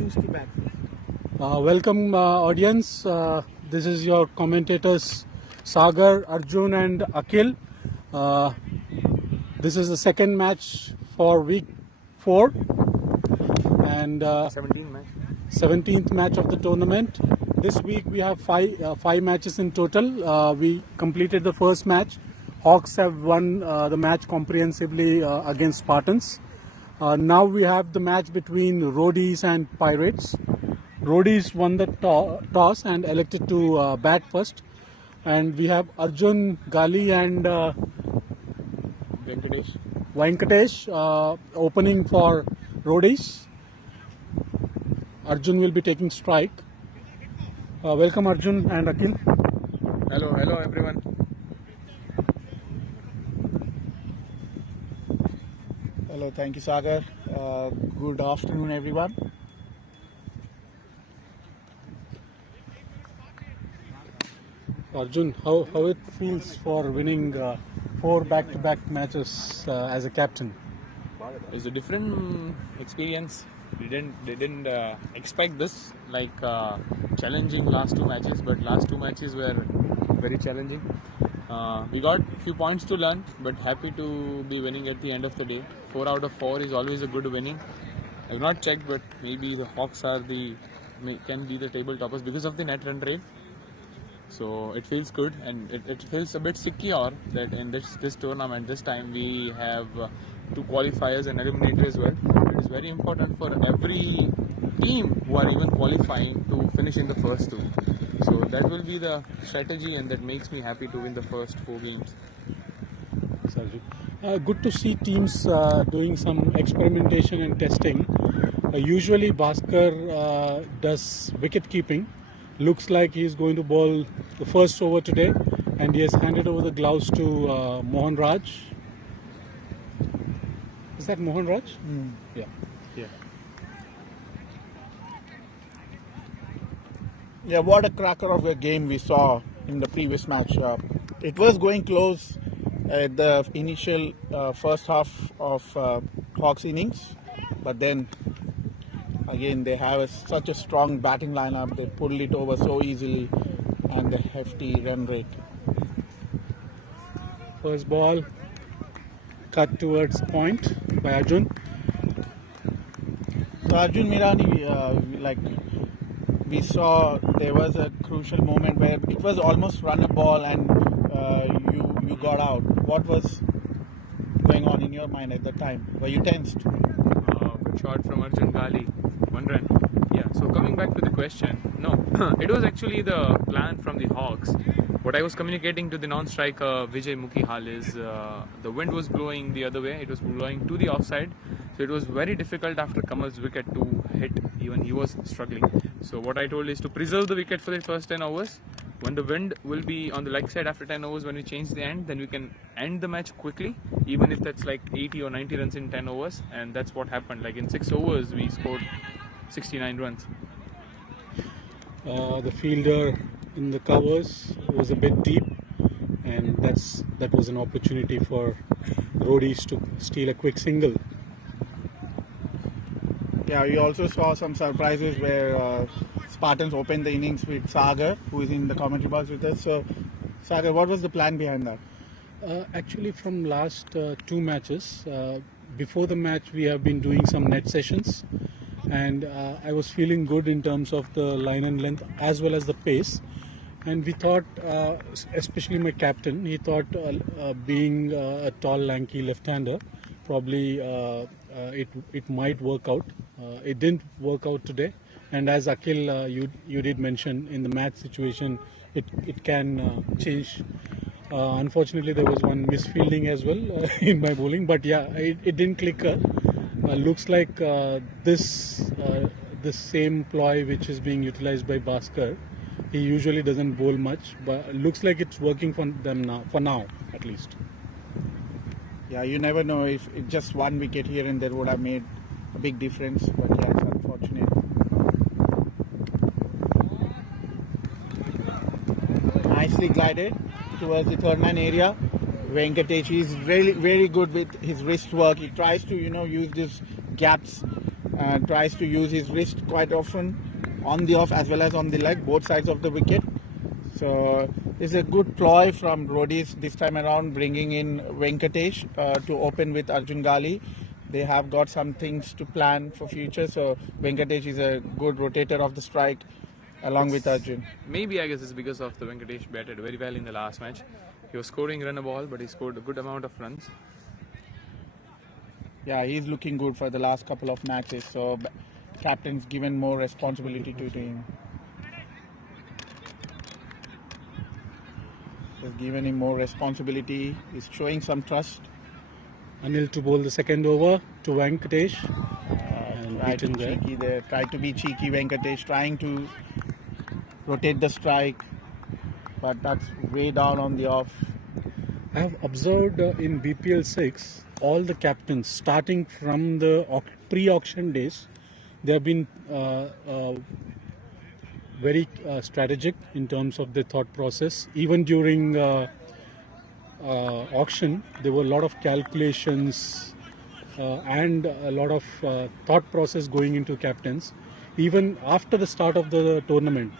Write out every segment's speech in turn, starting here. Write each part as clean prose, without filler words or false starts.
choose to bat first? Welcome audience. This is your commentators Sagar, Arjun and Akhil. This is the second match for week 4 and 17th match of the tournament. This week we have five matches in total. We completed the first match. Hawks have won the match comprehensively against Spartans. Now we have the match between Roadies and Pirates. Roadies won the toss and elected to bat first. And we have Arjun, Gali and Venkatesh opening for Roadies. Arjun will be taking strike. Welcome Arjun and Akhil. Hello everyone. Hello, thank you Sagar. Good afternoon everyone. Arjun, how it feels for winning 4 back-to-back matches as a captain? It's a different experience. We didn't expect this, like challenging last 2 matches, but last 2 matches were very challenging. We got few points to learn, but happy to be winning at the end of the day. 4 out of 4 is always a good winning. I've not checked, but maybe the Hawks can be the table toppers because of the net run rate. So it feels good, and it feels a bit secure that in this tournament, this time we have 2 qualifiers and eliminator as well. It is very important for every team who are even qualifying to finish in the first 2. So that will be the strategy, and that makes me happy to win the first 4 games. Good to see teams doing some experimentation and testing. Usually Bhaskar does wicket keeping. Looks like he is going to bowl the first over today, and he has handed over the gloves to Mohan Raj. Is that Mohan Raj? Yeah. Yeah, what a cracker of a game we saw in the previous match. It was going close at the initial first half of Hawks innings, but then again they have such a strong batting lineup. They pulled it over so easily, and the hefty run rate. First ball cut towards point by Arjun. So Arjun Mirani, we saw there was a crucial moment where it was almost run a ball and you got out. What was going on in your mind at the time? Were you tensed? Good shot from Arjun Gali. 1 run. Yeah, so coming back to the question, no, it was actually the plan from the Hawks. What I was communicating to the non-striker Vijay Mukhihal is the wind was blowing the other way. It was blowing to the offside. So it was very difficult after Kamal's wicket to hit. Even he was struggling. So what I told is to preserve the wicket for the first 10 overs. When the wind will be on the leg side after 10 overs, when we change the end, then we can end the match quickly, even if that's like 80 or 90 runs in 10 overs. And that's what happened. Like in 6 overs, we scored 69 runs. The fielder in the covers was a bit deep, and that was an opportunity for Roadies to steal a quick single. Yeah, we also saw some surprises where Spartans opened the innings with Sagar, who is in the commentary box with us. So, Sagar, what was the plan behind that? Actually, from last 2 matches, before the match we have been doing some net sessions, and I was feeling good in terms of the line and length as well as the pace. And we thought, especially my captain, he thought being a tall, lanky left-hander, probably it might work out. It didn't work out today. And as Akhil, you did mention, in the match situation, it can change. Unfortunately, there was one misfielding as well in my bowling. But yeah, it didn't click. Looks like this same ploy which is being utilized by Bhaskar. He usually doesn't bowl much, but looks like it's working for them now, for now at least. Yeah, you never know if just 1 wicket here and there would have made a big difference, but yeah, it's unfortunate. Nicely glided towards the third man area. Venkatesh is really very good with his wrist work. He tries to use these gaps tries to use his wrist quite often on the off as well as on the leg, both sides of the wicket. So it's a good ploy from Roadies this time around, bringing in Venkatesh to open with Arjun Gali. They have got some things to plan for future, so Venkatesh is a good rotator of the strike along with Arjun. Maybe I guess it's because of the Venkatesh batted very well in the last match. He was scoring run a ball, but he scored a good amount of runs. Yeah, he's looking good for the last couple of matches, so captain's given more responsibility to him. He's given him more responsibility. He's showing some trust. Anil to bowl the second over to Venkatesh. Try to be cheeky there. Try to be cheeky, Venkatesh, trying to rotate the strike, but that's way down on the off. I have observed in BPL 6, all the captains, starting from the pre-auction days, they have been very strategic in terms of their thought process. Even during auction, there were a lot of calculations and a lot of thought process going into captains. Even after the start of the tournament,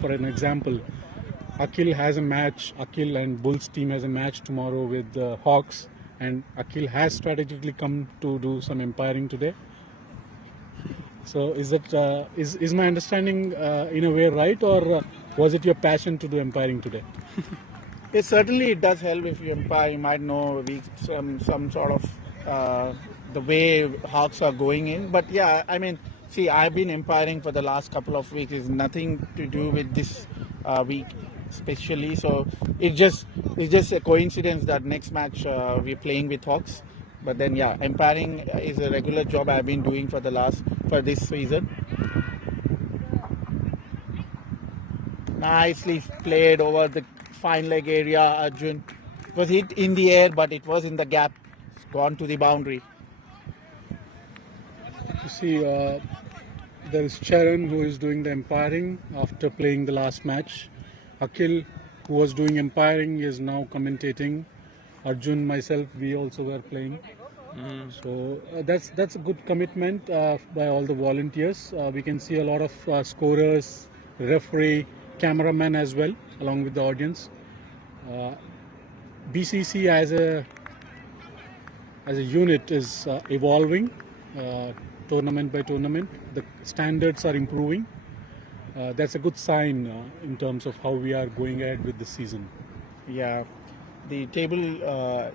for an example, Akhil has a match, Akhil and Bulls team has a match tomorrow with the Hawks, and Akhil has strategically come to do some umpiring today. So is that is my understanding in a way right, or was it your passion to do umpiring today? It certainly it does help if you umpire. You might know some sort of the way Hawks are going in. But yeah, I mean, see, I've been umpiring for the last couple of weeks. It's nothing to do with this week especially. So it's just a coincidence that next match we're playing with Hawks. But then yeah, umpiring is a regular job I've been doing for this season. Nicely played over the fine leg area, Arjun. It was hit in the air, but it was in the gap. It's gone to the boundary. You see, there is Charan who is doing the umpiring after playing the last match. Akhil, who was doing umpiring, is now commentating. Arjun, myself, we also were playing. So that's a good commitment by all the volunteers. We can see a lot of scorers, referee, cameraman as well, along with the audience. BCC as a unit is evolving tournament by tournament. The standards are improving. That's a good sign in terms of how we are going ahead with the season. Yeah, the table,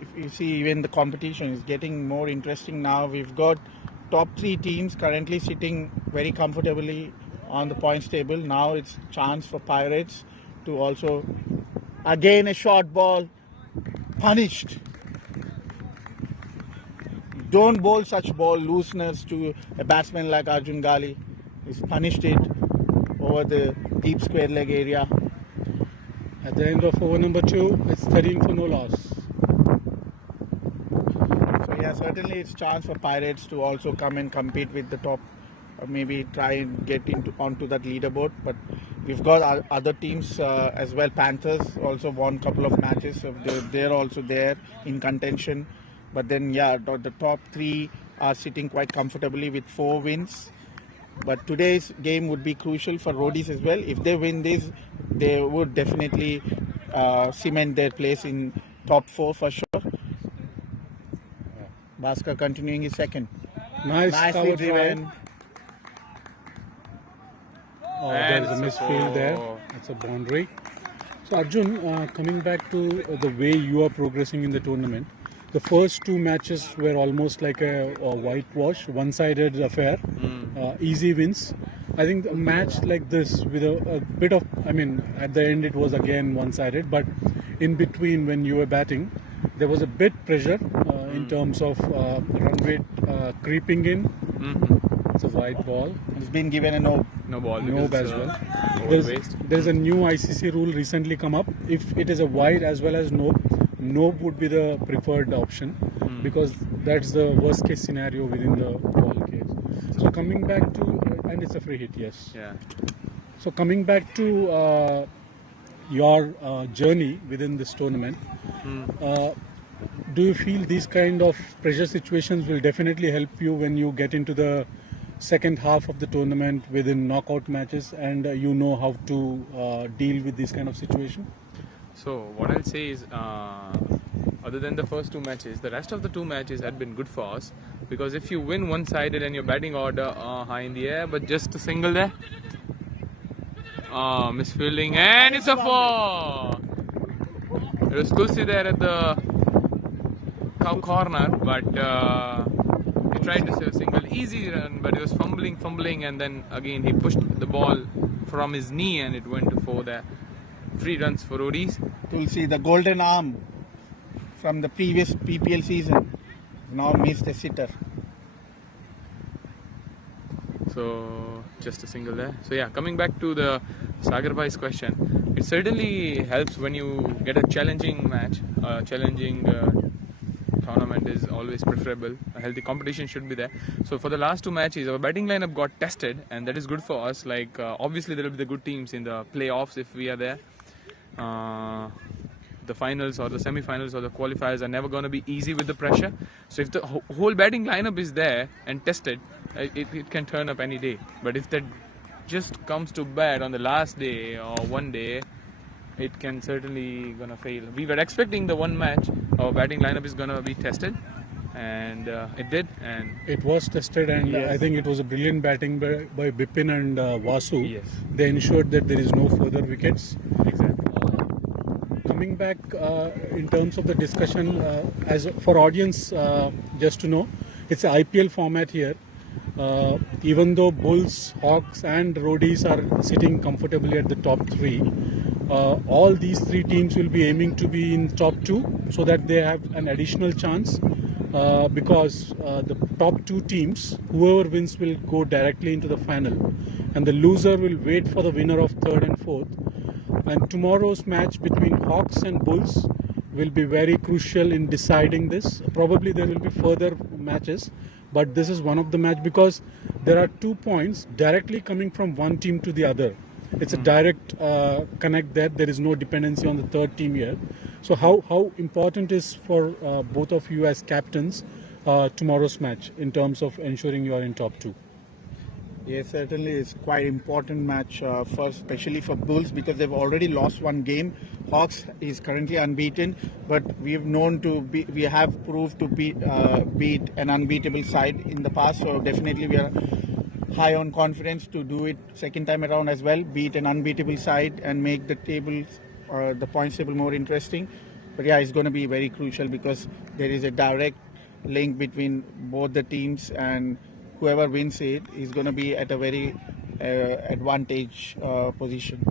if you see, even the competition is getting more interesting now. We've got top 3 teams currently sitting very comfortably on the points table. Now it's chance for Pirates to also, again a short ball, punished. Don't bowl such ball looseners to a batsman like Arjun Gali. He's punished it over the deep square leg area. At the end of over number 2, it's 13 for no loss. So yeah, certainly it's chance for Pirates to also come and compete with the top, or maybe try and get onto that leaderboard. But we've got other teams as well. Panthers also won a couple of matches, so they're also there in contention. But then yeah, the top 3 are sitting quite comfortably with 4 wins. But today's game would be crucial for Roadies as well. If they win this, they would definitely cement their place in top 4 for sure. Bhaskar continuing his second. Nicely driven. Oh, there's a misfield there. It's a boundary. So Arjun, coming back to the way you are progressing in the tournament, the first 2 matches were almost like a whitewash, one-sided affair, easy wins. I think a match like this with a bit of, I mean, at the end it was again one-sided, but in between when you were batting, there was a bit pressure in terms of run rate creeping in. It's a wide ball. It's been given a no ball. No as well. There's a new ICC rule recently come up. If it is a wide as well as no would be the preferred option, because that's the worst case scenario within the ball cage. So coming back to, and it's a free hit, yes. Yeah. So coming back to your journey within this tournament, do you feel these kind of pressure situations will definitely help you when you get into the second half of the tournament within knockout matches, and you know how to deal with this kind of situation? So what I'll say is, other than the first two matches, the rest of the two matches had been good for us, because if you win one-sided and your batting order high in the air, but just a single there, misfielding, and it's a 4. There was Tulsi there at the corner, but he tried to save a single, easy run, but he was fumbling, and then again he pushed the ball from his knee and it went to 4 there. 3 runs for Roadies. Tulsi, the golden arm from the previous BPL season, now missed a sitter. So just a single there. So yeah, coming back to the Sagar Bhai's question, it certainly helps when you get a challenging match. Challenging tournament is always preferable. A healthy competition should be there. So for the last 2 matches, our batting lineup got tested, and that is good for us. Like obviously there will be the good teams in the playoffs if we are there. The finals or the semi-finals or the qualifiers are never going to be easy with the pressure. So if the whole batting lineup is there and tested, it can turn up any day. But if that just comes to bad on the last day or one day, it can certainly gonna fail. We were expecting the one match our batting lineup is gonna be tested, and it did. And it was tested, and yes. I think it was a brilliant batting by Bipin and Vasu. Yes. They ensured that there is no further wickets. Exactly. Coming back in terms of the discussion, as for audience, just to know, it's an IPL format here. Even though Bulls, Hawks and Roadies are sitting comfortably at the top 3, all these 3 teams will be aiming to be in top 2, so that they have an additional chance, because the top 2 teams, whoever wins will go directly into the final, and the loser will wait for the winner of 3rd and 4th. And tomorrow's match between Hawks and Bulls will be very crucial in deciding this. Probably there will be further matches, but this is one of the match, because there are 2 points directly coming from one team to the other. It's a direct connect there. There is no dependency on the 3rd team here. So how important is for both of you as captains tomorrow's match in terms of ensuring you are in top 2? Yes, certainly it's quite important match especially for Bulls, because they've already lost 1 game. Hawks is currently unbeaten, but we have proved to beat an unbeatable side in the past. So definitely we are high on confidence to do it second time around as well, beat an unbeatable side and make the table, the points table more interesting. But yeah, it's going to be very crucial, because there is a direct link between both the teams, and whoever wins it is going to be at a very advantage position.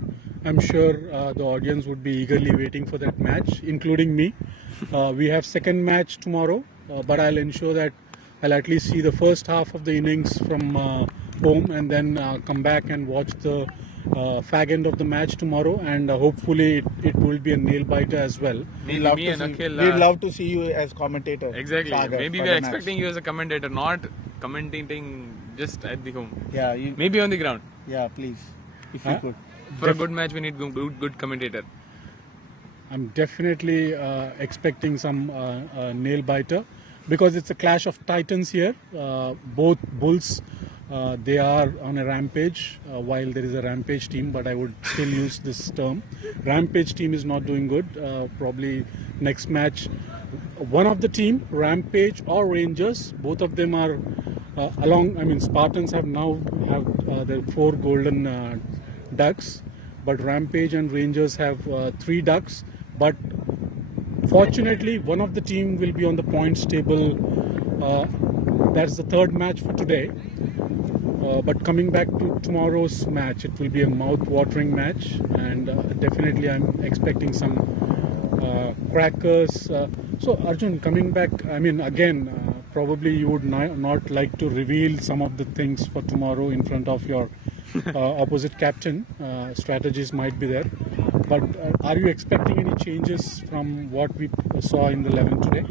I'm sure the audience would be eagerly waiting for that match, including me. We have second match tomorrow, but I'll ensure that I'll at least see the first half of the innings from home, and then come back and watch the fag end of the match tomorrow, and hopefully it will be a nail biter as well. We'd love to see you as commentator. Exactly. Sagar, maybe we are expecting you as a commentator, not commentating just at the home. Yeah. Maybe on the ground. Yeah, please, if you could. For a good match, we need good commentator. I'm definitely expecting some nail biter, because it's a clash of titans here. Both Bulls, they are on a rampage, while there is a rampage team, but I would still use this term. Rampage team is not doing good. Probably next match, one of the team, Rampage or Rangers, both of them are Spartans have their 4 golden ducks, but Rampage and Rangers have 3 ducks. But fortunately, one of the team will be on the points table. That's the 3rd match for today. But coming back to tomorrow's match, it will be a mouth-watering match, and definitely I'm expecting some crackers. So Arjun, coming back, probably you would not like to reveal some of the things for tomorrow in front of your opposite captain. Strategies might be there, but are you expecting any changes from what we saw in the 11 today?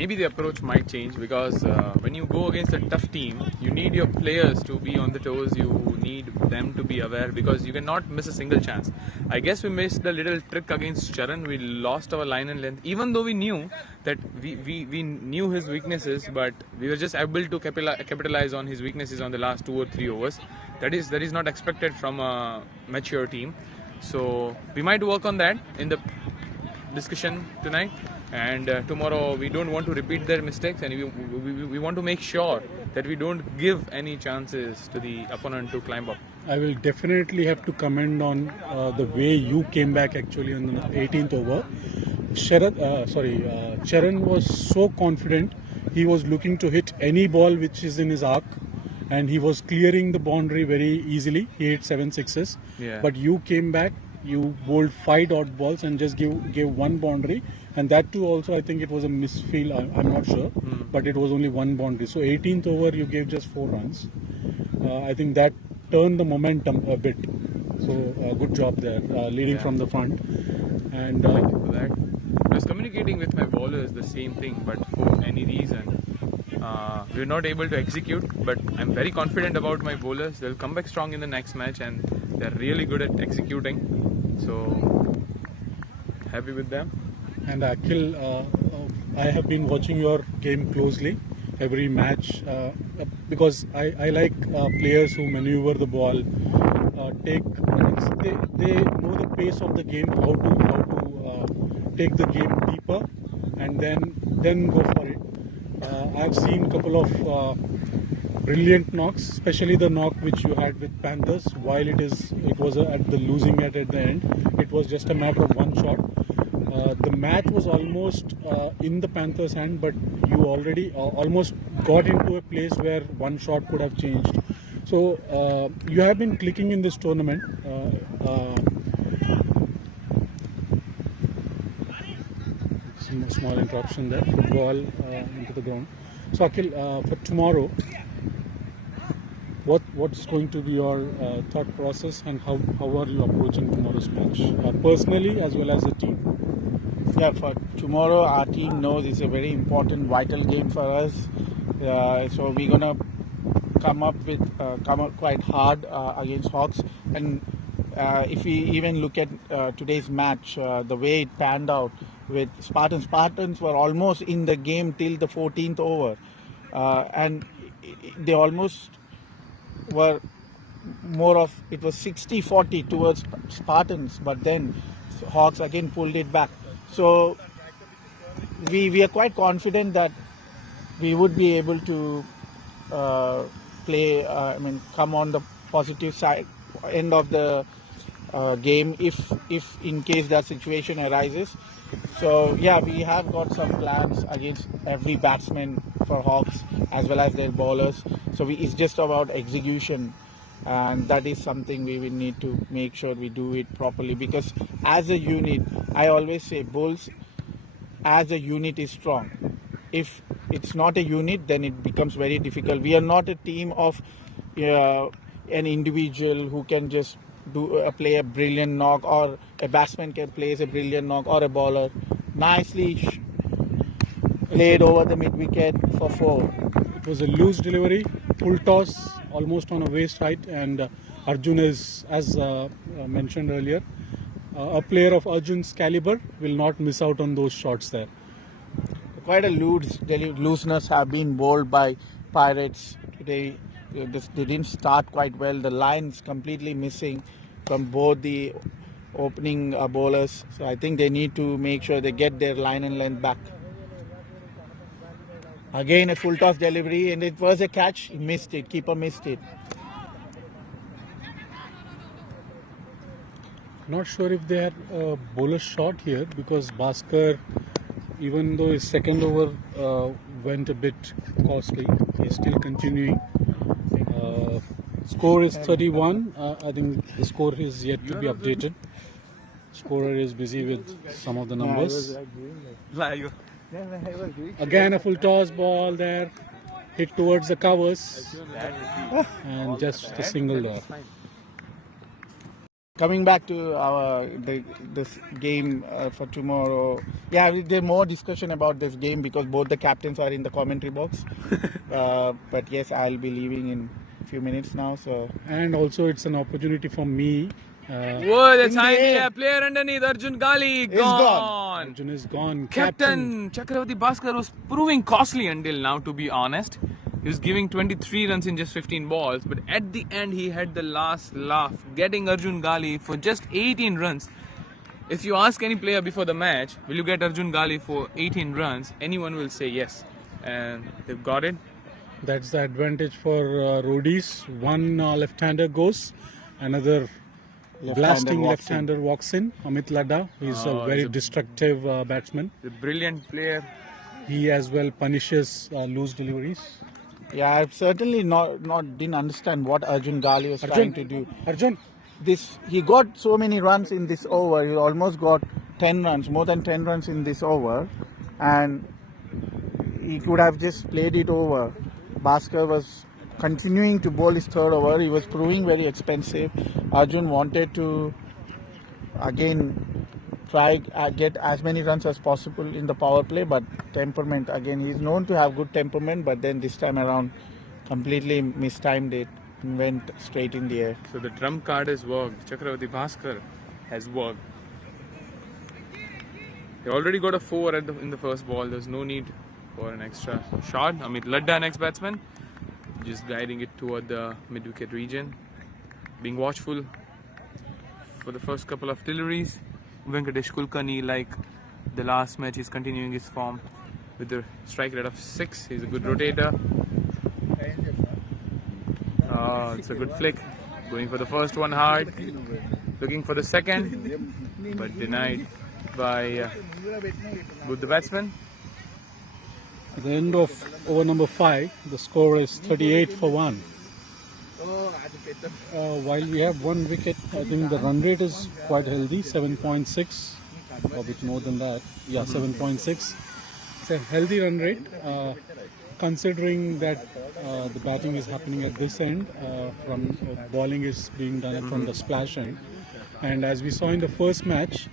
maybe the approach might change, because when you go against a tough team, you need your players to be on the toes. You need them to be aware, because you cannot miss a single chance. I guess we missed the little trick against Charan. We lost our line and length, even though we knew that we knew his weaknesses, but we were just able to capitalize on his weaknesses on the last 2 or 3 overs. That is not expected from a mature team. So we might work on that in the discussion tonight, and tomorrow we don't want to repeat their mistakes, and we want to make sure that we don't give any chances to the opponent to climb up. I will definitely have to comment on the way you came back actually on the 18th over. Charan was so confident. He was looking to hit any ball which is in his arc, and he was clearing the boundary very easily. He hit 7 sixes. Yeah. But you came back, you bowled 5 dot balls and just gave one boundary, and that too also I think it was a misfield. I'm not sure, but it was only one boundary. So 18th over you gave just 4 runs. I think that turned the momentum a bit. So good job there, leading from the front. And Thank you for that. I was communicating with my bowlers the same thing, but for any reason we were not able to execute. But I'm very confident about my bowlers. They'll come back strong in the next match, and they're really good at executing. So happy with them. And Akhil, I have been watching your game closely, every match, because I like players who maneuver the ball, they know the pace of the game, how to take the game deeper, and then go for it. I've seen a couple of brilliant knocks, especially the knock which you had with Panthers. While it was at the losing at the end, it was just a matter of one shot. The match was almost in the Panthers' hand, but you already almost got into a place where one shot could have changed. So you have been clicking in this tournament. Some small interruption there. Football into the ground. So Akhil, for tomorrow, what's going to be your thought process, and how are you approaching tomorrow's match, personally as well as a team? Yeah, for tomorrow, our team knows it's a very important, vital game for us. So we're gonna come up quite hard against Hawks. And if we even look at today's match, the way it panned out with Spartans were almost in the game till the 14th over, and they almost were more of, it was 60-40 towards Spartans, but then Hawks again pulled it back. So we are quite confident that we would be able to come on the positive side end of the game if in case that situation arises. So yeah, we have got some plans against every batsman for Hawks as well as their bowlers. So it's just about execution, and that is something we will need to make sure we do it properly, because as a unit, I always say Bulls as a unit is strong. If it's not a unit, then it becomes very difficult. We are not a team of an individual who can just play a brilliant knock, or a batsman can play a brilliant knock, or a bowler nicely played over the mid wicket for 4. It was a loose delivery, full toss, almost on a waist height, and Arjun is, as mentioned earlier, a player of Arjun's caliber will not miss out on those shots there. Quite a looseness have been bowled by Pirates today. They didn't start quite well. The line's completely missing from both the opening bowlers. So I think they need to make sure they get their line and length back. Again a full toss delivery, and it was a catch. He missed it. Keeper missed it. Not sure if they had a bowler shot here, because Bhaskar, even though his second over went a bit costly, he's still continuing. Score is 31. I think the score is yet to be updated. Scorer is busy with some of the numbers. Again a full toss ball there, hit towards the covers, and just a single there. coming back to this game for tomorrow. Yeah, there's more discussion about this game because both the captains are in the commentary box. But yes, I'll be leaving in a few minutes now. So And also it's an opportunity for me. Whoa, that's in the air. a player underneath. Arjun Gali It's gone. Arjun is gone. Captain Chakravarti Bhaskar was proving costly until now, to be honest. He was giving 23 runs in just 15 balls, but at the end he had the last laugh, getting Arjun Gali for just 18 runs. If you ask any player before the match, will you get Arjun Gali for 18 runs? Anyone will say yes, and they've got it. That's the advantage for Roadies. One left-hander goes, another blasting left-hander walks in. Amit Ladda, he's a very destructive batsman. The brilliant player. He as well punishes loose deliveries. Yeah, I've certainly didn't understand what Arjun Gali was trying to do. Arjun. He got so many runs in this over. He almost got 10 runs, more than 10 runs in this over, and he could have just played it over. Bhaskar was continuing to bowl his third over. He was proving very expensive. Arjun wanted to again try get as many runs as possible in the power play, but temperament again, he's known to have good temperament, but then this time around completely mistimed it and went straight in the air. So the trump card has worked. Chakravarti Bhaskar has worked. He already got a 4 in the first ball. There's no need for an extra shot. Amit Ladda, next batsman, just guiding it toward the mid-wicket region, being watchful for the first couple of deliveries. Venkatesh Kulkarni, like the last match, is continuing his form with the strike rate of 6. He's a good rotator. It's a good flick. Going for the first one hard. Looking for the second, but denied by both the batsmen. At the end of over number 5, the score is 38 for 1. While we have 1 wicket, I think the run rate is quite healthy, 7.6, or a bit more than that. Yeah, 7.6. It's a healthy run rate, considering that the batting is happening at this end, from bowling is being done from the splash end. And as we saw in the first match,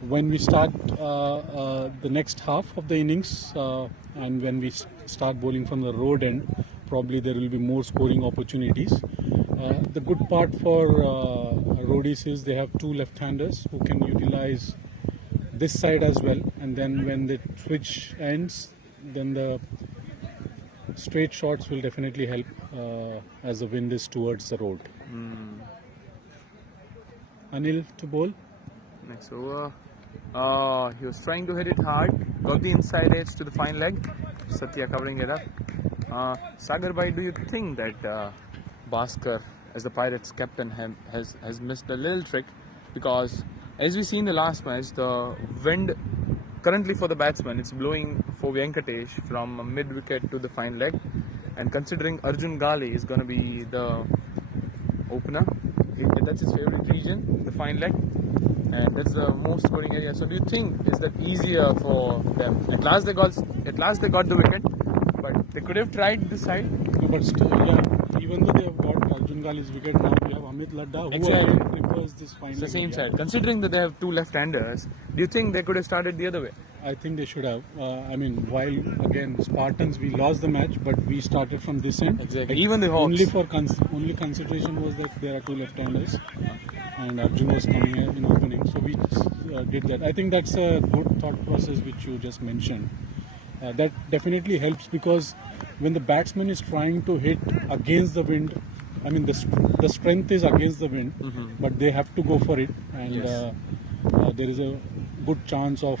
when we start the next half of the innings, and when we start bowling from the road end, probably there will be more scoring opportunities. The good part for Roadies is they have 2 left-handers who can utilize this side as well, and then when the switch ends, then the straight shots will definitely help as the wind is towards the road. Anil to bowl. Next over. He was trying to hit it hard. Got the inside edge to the fine leg. Satya covering it up. Sagar bhai, do you think that Bhaskar, as the Pirates captain, has missed a little trick? Because as we see in the last match, the wind currently for the batsman, it's blowing for Venkatesh from mid-wicket to the fine leg. And considering Arjun Gali is going to be the opener, that's his favorite region, the fine leg, and that's the most scoring area. So do you think is that easier for them? At last they got the wicket, but they could have tried this side. No, but still, yeah, even though they have got Arjun Gali's wicket, now we have Amit Ladda, who Exactly. again prefers this fine It's the leg same area. side. Considering that they have 2 left-handers, do you think they could have started the other way? I think they should have. I mean, while again Spartans, we lost the match, but we started from this end. Exactly. Even the Hawks. Only for only consideration was that there are 2 left-handers, and Arjun was coming in opening, so we did that. I think that's a good thought process which you just mentioned. That definitely helps, because when the batsman is trying to hit against the wind, I mean the strength is against the wind, but they have to go for it, and Yes. there is a good chance of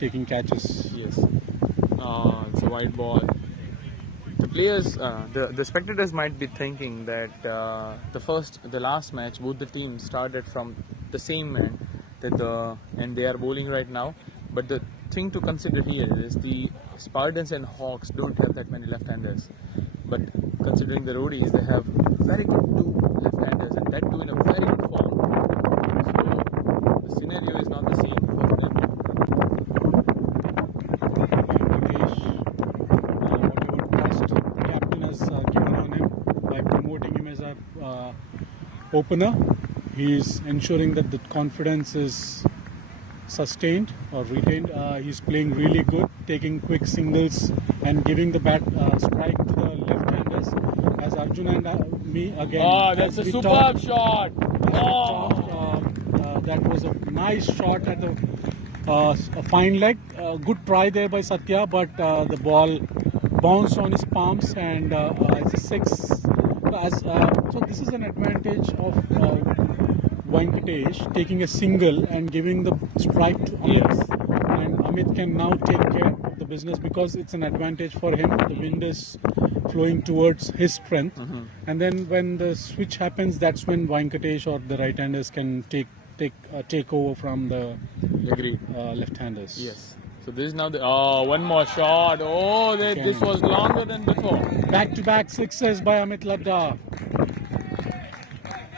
taking catches. Yes. It's a wide ball. The players, the spectators might be thinking that the last match, both the teams started from the same end, and they are bowling right now. But the thing to consider here is the Spartans and Hawks don't have that many left-handers. But considering the Roadies, they have very good 2 left-handers, and that too in a very good form. So the scenario is not the same for them. Venkatesh, whatever trust the captain has given on him by promoting him as our opener, He's ensuring that the confidence is sustained or retained. He's playing really good, taking quick singles and giving the bat strike to the left-handers. As Arjun and me again. Oh, that's a superb shot. That was a nice shot at the a fine leg. Good try there by Satya, but the ball bounced on his palms and it's a 6. So this is an advantage of Venkatesh taking a single and giving the strike to Amit. Yes. And Amit can now take care of the business because it's an advantage for him. The wind is flowing towards his strength. And then when the switch happens, that's when Venkatesh or the right-handers can take over from the Agreed. left-handers. Yes. So this is now the one more shot. Oh, this was longer than before. Back-to-back sixes by Amit Ladda.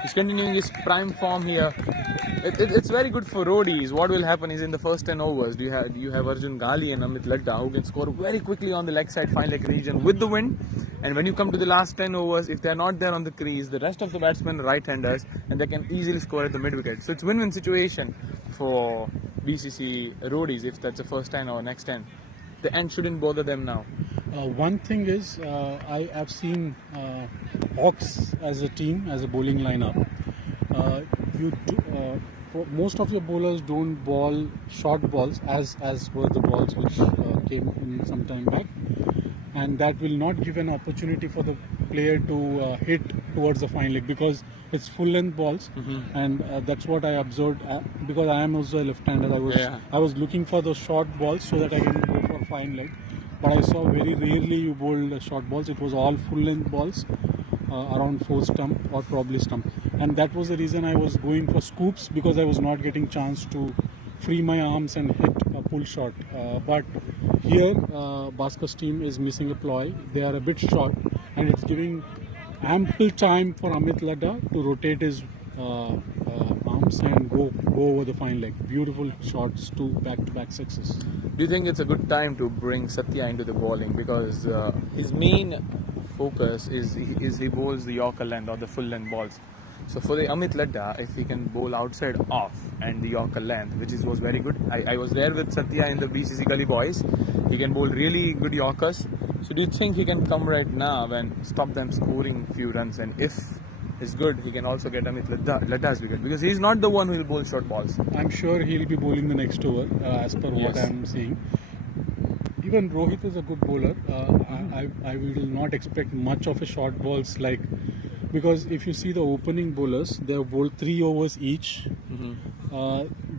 He's continuing his prime form here. It's very good for roadies. What will happen is in the first 10 overs, you have Arjun Gali and Amit Ladda who can score very quickly on the leg side fine leg region with the wind. And when you come to the last 10 overs, if they are not there on the crease, the rest of the batsmen are right-handers and they can easily score at the mid-wicket. So it's win-win situation for BCC Roadies if that's the first 10 or next 10. The end shouldn't bother them now. One thing is, I have seen Hawks as a team, as a bowling lineup. Most of your bowlers don't bowl short balls as were the balls which came in some time back, and that will not give an opportunity for the player to hit towards the fine leg because it's full length balls, and that's what I observed because I am also a left-hander. I was looking for those short balls so that I can go for fine leg, but I saw very rarely you bowled short balls. It was all full length balls. Around 4 stump or probably stump, and that was the reason I was going for scoops because I was not getting chance to free my arms and hit a pull shot. But here Bhaskar's team is missing a ploy. They are a bit short and it's giving ample time for Amit Ladda to rotate his arms and go over the fine leg. Beautiful shots, 2 back-to-back sixes. Do you think it's a good time to bring Satya into the bowling because his main focus is he bowls the Yorker length or the full length balls. So for the Amit Ladda, if he can bowl outside off and the Yorker length, which was very good. I was there with Satya in the BCC Gully Boys. He can bowl really good Yorkers. So do you think he can come right now and stop them scoring few runs? And if it's good, he can also get Amit Ladda's wicket because he's not the one who will bowl short balls. I'm sure he'll be bowling the next over as per what I'm seeing. Even Rohit is a good bowler. I will not expect much of a short balls because if you see the opening bowlers, they have bowled 3 overs each.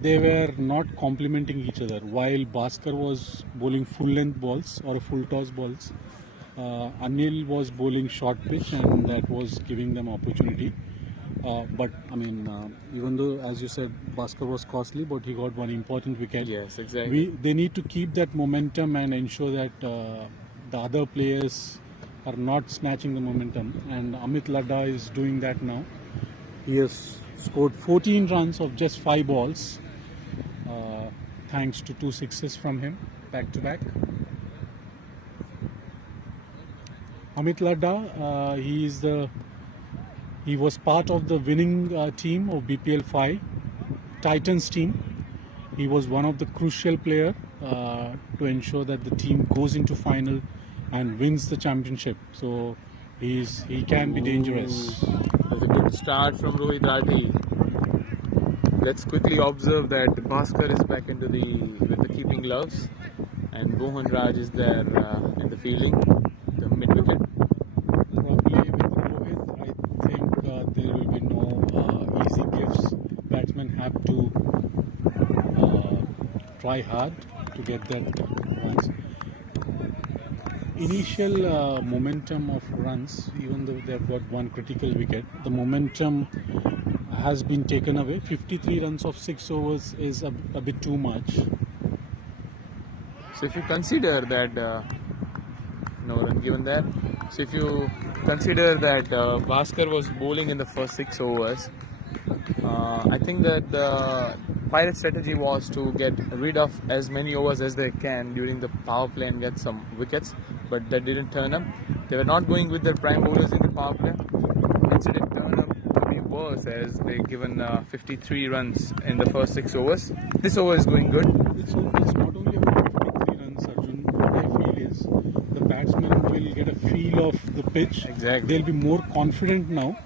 They were not complementing each other. While Bhaskar was bowling full length balls or full toss balls, Anil was bowling short pitch and that was giving them opportunity. But I mean, even though, as you said, Bhaskar was costly, but he got one important wicket. Yes, exactly. They need to keep that momentum and ensure that the other players are not snatching the momentum. And Amit Ladda is doing that now. He has scored 14 runs of just 5 balls, thanks to 2 sixes from him, back to back. Amit Ladda, he was part of the winning team of BPL 5, Titans team. He was one of the crucial players to ensure that the team goes into final and wins the championship. So he can be dangerous. That's a good start from Rohit Rathi. Let's quickly observe that Bhaskar is back with the keeping gloves, and Mohan Raj is there in the fielding, the mid wicket. Probably with Rohit, I think there will be no easy gifts. Batsmen have to try hard to get that runs. Initial momentum of runs, even though they have got one critical wicket, the momentum has been taken away. 53 runs of 6 overs is a bit too much. So if you consider that no run given there, so if you consider that Bhaskar was bowling in the first 6 overs, I think that the Pirates' strategy was to get rid of as many overs as they can during the power play and get some wickets, but that didn't turn up. They were not going with their prime bowlers in the power play. Instead, it turned up to be worse says they've given 53 runs in the first 6 overs. This over is going good. It's not only about 53 runs, Arjun. What I feel is the batsmen will get a feel of the pitch. Exactly. They'll be more confident now.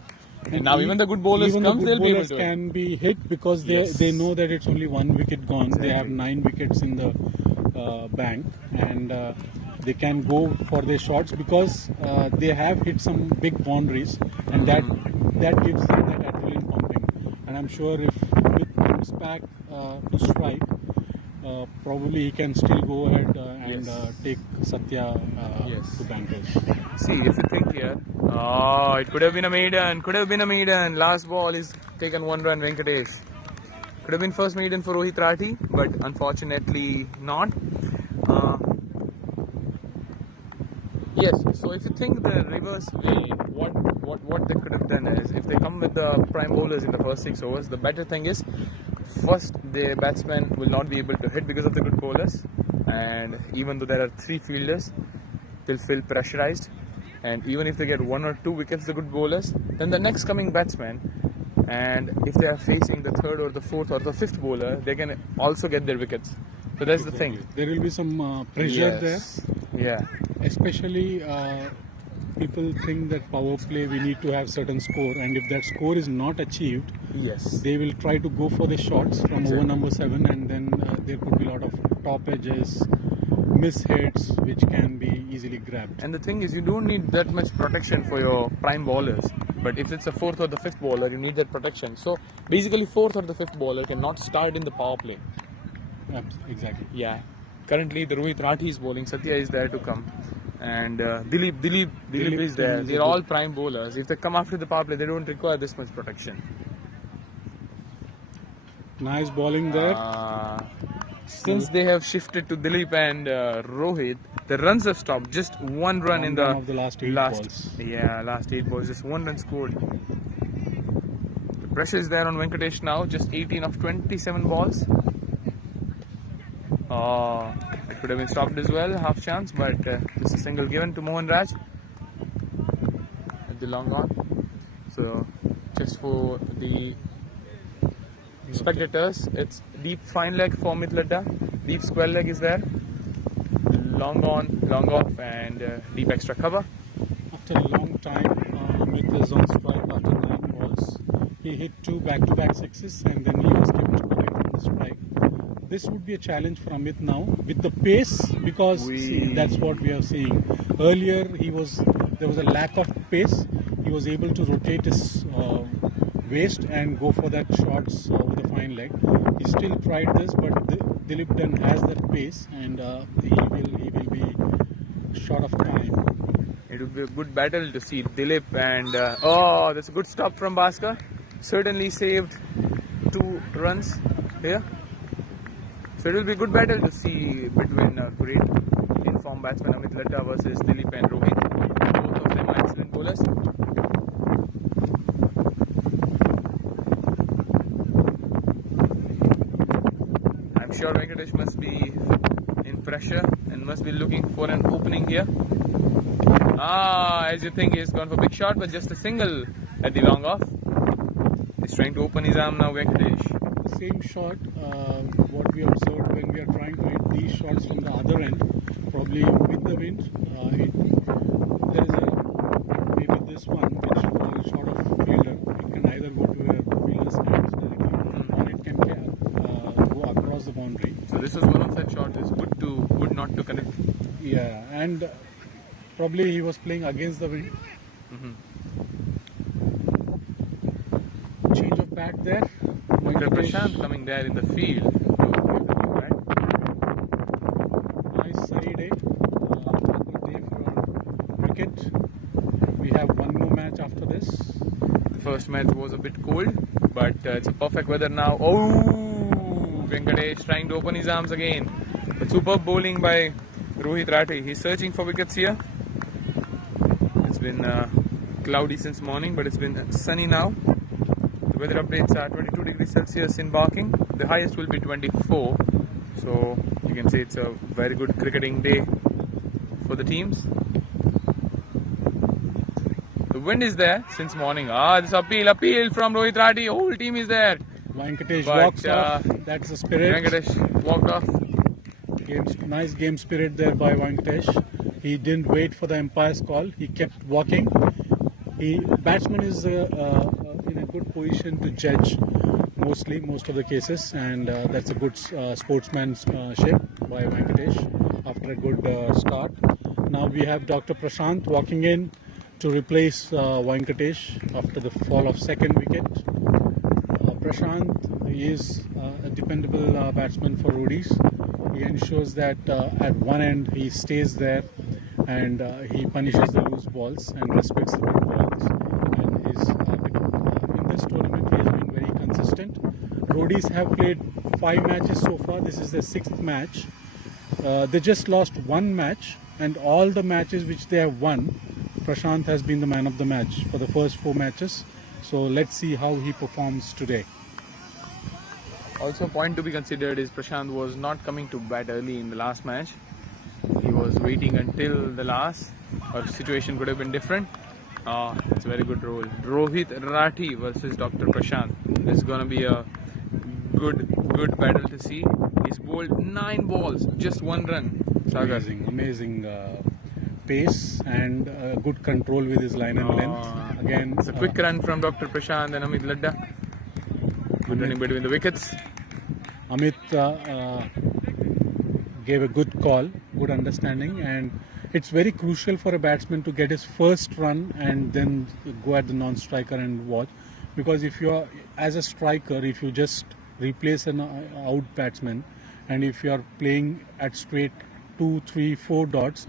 And now even the good bowlers even comes, the they'll good be able bowlers to can be hit because Yes. they know that it's only 1 wicket gone. Exactly. They have 9 wickets in the bank, and they can go for their shots because they have hit some big boundaries, and that gives them that adrenaline pumping. And I'm sure if Amit comes back to strike, probably he can still go ahead and take Satya to bankers. See, if you think here, it could have been a maiden, last ball is taken 1 run, Venkatesh. Could have been first maiden for Rohit Rathi, but unfortunately not. Yes, so if you think the reverse way, what they could have done is, if they come with the prime bowlers in the first 6 overs, the better thing is, first the batsmen will not be able to hit because of the good bowlers, and even though there are 3 fielders, they'll feel pressurized, and even if they get 1 or 2 wickets, the good bowlers, then the next coming batsman, and if they are facing the 3rd or the 4th or the 5th bowler, they can also get their wickets. So that's the thing. There will be some pressure there. Yeah. Especially people think that power play we need to have certain score, and if that score is not achieved, they will try to go for the shots from over number 7, and then there could be a lot of top edges, miss hits which can be easily grabbed. And the thing is, you don't need that much protection for your prime bowlers, but if it's a 4th or the 5th bowler, you need that protection. So basically 4th or the 5th bowler cannot start in the power play. Exactly. Yeah. Currently the Rohit Rathi is bowling, Satya is there to come, and Dilip is there. They're all prime bowlers. If they come after the power play, they don't require this much protection. Nice bowling there. Since they have shifted to Dilip and Rohit, the runs have stopped. Just 1 run in of the last 8 balls. Yeah, last 8 balls. Just 1 run scored. The pressure is there on Venkatesh now. Just 18 of 27 balls. It could have been stopped as well, half chance, but it's a single given to Mohan Raj at the long on. So just for the spectators, it's deep fine leg for Amit Ladda, deep square leg is there, long on, long off, and deep extra cover. After a long time, Amit is on strike after 9 balls. He hit 2 back-to-back sixes, and then he was given to correct on the strike. This would be a challenge for Amit now with the pace, because that's what we are seeing. Earlier there was a lack of pace. He was able to rotate his waist and go for that shots with a fine leg. He still tried this, but Dilip then has that pace, and he will be short of time. It would be a good battle to see Dilip and that's a good stop from Bhaskar. Certainly saved 2 runs here. So it will be a good battle to see between great informed batsman Amit Ladda versus Dilip and Rohit. Both of them are excellent bowlers. I'm sure Venkatesh must be in pressure and must be looking for an opening here. As you think, he's gone for big shot, but just a single at the long off. He's trying to open his arm now, Venkatesh. Same shot, what we observed when we are trying to hit these shots from the other end, probably with the wind, there is maybe this one which falls short of fielder. It can either go to a fielder's hands directly, or it can go across the boundary. So this is one of such shots. It's good not to connect. Yeah, and probably he was playing against the wind. Change of bat there. Prashant coming there in the field. Nice sunny day. Good day for cricket. We have 1 more match after this. The first match was a bit cold, but it's a perfect weather now. Oh, Venkatesh trying to open his arms again. A superb bowling by Rohit Rathi. He's searching for wickets here. It's been cloudy since morning, but it's been sunny now. Weather updates are 22 degrees Celsius in Barking. The highest will be 24. So you can say it's a very good cricketing day for the teams. The wind is there since morning. This appeal from Rohit Rati. Whole team is there. Venkatesh But, walks off. That's the spirit. Venkatesh walked off. Nice game spirit there by Venkatesh. He didn't wait for the umpire's call. He kept walking. Batsman is in a good position to judge most of the cases, and that's a good sportsmanship by Venkatesh after a good start. Now we have Dr. Prashant walking in to replace Venkatesh after the fall of second wicket. Prashant is a dependable batsman for Roadies. He ensures that at one end he stays there and he punishes the loose balls and respects the good balls. And in this tournament he has been very consistent. Roadies have played 5 matches so far. This is their 6th match. They just lost 1 match, and all the matches which they have won, Prashant has been the man of the match for the first 4 matches. So let's see how he performs today. Also, a point to be considered is Prashant was not coming to bat early in the last match. He was waiting until the last. Our situation could have been different. It's a very good role. Rohit Rati versus Dr. Prashant. It's gonna be a good battle to see. He's bowled 9 balls, just 1 run. Amazing pace and good control with his line and length. Again, it's a quick run from Dr. Prashant and Amit Ladda. Good running between the wickets. Amit gave a good call, good understanding, and it's very crucial for a batsman to get his first run and then go at the non-striker and watch, because if you are as a striker, if you just replace an out batsman and if you are playing at straight 2, 3, 4 dots,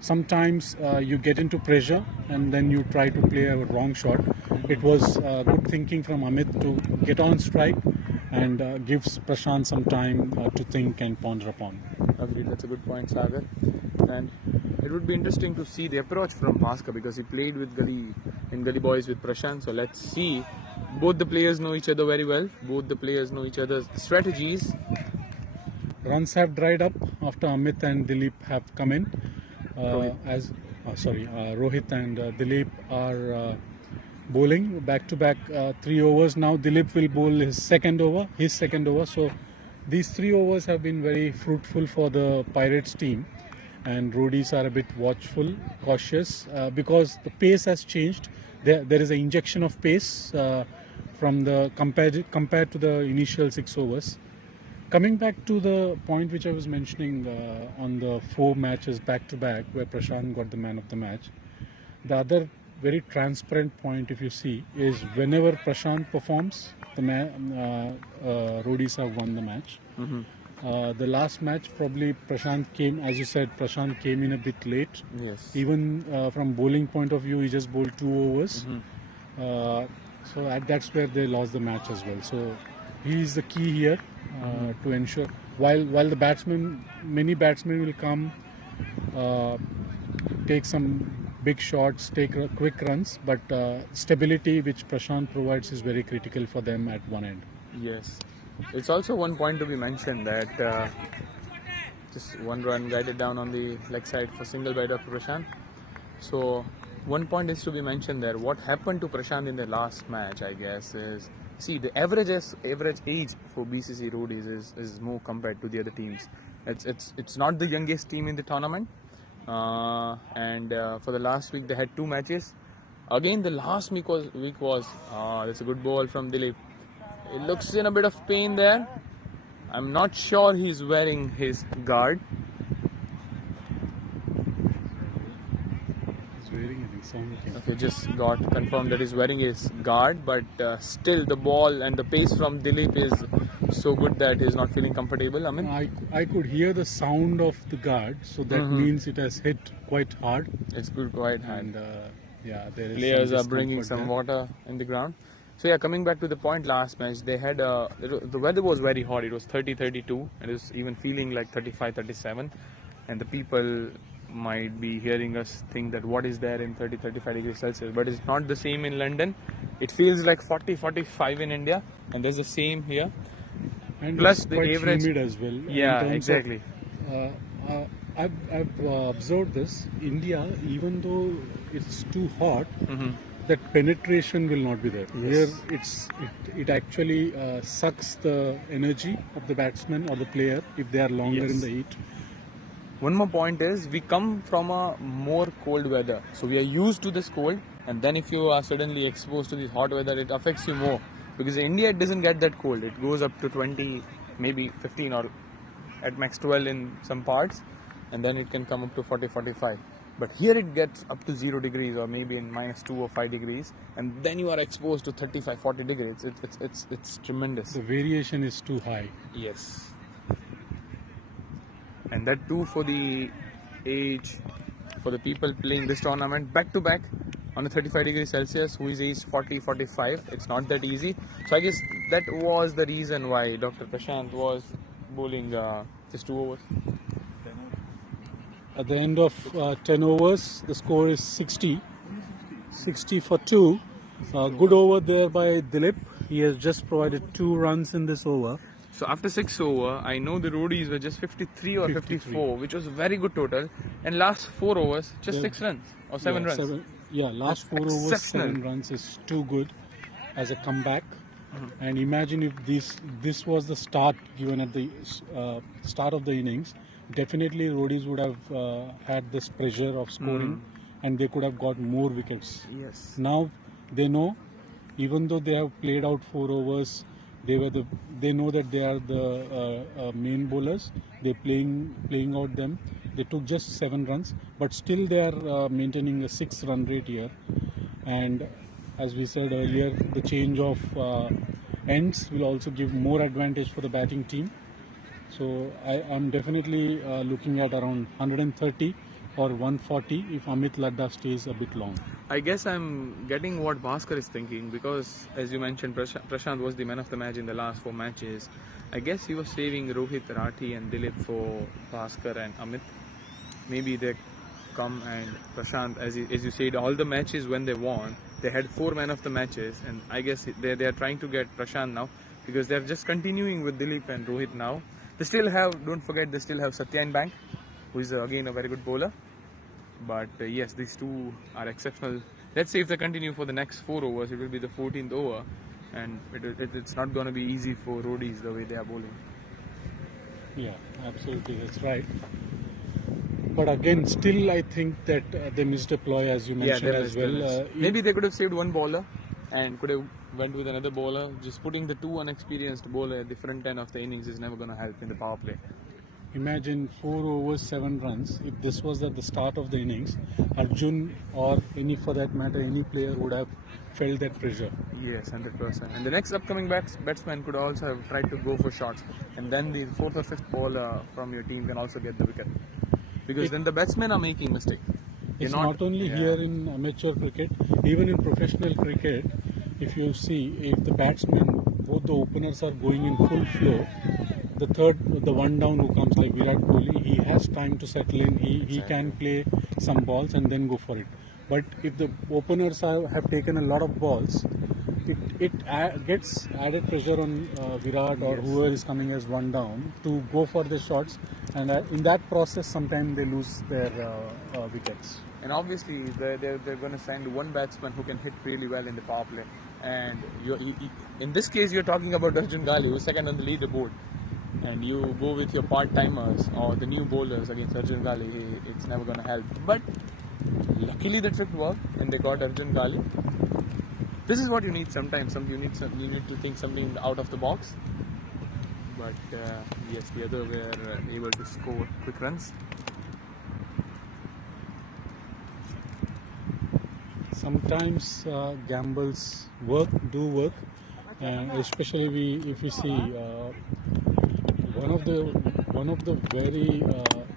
sometimes you get into pressure and then you try to play a wrong shot. It was good thinking from Amit to get on strike and gives Prashant some time to think and ponder upon. Agreed, that's a good point, Sagar. And it would be interesting to see the approach from Bhaskar, because he played with Gully Boys with Prashant. So let's see. Both the players know each other very well. Both the players know each other's strategies. Runs have dried up after Amit and Dilip have come in. Rohit and Dilip are bowling back-to-back 3 overs. Now Dilip will bowl his second over. So these 3 overs have been very fruitful for the Pirates team, and Roadies are a bit watchful, cautious, because the pace has changed. There is an injection of pace from the compared to the initial 6 overs. Coming back to the point which I was mentioning on the 4 matches back-to-back where Prashant got the man of the match, the other very transparent point, if you see, is whenever Prashant performs, the Roadies have won the match. The last match, probably Prashant came, as you said, Prashant came in a bit late. Yes. Even from bowling point of view, he just bowled 2 overs. So that's where they lost the match as well. So he is the key here to ensure, while the many batsmen will come, take some big shots, take quick runs, but stability which Prashant provides is very critical for them at one end. Yes. It's also one point to be mentioned that just 1 run guided down on the leg side for single by Dr. Prashant. So one point is to be mentioned there. What happened to Prashant in the last match, I guess, is, see, the average age for BCC Roadies is more compared to the other teams. It's not the youngest team in the tournament. And for the last week they had 2 matches. Again, the last week was that's a good ball from Dilip. It looks in a bit of pain there. I'm not sure he's wearing his guard. He's wearing it. Okay, just got confirmed that he's wearing his guard, but still the ball and the pace from Dilip is so good that he's not feeling comfortable. I mean, I could hear the sound of the guard, so that means it has hit quite hard. It's good, quite hard. And there is players are bringing some water in the ground. So yeah, coming back to the point, last match they had the weather was very hot. It was 30-32, and it was even feeling like 35-37, and the people might be hearing us think that what is there in 30-35 degrees Celsius, but it's not the same in London. It feels like 40-45 in India, and there's the same here. And plus the quite average humid as well. Yeah, exactly. I've observed this. India, even though it's too hot, that penetration will not be there. Yes. Here it actually sucks the energy of the batsman or the player if they are longer in Yes. the heat. One more point is we come from a more cold weather, so we are used to this cold, and then if you are suddenly exposed to this hot weather, it affects you more. Because in India, it doesn't get that cold. It goes up to 20, maybe 15, or at max 12 in some parts, and then it can come up to 40, 45. But here it gets up to 0 degrees or maybe in -2 or 5 degrees, and then you are exposed to 35, 40 degrees. It's tremendous. The variation is too high. Yes. And that too for the age, for the people playing this tournament back to back on a 35 degrees Celsius who is aged 40, 45. It's not that easy. So I guess that was the reason why Dr. Prashant was bowling just 2 overs. At the end of 10 overs, the score is 60. 60 for 2. Good over there by Dilip. He has just provided 2 runs in this over. So after 6 over, I know the Roadies were just 53 or 54, which was a very good total. And last 4 overs, just 6 runs or 7 runs. Last 4 overs, Exceptional. 7 runs is too good as a comeback. And imagine if this was the start given at the start of the innings, definitely Roadies would have had this pressure of scoring and they could have got more wickets. Yes. Now they know, even though they have played out 4 overs, they know that they are the main bowlers. They're playing out them. They took just 7 runs, but still they are maintaining a 6 run rate here. And as we said earlier, the change of ends will also give more advantage for the batting team. So I'm definitely looking at around 130 or 140 if Amit Ladda stays a bit long. I guess I'm getting what Bhaskar is thinking, because as you mentioned, Prashant was the man of the match in the last 4 matches. I guess he was saving Rohit, Rathi and Dilip for Bhaskar and Amit. Maybe they come and Prashant, as you said, all the matches when they won, they had 4 man of the matches, and I guess they are trying to get Prashant now, because they're just continuing with Dilip and Rohit now. They still have, don't forget, they still have Satyan Bank, who is again a very good bowler. But yes, these two are exceptional. Let's see if they continue for the next 4 overs. It will be the 14th over, and it's not going to be easy for Roadies the way they are bowling. Yeah, absolutely, that's right. But again, still I think that they missed a ploy, as you mentioned as well. Maybe they could have saved one bowler and could have went with another bowler. Just putting the 2 unexperienced bowler at the front end of the innings is never going to help in the power play. Imagine 4 overs, 7 runs. If this was at the start of the innings, Arjun or for that matter, any player would have felt that pressure. Yes, 100%. And the next upcoming batsman could also have tried to go for shots. And then the 4th or 5th bowler from your team can also get the wicket. Because then the batsmen are making mistakes. It's not only here in amateur cricket, even in professional cricket, if you see, if the batsmen, both the openers are going in full flow, the one down who comes like Virat Kohli, he has time to settle in, he can play some balls and then go for it. But if the openers have taken a lot of balls, it gets added pressure on Virat or whoever is coming as one down to go for the shots, and in that process sometimes they lose their wickets. And obviously they're going to send one batsman who can hit really well in the power play. And in this case you're talking about Arjun Gali, who's second on the leaderboard. And you go with your part-timers or the new bowlers against Arjun Gali, it's never going to help. But luckily the trick worked and they got Arjun Gali. This is what you need sometimes. You need to think something out of the box. But yes, the other were able to score quick runs. Sometimes gambles do work, and especially if we see one of the very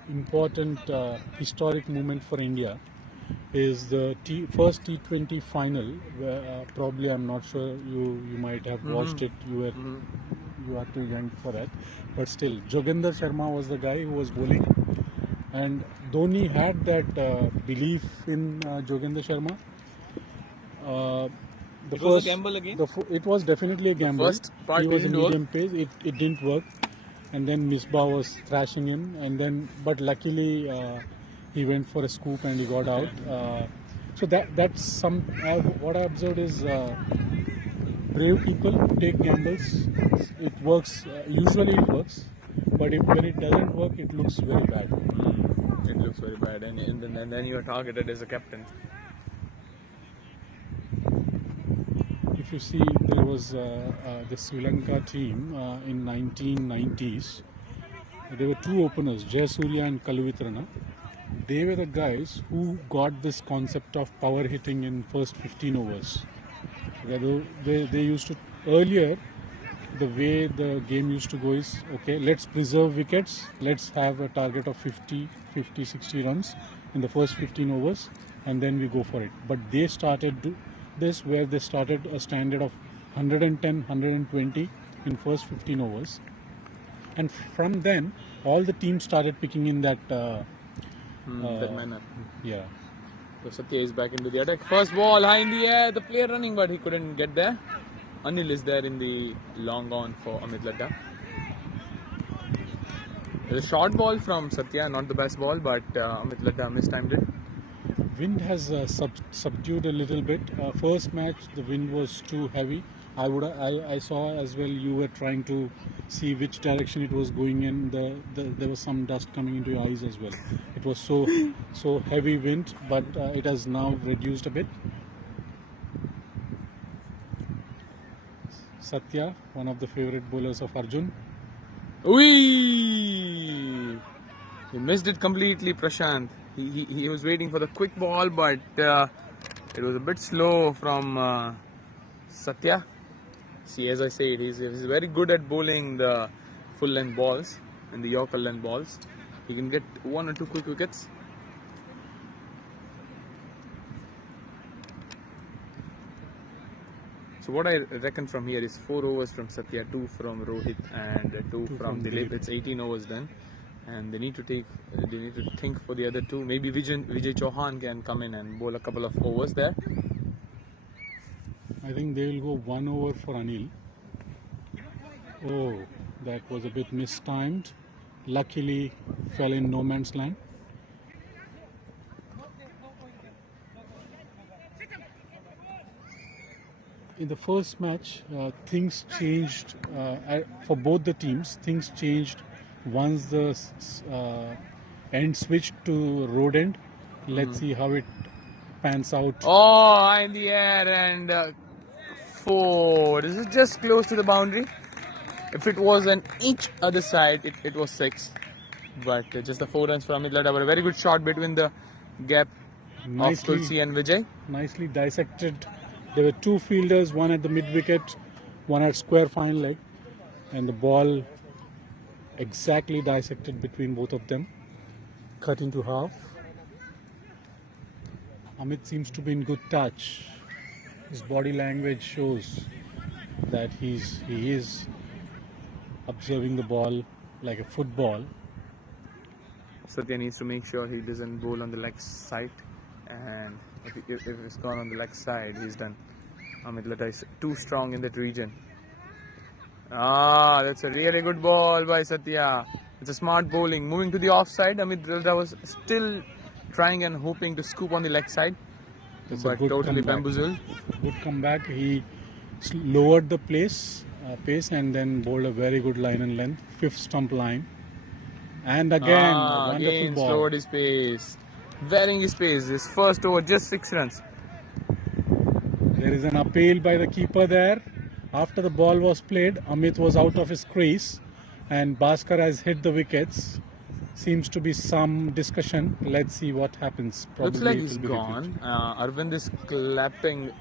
important historic moment for India is the first T20 final. Where, probably I'm not sure you might have watched it. You are too young for that, but still, Jogendra Sharma was the guy who was bowling, and Dhoni had that belief in Jogendra Sharma. It was a gamble again? It was definitely a gamble. First part he was a didn't work. medium pace. It didn't work, and then Misbah was thrashing him, but luckily he went for a scoop and he got out. So that's some what I observed is brave people take gambles. It works. Usually it works, but when it doesn't work, it looks very bad. It looks very bad, and then you are targeted as a captain. If you see, there was the Sri Lanka team in 1990s. There were two openers, Jayasuriya and Kaluvitrana. They were the guys who got this concept of power hitting in first 15 overs. They used to, earlier, the way the game used to go is, okay, let's preserve wickets, let's have a target of 50, 60 runs in the first 15 overs, and then we go for it. But they started this where they started a standard of 110, 120 in first 15 overs. And from then, all the teams started picking in that manner. Yeah. So Satya is back into the attack. First ball high in the air. The player running, but he couldn't get there. Anil is there in the long on for Amit Ladda. There's a short ball from Satya, not the best ball, but Amit Ladda mistimed it. Wind has subdued a little bit. First match, the wind was too heavy. I saw as well. You were trying to see which direction it was going in. There was some dust coming into your eyes as well. It was so heavy wind, but it has now reduced a bit. Satya, one of the favorite bowlers of Arjun. Wee! He missed it completely, Prashant. He was waiting for the quick ball, but it was a bit slow from Satya. See, as I said, he's very good at bowling the full length balls and the Yorker length balls. He can get one or two quick wickets. So what I reckon from here is 4 overs from Satya, 2 from Rohit, and 2 from Dilip. It's 18 overs then, and they need to think for the other two. Maybe Vijay Chauhan can come in and bowl a couple of overs there. I think they will go 1 over for Anil. Oh, that was a bit mistimed. Luckily, fell in no man's land. In the first match, things changed for both the teams. Things changed once the end switched to road end. Let's see how it pans out. Oh, in the air and 4. This is just close to the boundary. If it was on each other side, it was 6. But just the 4 runs from Amit Ladda. But a very good shot between the gap of Tulsi and Vijay. Nicely dissected. There were two fielders, one at the mid wicket, one at square fine leg, and the ball exactly dissected between both of them, cut into half. Amit seems to be in good touch. His body language shows that he is observing the ball like a football. Satya needs to make sure he doesn't bowl on the leg side, and if it's gone on the leg side, he's done. Amit Ladda is too strong in that region. That's a really good ball by Satya. It's a smart bowling. Moving to the offside, Amit Ladda was still trying and hoping to scoop on the leg side, but totally bamboozled. Good comeback. He lowered the pace and then bowled a very good line and length, 5th stump line. And again, wonderful ball. Slowed his pace, varying his pace. His first over, just 6 runs. There is an appeal by the keeper there. After the ball was played, Amit was out of his crease and Bhaskar has hit the wickets. Seems to be some discussion. Let's see what happens. Probably looks like he's gone. Arvind is clapping.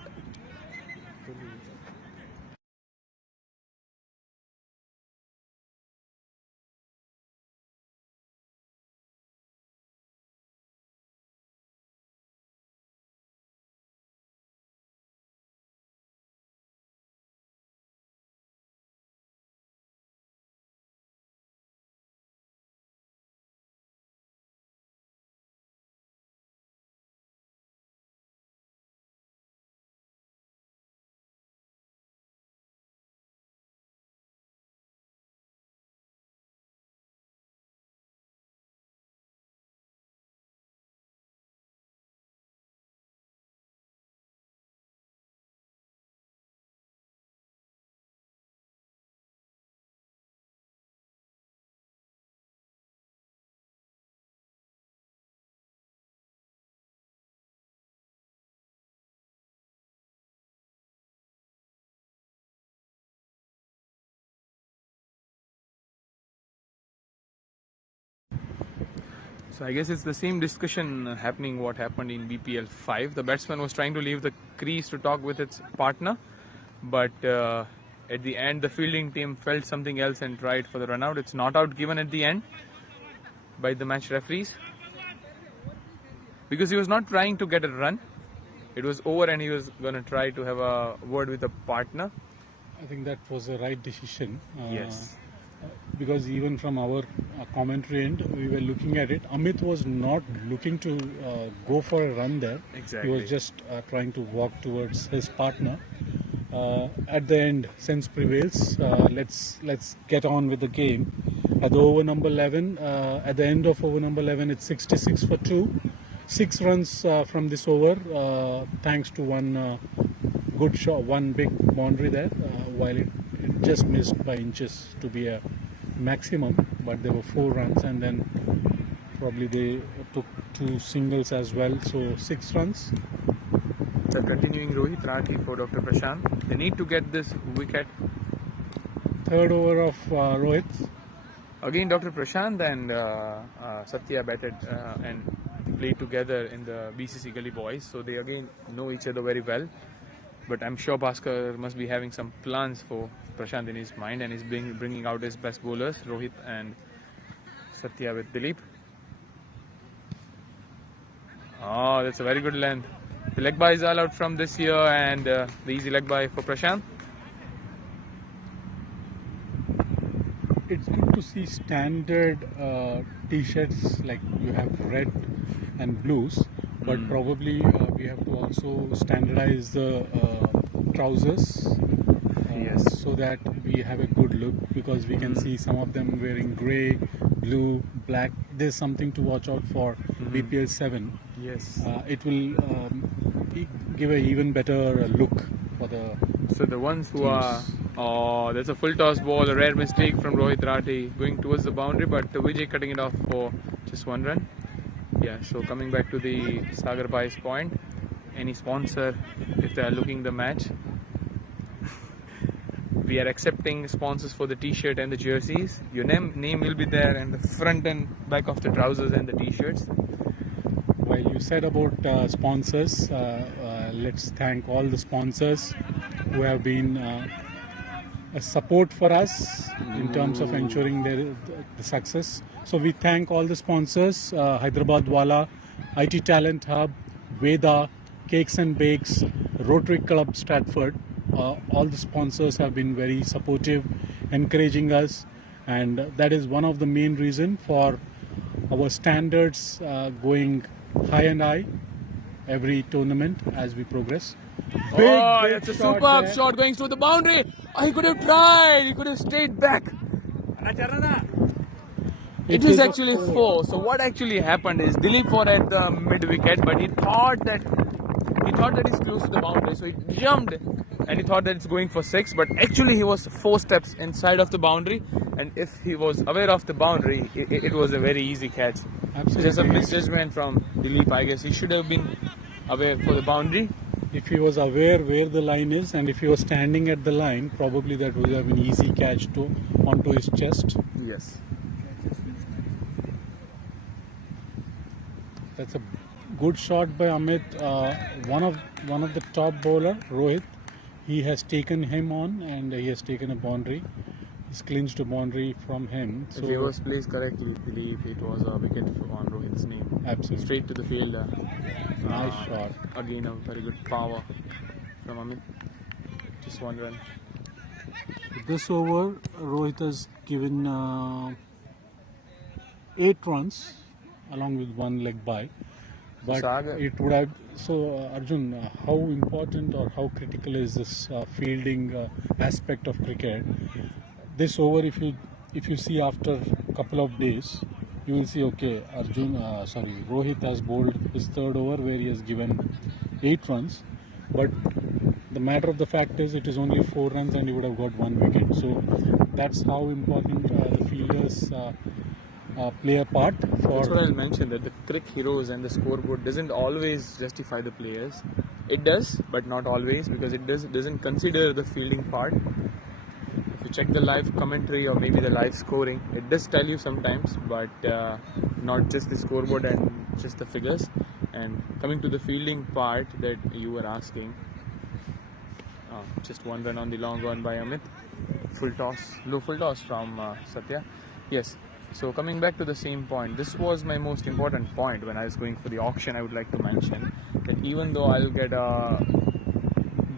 So I guess it's the same discussion happening what happened in BPL 5. The batsman was trying to leave the crease to talk with its partner, but at the end the fielding team felt something else and tried for the run out. It's not out given at the end by the match referees because he was not trying to get a run. It was over and he was going to try to have a word with a partner. I think that was the right decision. Yes. Because even from our commentary end, we were looking at it. Amit was not looking to go for a run there. Exactly. He was just trying to walk towards his partner. At the end, sense prevails. Let's get on with the game. At the over number 11, at the end of over number 11, it's 66 for 2. 6 runs from this over, thanks to one good shot, one big boundary there, while it just missed by inches to be a maximum, but there were 4 runs, and then probably they took 2 singles as well, so 6 runs. The continuing Rohit Rathi for Dr. Prashant. They need to get this wicket. Third over of Rohit. Again, Dr. Prashant and Satya batted and played together in the BCC Gully Boys, so they again know each other very well. But I'm sure Bhaskar must be having some plans for Prashant in his mind, and he's bringing out his best bowlers, Rohit and Satya with Dilip. Oh, that's a very good length. The leg by is all out from this year, and the easy leg by for Prashant. It's good to see standard t-shirts, like you have red and blues, but probably we have to also standardize the trousers, Yes. so that we have a good look, because we can see some of them wearing grey, blue, black. There's something to watch out for. BPL 7. Yes. It will give a even better look for the So the ones who teams. are... Oh, that's a full toss ball, a rare mistake from Rohit Rathi going towards the boundary, but Vijay cutting it off for just 1 run. Yeah, so coming back to the Sagar Bhai's point, any sponsor, if they are looking the match, we are accepting sponsors for the t-shirt and the jerseys. Your name will be there, and the front and back of the trousers and the t-shirts. While you said about sponsors, let's thank all the sponsors who have been a support for us in terms of ensuring the success. So we thank all the sponsors, Hyderabad Wala, IT Talent Hub, Veda, Cakes and Bakes, Rotary Club Stratford. All the sponsors have been very supportive, encouraging us, and that is one of the main reasons for our standards going high and high every tournament as we progress. Big That's a superb there. shot going through the boundary. Oh, he could have tried. He could have stayed back. It is actually 4. So what actually happened is Dilip was at the mid wicket, but he thought that he's close to the boundary, so he jumped and he thought that it's going for 6. But actually he was 4 steps inside of the boundary, and if he was aware of the boundary, it was a very easy catch. Absolutely. Just a misjudgment from Dilip, I guess. He should have been aware for the boundary. If he was aware where the line is, and if he was standing at the line, probably that would have been easy catch onto his chest. Yes. That's a good shot by Amit. One of the top bowler, Rohit, he has taken him on, and he has taken a boundary. He's clinched a boundary from him. If he was placed correctly, Dilip, it was a wicket on Rohit's name. Absolutely. Straight to the fielder. Nice shot. Again, a very good power from Amit. Just 1 run. This over, Rohit has given 8 runs along with 1 leg by. But Sagar. it would have. So, Arjun, how important or how critical is this fielding aspect of cricket? This over, if you see after a couple of days, you will see, okay, Rohit has bowled his 3rd over where he has given 8 runs, but the matter of the fact is it is only 4 runs and he would have got 1 wicket. So that's how important the fielders play a part. That's what I'll mention, that the crick heroes and the scoreboard doesn't always justify the players. It does, but not always, because it doesn't consider the fielding part. If you check the live commentary or maybe the live scoring. It does tell you sometimes, but not just the scoreboard and just the figures. And coming to the fielding part that you were asking, just one run on the long on by Amit. Low full toss from Satya. Yes. So coming back to the same point, this was my most important point when I was going for the auction. I would like to mention that even though I'll get a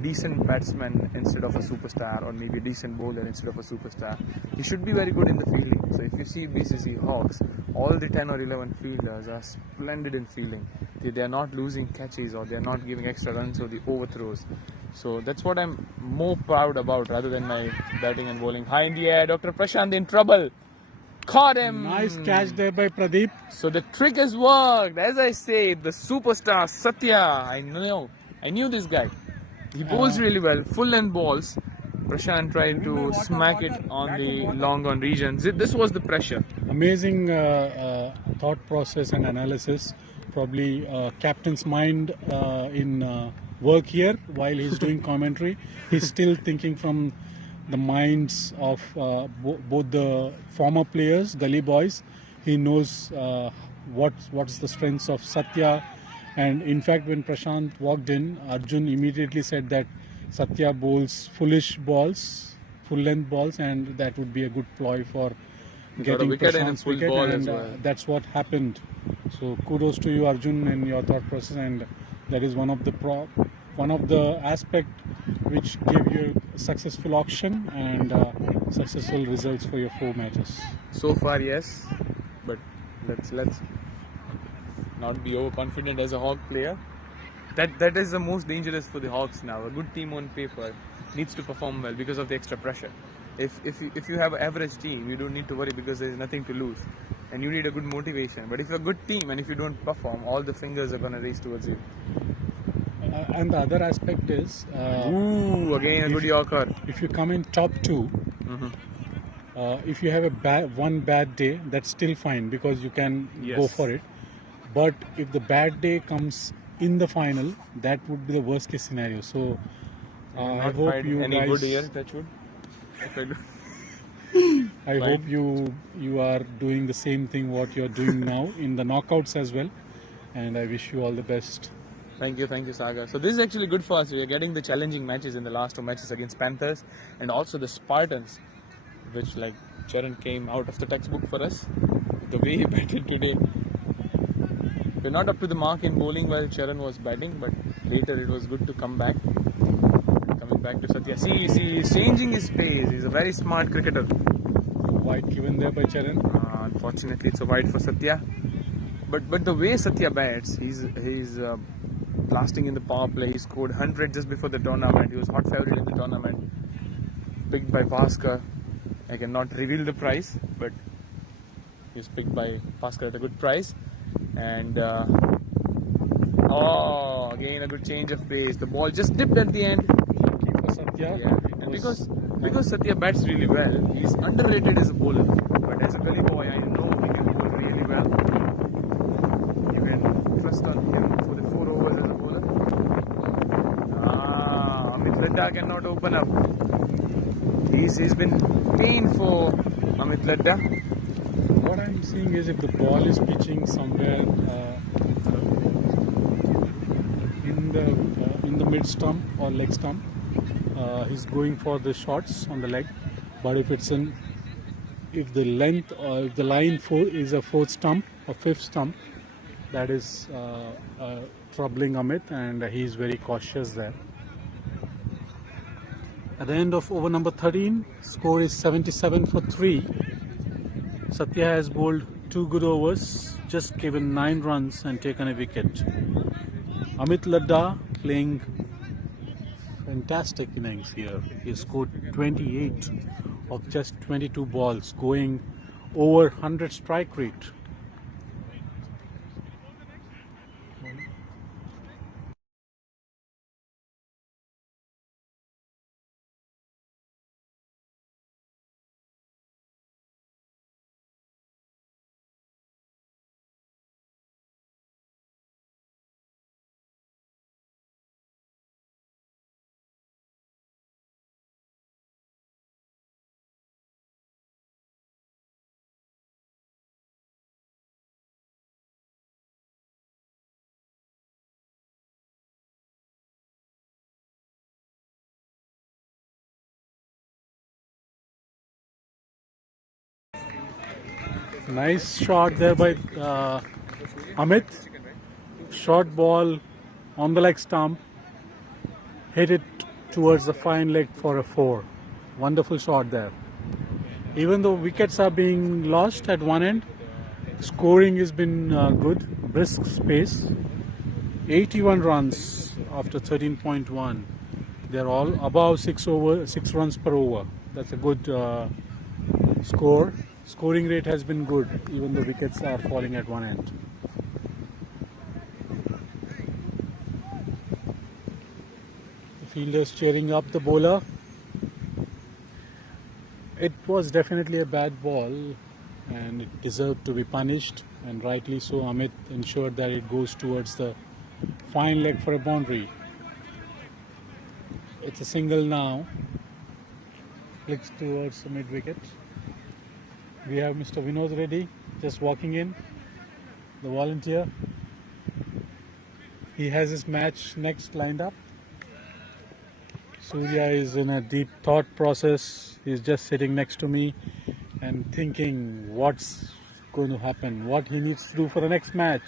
decent batsman instead of a superstar, or maybe a decent bowler instead of a superstar, he should be very good in the fielding. So if you see BCC Hawks, all the 10 or 11 fielders are splendid in fielding. They are not losing catches, or they are not giving extra runs or the overthrows. So that's what I'm more proud about rather than my batting and bowling. High in the air, Dr. Prashant in trouble. Caught him! Nice catch there by Pradeep. So the trick has worked. As I say, the superstar Satya. I knew this guy. He bowls really well, full length balls. Prashant tried to smack it on the long on regions. This was the pressure. Amazing thought process and analysis. Probably captain's mind in work here while he's doing commentary. He's still thinking from the minds of both the former players, gully boys. He knows what's the strengths of Satya. And in fact, when Prashant walked in, Arjun immediately said that Satya bowls foolish balls, full length balls, and that would be a good ploy for getting Prashant's wicket, and that's what happened. So kudos to you, Arjun, and your thought process, and that is one of the aspect which gave you a successful auction and successful results for your 4 matches. So far, yes, but let's not be overconfident as a Hawk player. That is the most dangerous for the Hawks now. A good team on paper needs to perform well because of the extra pressure. If you have an average team, you don't need to worry because there is nothing to lose, and you need a good motivation. But if you're a good team and if you don't perform, all the fingers are gonna race towards you. And the other aspect is, again a good Yorker. If you come in top 2, if you have one bad day, that's still fine because you can go for it. But if the bad day comes in the final, that would be the worst case scenario. So I hope you any guys. Good year, touch wood. If I do. I hope you are doing the same thing what you're doing now in the knockouts as well, and I wish you all the best. Thank you, Sagar. So this is actually good for us. We are getting the challenging matches in the last 2 matches against Panthers and also the Spartans, which like Charan came out of the textbook for us. The way he batted today. We're not up to the mark in bowling while Charan was batting, but later it was good to come back. Coming back to Satya. See, he's changing his pace. He's a very smart cricketer. Wide given there by Charan. Unfortunately, it's a wide for Satya. But the way Satya bats, he's blasting in the power play. He scored 100 just before the tournament. He was hot favorite in the tournament. Picked by Bhaskar. I cannot reveal the price, but he was picked by Bhaskar at a good price. And again a good change of pace. The ball just dipped at the end. Lucky for Satya. Yeah, and because Satya bats really well, he's underrated as a bowler. But as a gully boy, I know he can bowl really well. You can trust on him for the 4 overs as a bowler. Amit Ladda cannot open up. He's been pain for Amit Ladda. What I'm seeing is if the ball is pitching somewhere in the mid stump or leg stump, he's going for the shots on the leg. But if the length or if the line is a 4th stump or 5th stump, that is troubling Amit, and he's very cautious there. At the end of over number 13, score is 77 for 3. Satya has bowled 2 good overs, just given 9 runs and taken a wicket. Amit Ladda playing fantastic innings here. He scored 28 of just 22 balls, going over 100 strike rate. Nice shot there by Amit. Short ball on the leg stump. Hit it towards the fine leg for a 4. Wonderful shot there. Even though wickets are being lost at one end, scoring has been good. Brisk pace. 81 runs after 13.1. They're all above 6 runs per over. That's a good score. Scoring rate has been good, even though wickets are falling at one end. The fielders cheering up the bowler. It was definitely a bad ball and it deserved to be punished, and rightly so. Amit ensured that it goes towards the fine leg for a boundary. It's a single now. Flicks towards the mid wicket. We have Mr. Vinod Reddy just walking in, the volunteer. He has his match next lined up. Surya is in a deep thought process. He's just sitting next to me and thinking what's going to happen, what he needs to do for the next match.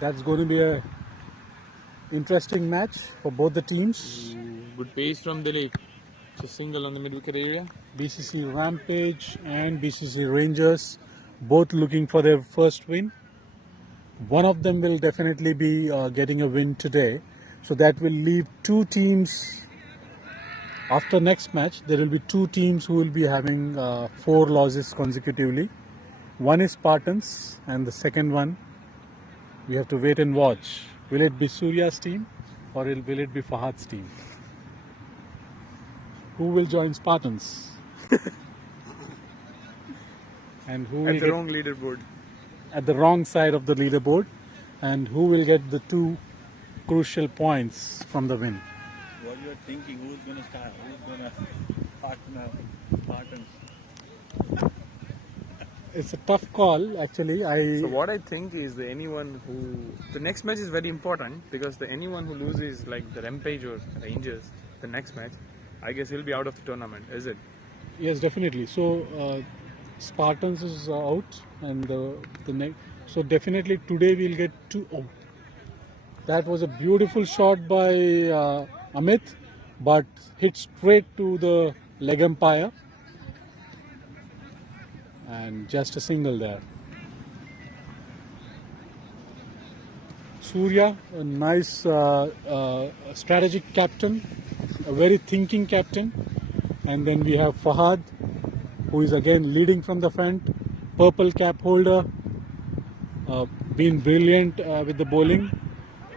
That's going to be a interesting match for both the teams. Good pace from Dilip. It's a single on the mid-wicket area. BCC Rampage and BCC Rangers both looking for their first win. One of them will definitely be getting a win today. So that will leave 2 teams. After next match, there will be 2 teams who will be having 4 losses consecutively. One is Spartans and the second one, we have to wait and watch. Will it be Surya's team or will it be Fahad's team? Who will join Spartans? And who will At the wrong leaderboard. at the wrong side of the leaderboard, and who will get the 2 crucial points from the win? What you are thinking? Who's going to start? Who's going to partner Spartans? It's a tough call, actually. So what I think is the next match is very important, because anyone who loses, like the Rampage or Rangers, the next match, I guess he'll be out of the tournament, is it? Yes, definitely. So Spartans is out, and the next. So definitely today we'll get 2. Oh, that was a beautiful shot by Amit, but hit straight to the leg umpire, and just a single there. Surya, a nice strategic captain, a very thinking captain. And then we have Fahad, who is again leading from the front, purple cap holder, been brilliant with the bowling,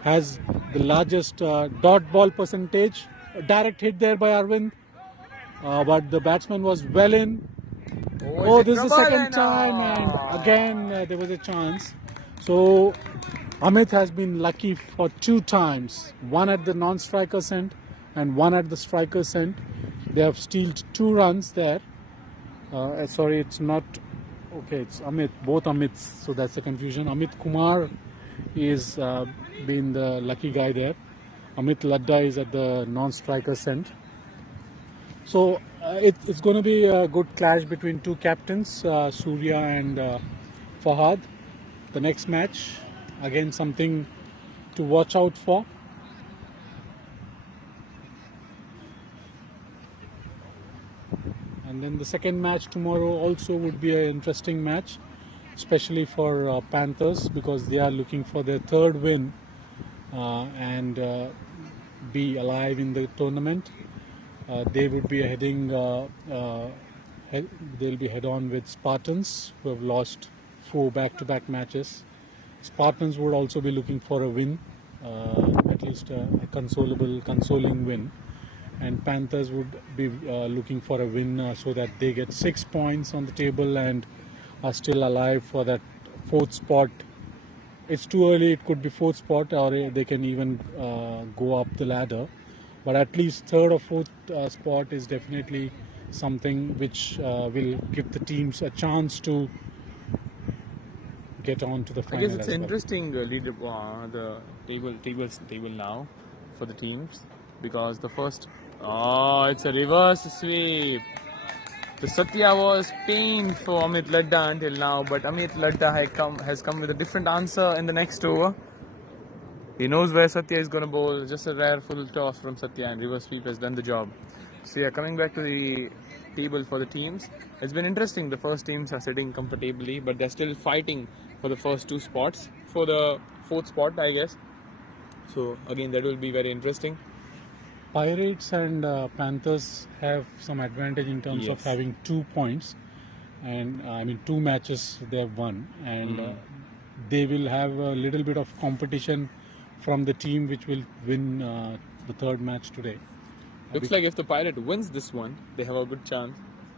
has the largest dot ball percentage. A direct hit there by Arvind, but the batsman was well in. Oh, this is the second time, and again there was a chance. So Amit has been lucky for 2 times, one at the non-striker's end and one at the striker's end. They have stealed 2 runs there. Sorry, it's not. Okay, it's Amit, both Amits, so that's the confusion. Amit Kumar is being the lucky guy there. Amit Ladda is at the non-striker's end. So it's going to be a good clash between 2 captains, Surya and Fahad. The next match, again something to watch out for. And then the second match tomorrow also would be an interesting match, especially for Panthers, because they are looking for their 3rd win and be alive in the tournament. They would be heading. They'll be head on with Spartans, who have lost 4 back-to-back matches. Spartans would also be looking for a win, at least a consoling win. And Panthers would be looking for a win so that they get 6 points on the table and are still alive for that 4th spot. It's too early, it could be 4th spot, or they can even go up the ladder. But at least 3rd or 4th spot is definitely something which will give the teams a chance to get on to the final. I guess it's interesting the table now for the teams, because the first Oh, it's a reverse sweep. The Satya was pain for Amit Ladda until now, but Amit Ladda has come with a different answer in the next over. He knows where Satya is going to bowl. Just a rare full toss from Satya, and reverse sweep has done the job. So yeah, coming back to the table for the teams, it's been interesting. The first teams are sitting comfortably, but they're still fighting for the first two spots, for the fourth spot, I guess. So again, that will be very interesting. Pirates and Panthers have some advantage in terms of Yes. having 2 points, and 2 matches they have won, and they will have a little bit of competition from the team which will win the third match today. Looks like if the Pirate wins this one, they have a good chance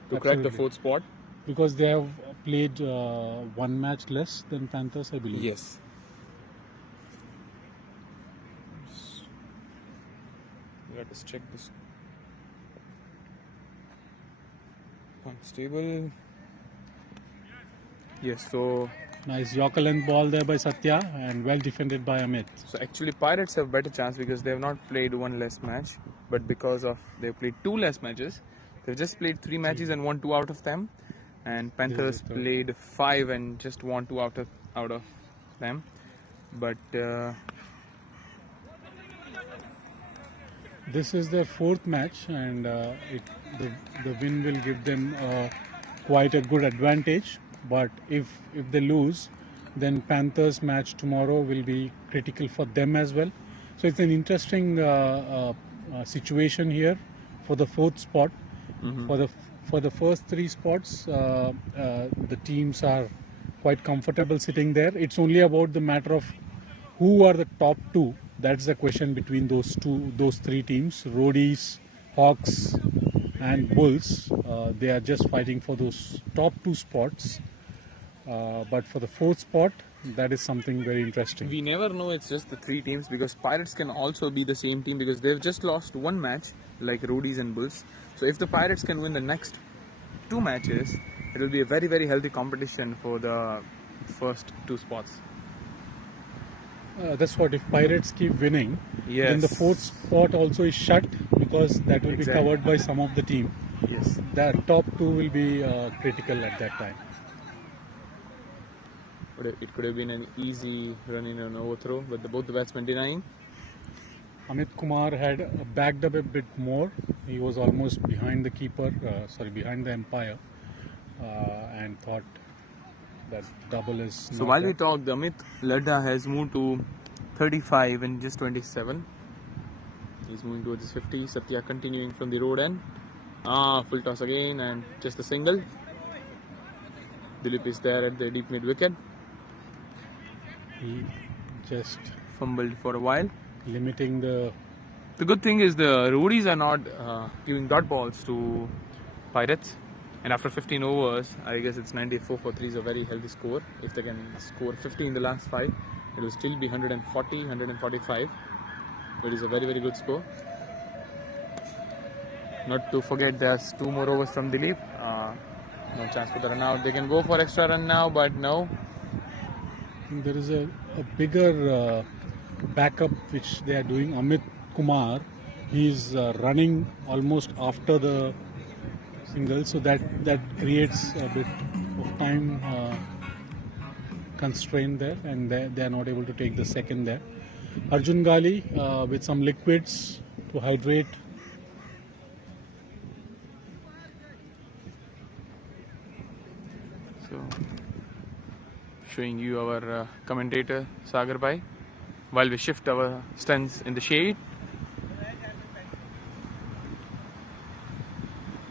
to crack the Absolutely. fourth spot. Because they have played 1 match less than Panthers, I believe. Yes. Let us check this. Unstable. Yes, so Nice Yorker length ball there by Satya and well defended by Amit. actually Pirates have better chance because they have not played one less match, but because of they've played 2 less matches, they've just played 3 matches and won 2 out of them, and Panthers the third. played 5 and just won 2 out of them. But This is their 4th match, and the win will give them quite a good advantage. But if they lose, then Panthers match tomorrow will be critical for them as well. So it's an interesting situation here for the 4th spot. For the first 3 spots, the teams are quite comfortable sitting there. It's only about the matter of who are the top 2. That's the question between those 3 teams, Roadies, Hawks and Bulls. They are just fighting for those top 2 spots. But for the 4th spot, that is something very interesting. we never know it's just the 3 teams, because Pirates can also be the same team because they've just lost 1 match like Roadies and Bulls. So if the Pirates can win the next 2 matches, it will be a very, very healthy competition for the first 2 spots. That's what, if Pirates keep winning, then the Yes. 4th spot also is shut, because that will be Exactly. covered by some of the team. Yes. The top 2 will be critical at that time. It could have been an easy run in an overthrow, but both the batsmen denying. Amit Kumar had backed up a bit more. He was almost behind the keeper, behind the umpire, and thought that double is So not while there. we talk, the Amit Ladda has moved to 35 and just 27. He's moving towards his 50. Satya continuing from the road end. Full toss again and just a single. Dilip is there at the deep mid wicket. He just Fumbled for a while. limiting the The good thing is the Roadies are not giving dot balls to Pirates. And after 15 overs, I guess it's 94 for 3 is a very healthy score. If they can score 50 in the last 5, it will still be 140, 145. But it's a very, very good score. Not to forget, there's 2 more overs from Dilip. No chance for the run out. They can go for extra run now, but no. there is a bigger backup which they are doing. Amit Kumar, he is running almost after the single, so that creates a bit of time constraint there, and they are not able to take the second there. Arjun Gali with some liquids to hydrate. So, showing you our commentator Sagar Bhai while we shift our stands in the shade.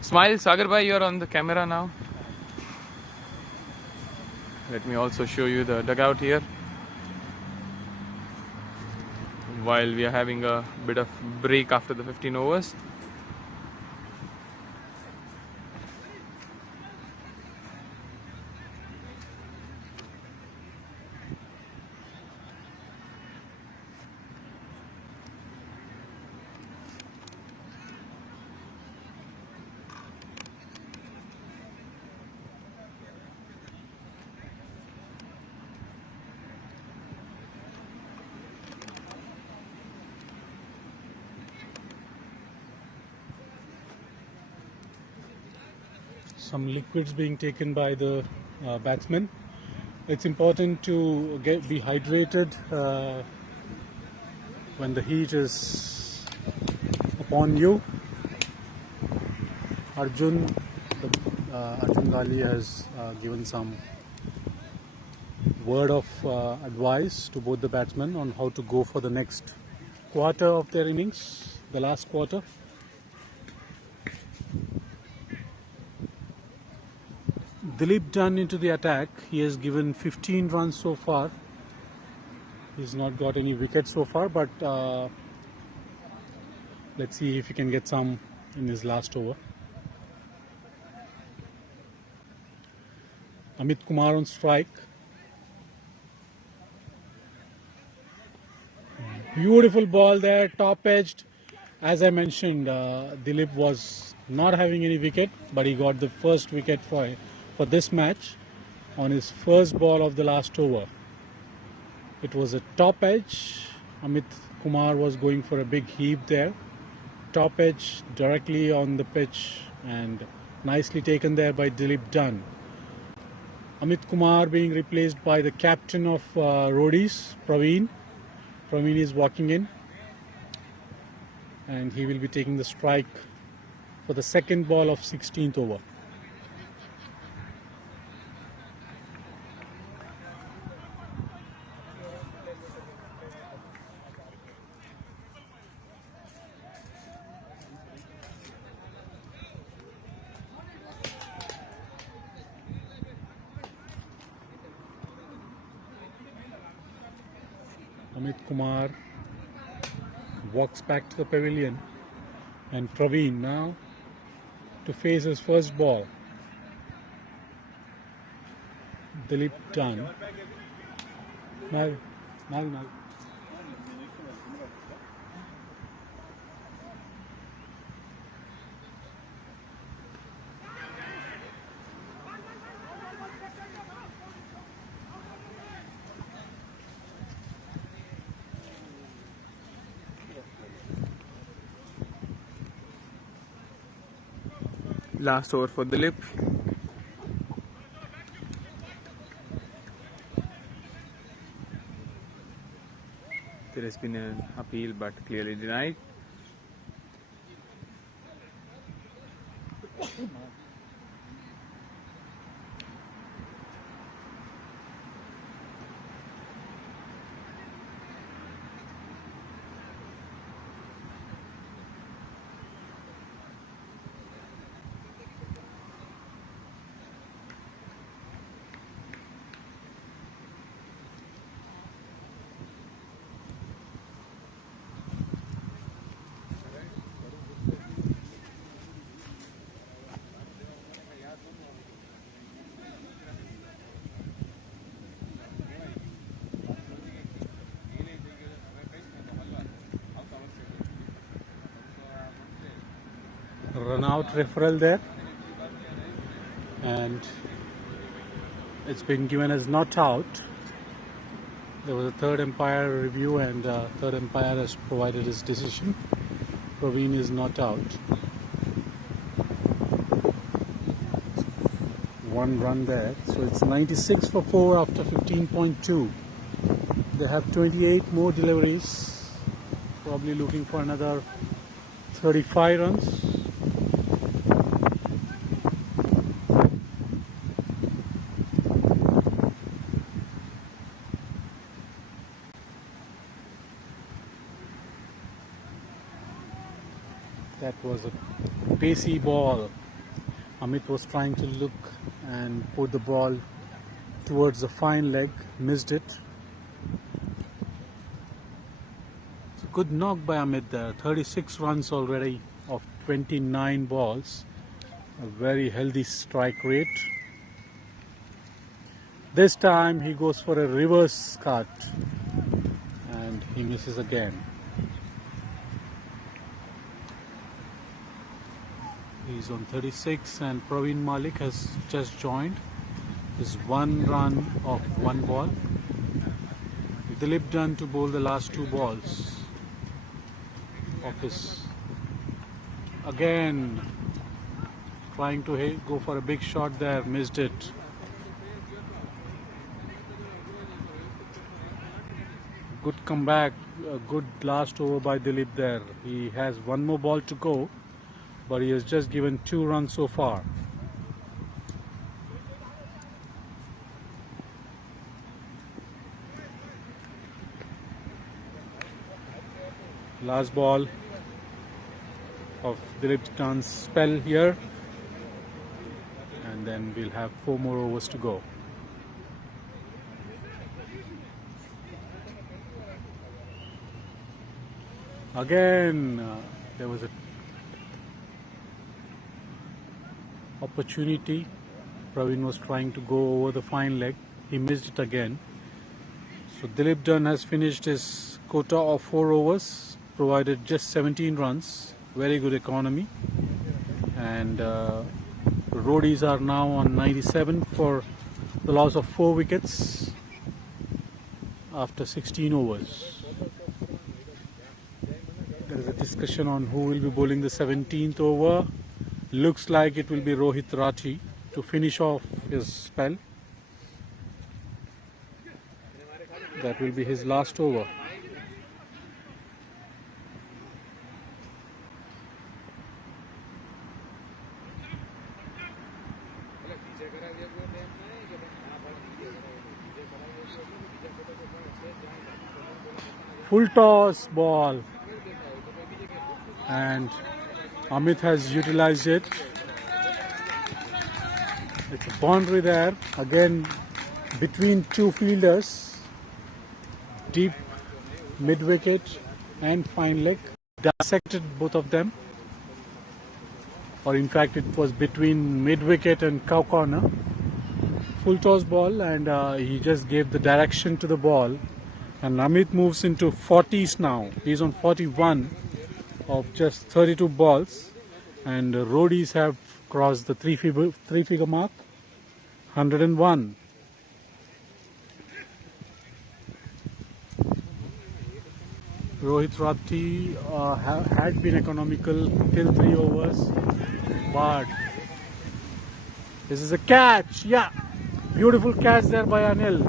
Smile, Sagar Bhai, you are on the camera now. Let me also show you the dugout here. While we are having a bit of break after the 15 overs. some liquids being taken by the batsmen. It's important to be hydrated when the heat is upon you. Arjun Gali has given some word of advice to both the batsmen on how to go for the next quarter of their innings, the last quarter. Dilip Dunn into the attack. He has given 15 runs so far. He's not got any wickets so far, but let's see if he can get some in his last over. Amit Kumar on strike. Beautiful ball there, top edged. As I mentioned, Dilip was not having any wicket, but he got the first wicket for this match on his first ball of the last over. It was a top edge. Amit Kumar was going for a big heave there. Top edge directly on the pitch and nicely taken there by Dilip Dunn. Amit Kumar being replaced by the captain of Roadies, Praveen. Praveen is walking in and he will be taking the strike for the second ball of 16th over. Amit Kumar walks back to the pavilion and Praveen now to face his first ball. Dilip Dunn. Mal. Last over for Dilip. There has been an appeal but clearly denied. Run out referral there, and it's been given as not out. There was a third umpire review and third umpire has provided his decision. Praveen is not out. One run there, so it's 96 for 4 after 15.2. They have 28 more deliveries, probably looking for another 35 runs. That was a pacey ball. Amit was trying to look and put the ball towards the fine leg, missed it. It's a good knock by Amit there. 36 runs already of 29 balls. A very healthy strike rate. This time he goes for a reverse cut and he misses again. He's on 36 and Praveen Malik has just joined. His 1 run of 1 ball. Dilip Dunn to bowl the last 2 balls of his. Again, trying to go for a big shot there, missed it. Good comeback, a good last over by Dilip there. He has one more ball to go, but he has just given 2 runs so far. Last ball of Dilip's chance spell here, and then we'll have 4 more overs to go. Again, there was an opportunity. Praveen was trying to go over the fine leg. He missed it again. So Dilip Dunn has finished his quota of 4 overs, provided just 17 runs. Very good economy. And Roadies are now on 97 for the loss of 4 wickets after 16 overs. There is a discussion on who will be bowling the 17th over. Looks like it will be Rohit Rathi to finish off his spell. That will be his last over. Full toss ball, and Amit has utilized it. It's a boundary there, again between 2 fielders, deep mid wicket and fine leg, dissected both of them, or in fact it was between mid wicket and cow corner. Full toss ball, and he just gave the direction to the ball, and Amit moves into 40s now. He's on 41 of just 32 balls, and Roadies have crossed the three figure mark, 101. Rohit Rathi had been economical till 3 overs, but this is a catch. Yeah, beautiful catch there by Anil.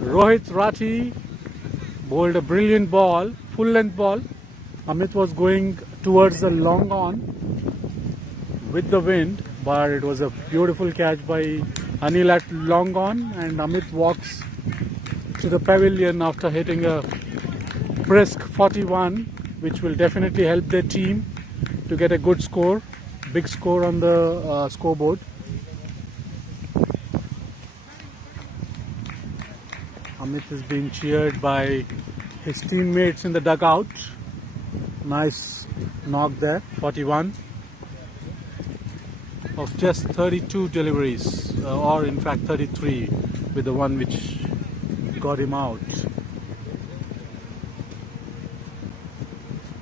Rohit Rathi bowled a brilliant ball, full length ball. Amit was going towards the long on with the wind, but it was a beautiful catch by Anil at long on, and Amit walks to the pavilion after hitting a brisk 41, which will definitely help their team to get a good score, big score on the scoreboard. Amit is being cheered by his teammates in the dugout. Nice knock there, 41 of just 32 deliveries, or in fact 33 with the one which got him out.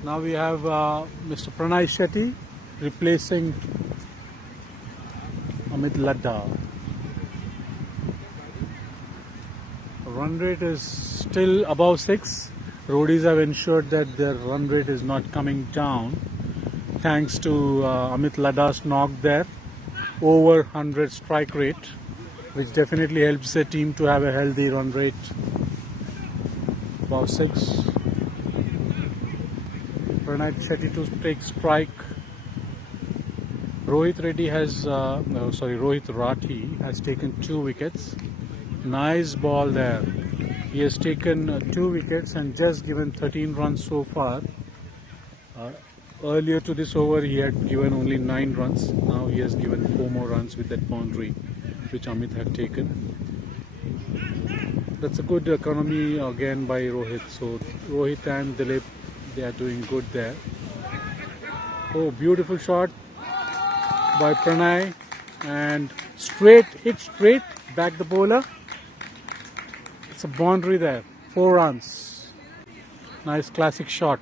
Now we have Mr. Pranay Shetty replacing Amit Ladda. Run rate is still above 6. Roadies have ensured that their run rate is not coming down thanks to Amit Ladda's knock there, over 100 strike rate, which definitely helps the team to have a healthy run rate. Above 6. Pranay Shetty to take strike. Rohit Rathi has taken 2 wickets. Nice ball there. He has taken 2 wickets and just given 13 runs so far. Earlier to this over he had given only 9 runs. Now he has given 4 more runs with that boundary which Amit had taken. That's a good economy again by Rohit. So Rohit and Dilip, they are doing good there. Oh, beautiful shot by Pranay, and hit straight back the bowler. It's a boundary there, 4 runs. Nice classic shot.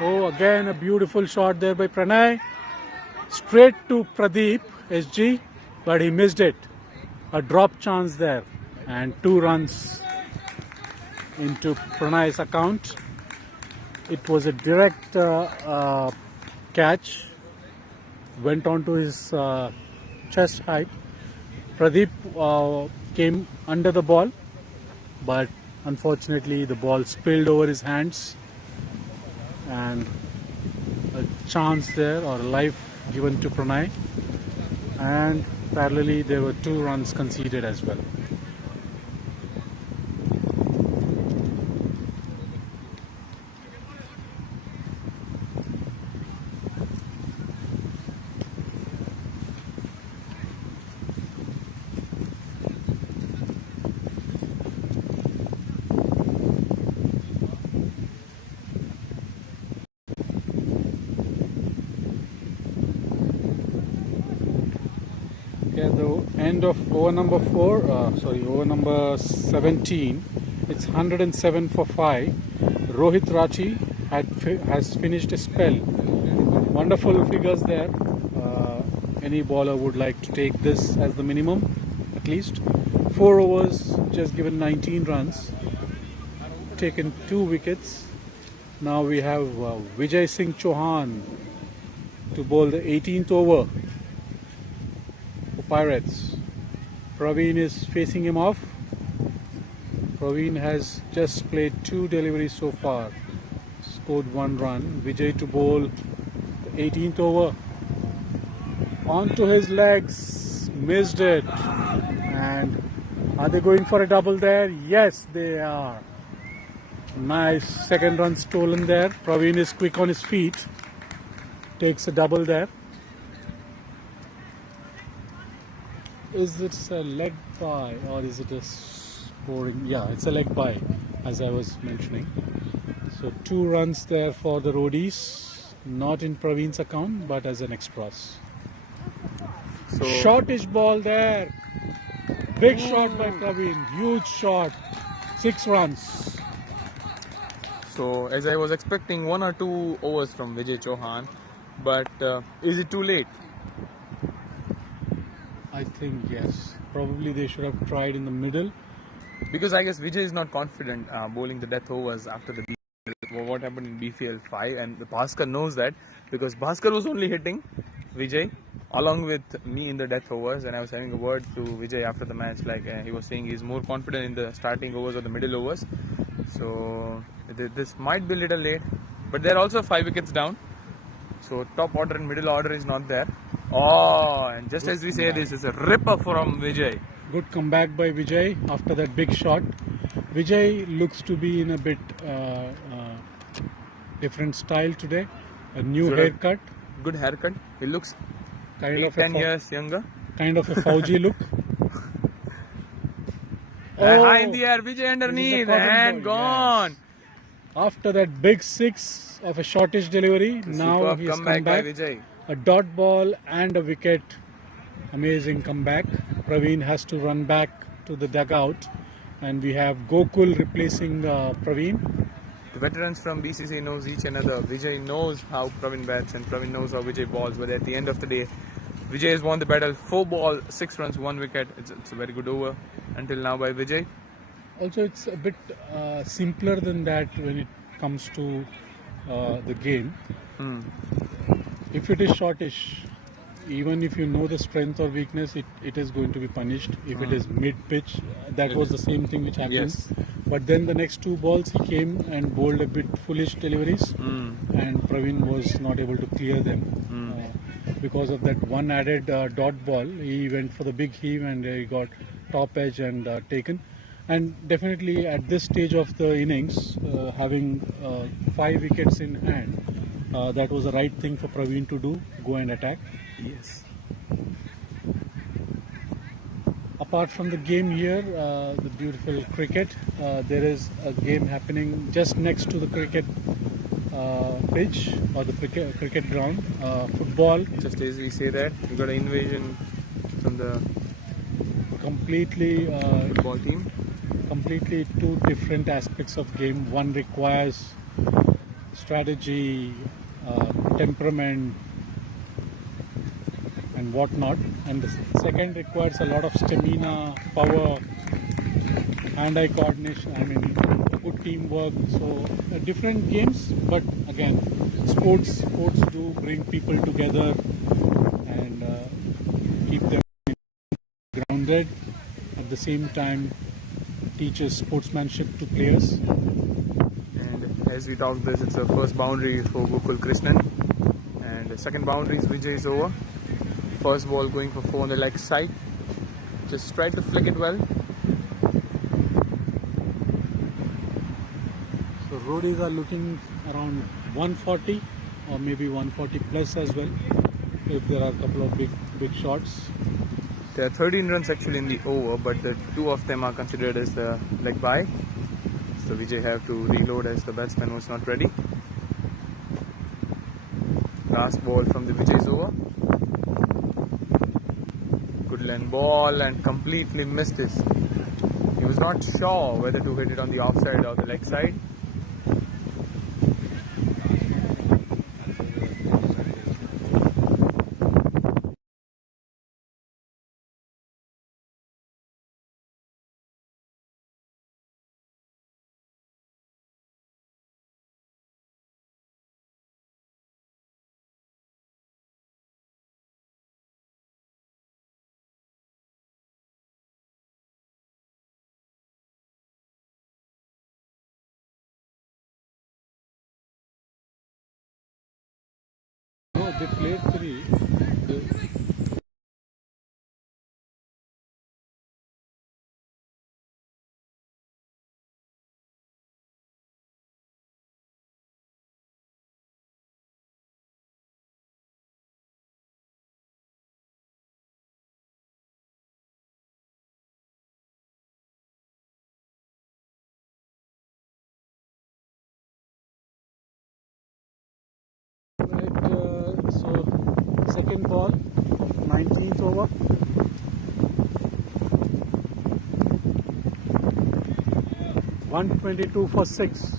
Oh, again a beautiful shot there by Pranay. Straight to Pradeep SG, but he missed it. A drop chance there, and 2 runs into Pranay's account. It was a direct catch, went on to his chest height. Pradeep came under the ball, but unfortunately the ball spilled over his hands, and a chance there, or a life given to Pranay, and parallelly there were 2 runs conceded as well. At the end of over number 17, it's 107 for 5. Rohit Rachi has finished a spell. Wonderful figures there. Any bowler would like to take this as the minimum, at least. 4 overs, just given 19 runs, taken 2 wickets. Now we have Vijay Singh Chauhan to bowl the 18th over. Pirates. Praveen is facing him off. Praveen has just played 2 deliveries so far, scored 1 run. Vijay to bowl the 18th over. Onto his legs, missed it. And are they going for a double there? Yes, they are. Nice second run stolen there. Praveen is quick on his feet, takes a double there. Is it a leg bye or is it a scoring? Yeah, it's a leg bye, as I was mentioning. So 2 runs there for the Roadies, not in Praveen's account, but as an extras. So shortish ball there. Big shot by Praveen, huge shot. 6 runs. So as I was expecting 1 or 2 overs from Vijay Chauhan, but is it too late? I think yes. Probably they should have tried in the middle. Because I guess Vijay is not confident bowling the death overs after the what happened in BPL 5, and the Bhaskar knows that, because Bhaskar was only hitting Vijay along with me in the death overs, and I was having a word to Vijay after the match, like he was saying he's more confident in the starting overs or the middle overs. So this might be a little late, but they're also 5 wickets down. So top order and middle order is not there. Oh, and just as we say, this is a ripper from Vijay. Good comeback by Vijay after that big shot. Vijay looks to be in a bit different style today. A new haircut. Good haircut. He looks kind of 10 years younger. Kind of a Fauji look. High in the air, Vijay underneath, and gone. Yes. After that big 6 of a shortish delivery, now he's come back. By Vijay. A dot ball and a wicket. Amazing comeback. Praveen has to run back to the dugout, and we have Gokul replacing Praveen. The veterans from BCC knows each another. Vijay knows how Praveen bats and Praveen knows how Vijay balls, but at the end of the day, Vijay has won the battle. 4 ball, 6 runs, 1 wicket. It's a very good over until now by Vijay. Also, it's a bit simpler than that when it comes to the game. If it is shortish, even if you know the strength or weakness, it is going to be punished. If it is mid-pitch, that was the same thing which happened. Yes. But then the next 2 balls, he came and bowled a bit foolish deliveries, and Praveen was not able to clear them. Because of that one added dot ball, he went for the big heave and he got top edge and taken. And definitely at this stage of the innings, having 5 wickets in hand, that was the right thing for Praveen to do, go and attack. Yes. Apart from the game here, the beautiful cricket, there is a game happening just next to the cricket pitch or the cricket ground. Football. Just as we say that, we got an invasion from the completely football team. Completely 2 different aspects of game. One requires strategy, temperament, and whatnot. And the second requires a lot of stamina, power, hand-eye coordination. I mean, good teamwork. So different games, but again, sports do bring people together and keep them grounded. At the same time, teaches sportsmanship to players. And as we talk this, it's the first boundary for Gokul Krishnan, and the second boundary is Vijay's over. First ball going for 4 on the leg side. Just try to flick it well. So Roadies are looking around 140 or maybe 140 plus as well, if there are a couple of big shots. There are 13 runs actually in the over, but the 2 of them are considered as the leg bye. So Vijay have to reload as the batsman was not ready. Last ball from the Vijay's over. Good length ball and completely missed it. He was not sure whether to hit it on the offside or the leg side. No, they played 3. So second ball of 19th over. $122 for 6.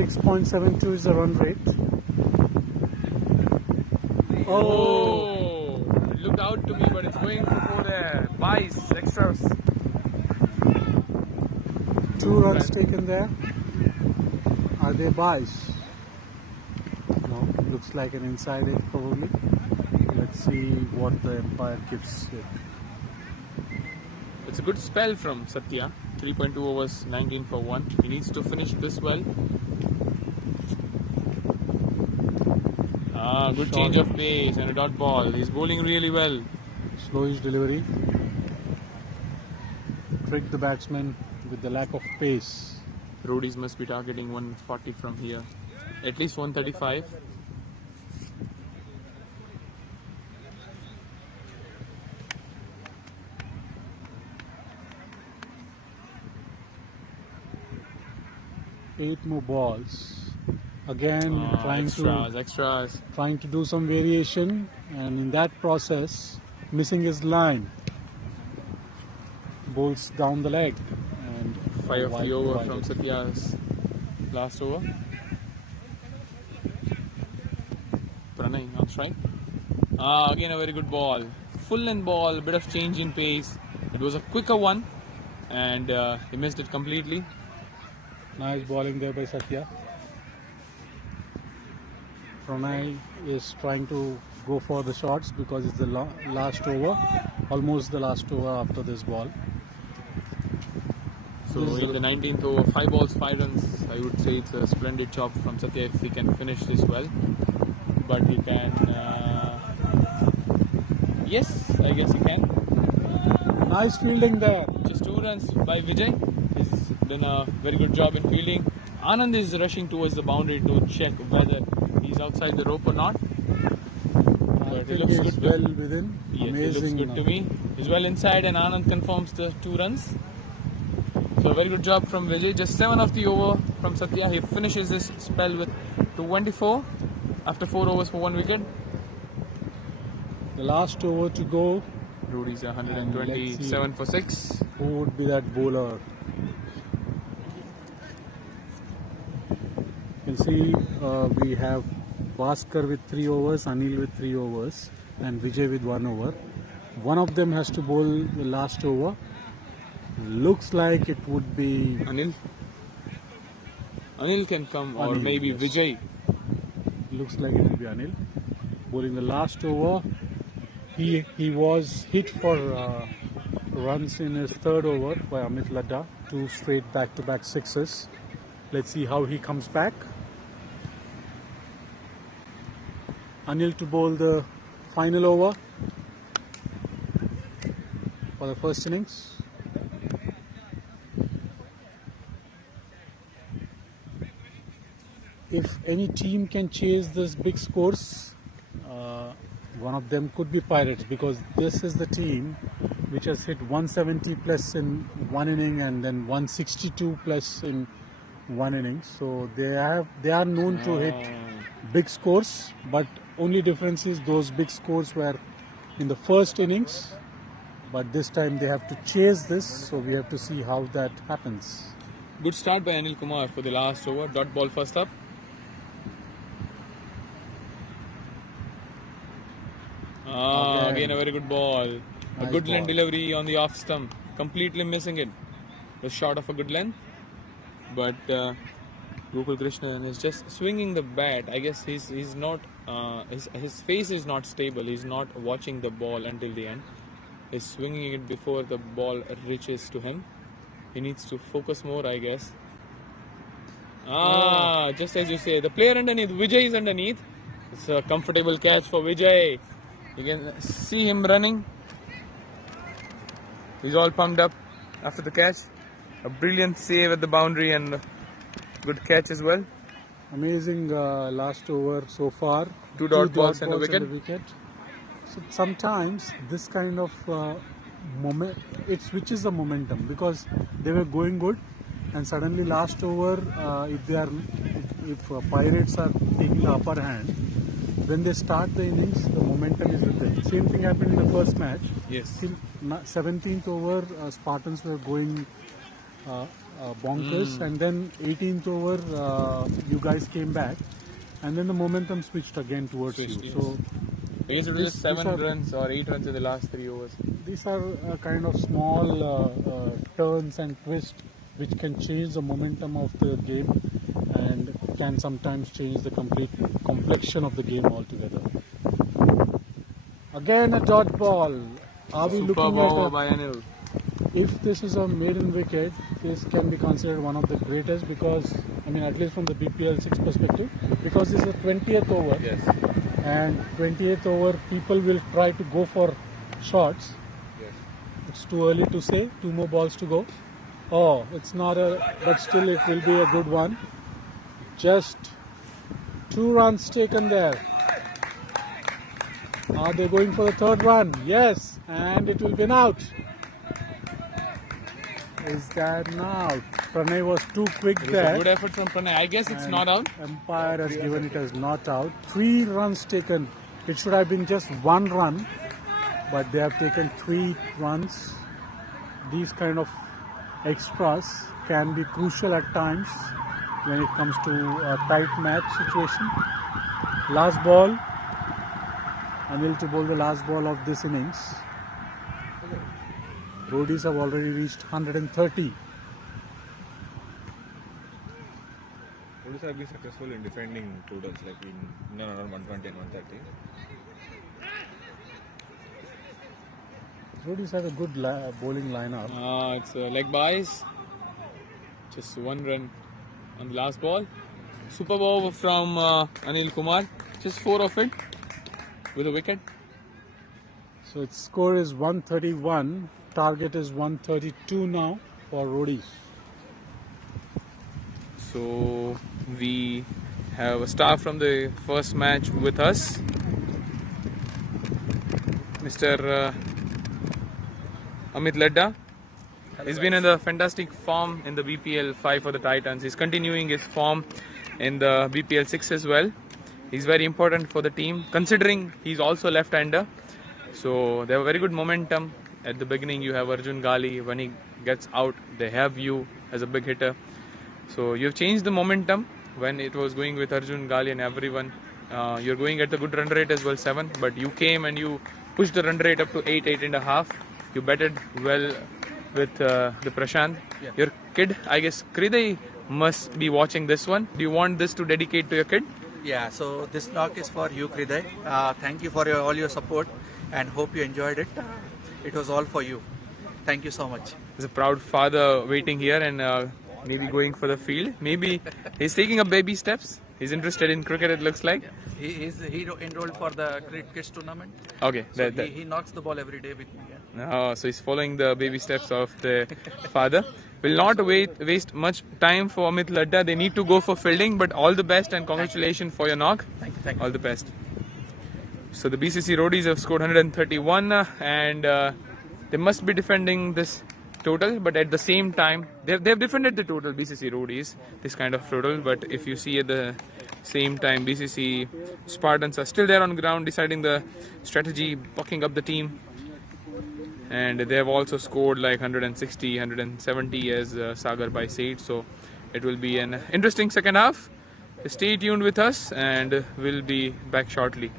.72 is the run rate. Oh, it looked out to me, but it's going for there. Buys, extras. 2 runs taken there. Are they buys? No, looks like an inside edge probably. Let's see what the umpire gives it. It's a good spell from Satya. 3.2 overs, 19 for 1. He needs to finish this well. Good change of pace and a dot ball. He's bowling really well. Slowish delivery. Trick the batsman with the lack of pace. Roadies must be targeting 140 from here. At least 135. Eight more balls. Again, trying to do some variation, and in that process, missing his line. Bowls down the leg, and 5 of the over from Satya's last over. Pranay on strike. Again a very good ball. Full length ball, a bit of change in pace. It was a quicker one, and he missed it completely. Nice bowling there by Satya. Pranay is trying to go for the shots because it's the last over, almost the last over after this ball. So in the 19th over, 5 balls, 5 runs. I would say it's a splendid job from Satya if he can finish this well. But he can, yes, I guess he can. Nice fielding there. Just 2 runs by Vijay. He's done a very good job in fielding. Anand is rushing towards the boundary to check whether he's outside the rope or not. But he looks good well within. Yes, Amazing. he looks good to me. He's well inside, and Anand confirms the 2 runs. So very good job from Vijay. Just 7 of the over from Satya. He finishes this spell with 224 after 4 overs for 1 wicket. The last over to go. Roadies are 127 for 6. Who would be that bowler? can see we have Bhaskar with 3 overs, Anil with 3 overs, and Vijay with 1 over. One of them has to bowl the last over. Looks like it would be Anil. Anil can come, or Anil, maybe yes. Vijay. Looks like it will be Anil bowling the last over. He was hit for runs in his 3rd over by Amit Ladda, 2 straight back-to-back sixes. Let's see how he comes back. Anil to bowl the final over for the first innings. If any team can chase this big scores, one of them could be Pirates, because this is the team which has hit 170 plus in one inning and then 162 plus in one inning. So they are known to hit big scores, but only difference is those big scores were in the first innings, but this time they have to chase this, so we have to see how that happens. Good start by Anil Kumar for the last over. Dot ball first up. Again a very good ball. A Nice good length ball. delivery on the off stump. Completely missing it. The shot of a good length. But Gokul Krishnan is just swinging the bat. I guess he's not. His face is not stable. He's not watching the ball until the end. He's swinging it before the ball reaches to him. He needs to focus more, I guess. Just as you say, the player underneath, Vijay is underneath. It's a comfortable catch for Vijay. You can see him running. He's all pumped up after the catch. A brilliant save at the boundary and good catch as well. Amazing last over so far. 2 dot balls and a wicket. So sometimes this kind of moment, it switches the momentum, because they were going good and suddenly last over, if Pirates are taking the upper hand, when they start the innings, the momentum is with them. Same thing happened in the first match. Yes. Till 17th over, Spartans were going bonkers, and then 18th over, you guys came back, and then the momentum switched again towards you. Yes. So I guess it was 7 runs or 8 runs in the last 3 overs. these are kind of small turns and twists which can change the momentum of the game and can sometimes change the complete complexion of the game altogether. Again a dot ball. Are we Superb looking over at by Anil. if this is a maiden wicket, this can be considered one of the greatest, because I mean, at least from the BPL 6 perspective, because this is the 20th over. Yes. And 28th over, people will try to go for shots. Yes. It's too early to say. 2 more balls to go. Oh, it's not but still it will be a good one. Just 2 runs taken there. Are they going for the 3rd run? Yes, and it will be an out. Is that an out? Pranay was too quick It was there. a good effort from Pranay. I guess it's And not out. Umpire has given it as not out. 3 runs taken. It should have been just 1 run, but they have taken 3 runs. These kind of extras can be crucial at times when it comes to a tight match situation. Last ball. Anil to bowl the last ball of this innings. Roadies have already reached 130. Roadies have been successful in defending totals, like in around 120 and 130. Roadies have a good bowling lineup. It's leg byes. Just 1 run on the last ball. Superb over from Anil Kumar. Just 4 of it with a wicket. So its score is 131. Target is 132 now for Roadies. So we have a star from the first match with us, Mr. Amit Ladda. He's been in the fantastic form in the BPL 5 for the Titans. He's continuing his form in the BPL 6 as well. He's very important for the team, considering he's also left-hander. So they have very good momentum. At the beginning you have Arjun Gali. When he gets out, they have you as a big hitter. So you've changed the momentum when it was going with Arjun, Gali and everyone. You're going at the good run rate as well, 7, but you came and you pushed the run rate up to 8, 8.5. You betted well with the Prashant. Yeah. Your kid, I guess, Kriday must be watching this one. Do you want this to dedicate to your kid? Yeah, so this knock is for you, Kriday. Thank you for all your support and hope you enjoyed it. It was all for you. Thank you so much. There's a proud father waiting here and maybe going for the field. Maybe he's taking up baby steps. He's interested in cricket, it looks like. He enrolled for the cricket tournament. Okay, So he knocks the ball every day with me. Yeah. Oh, so he's following the baby steps of the father. Will not waste much time for Amit Ladda. They need to go for fielding, but all the best and congratulations for your knock. Thank you. All the best. So the BCC Roadies have scored 131 and they must be defending this total, but at the same time, they've defended the total, BCC Roadies, this kind of total, but if you see at the same time, BCC Spartans are still there on ground deciding the strategy, bucking up the team. And they have also scored like 160, 170 as Sagar by said. So it will be an interesting second half. Stay tuned with us and we'll be back shortly.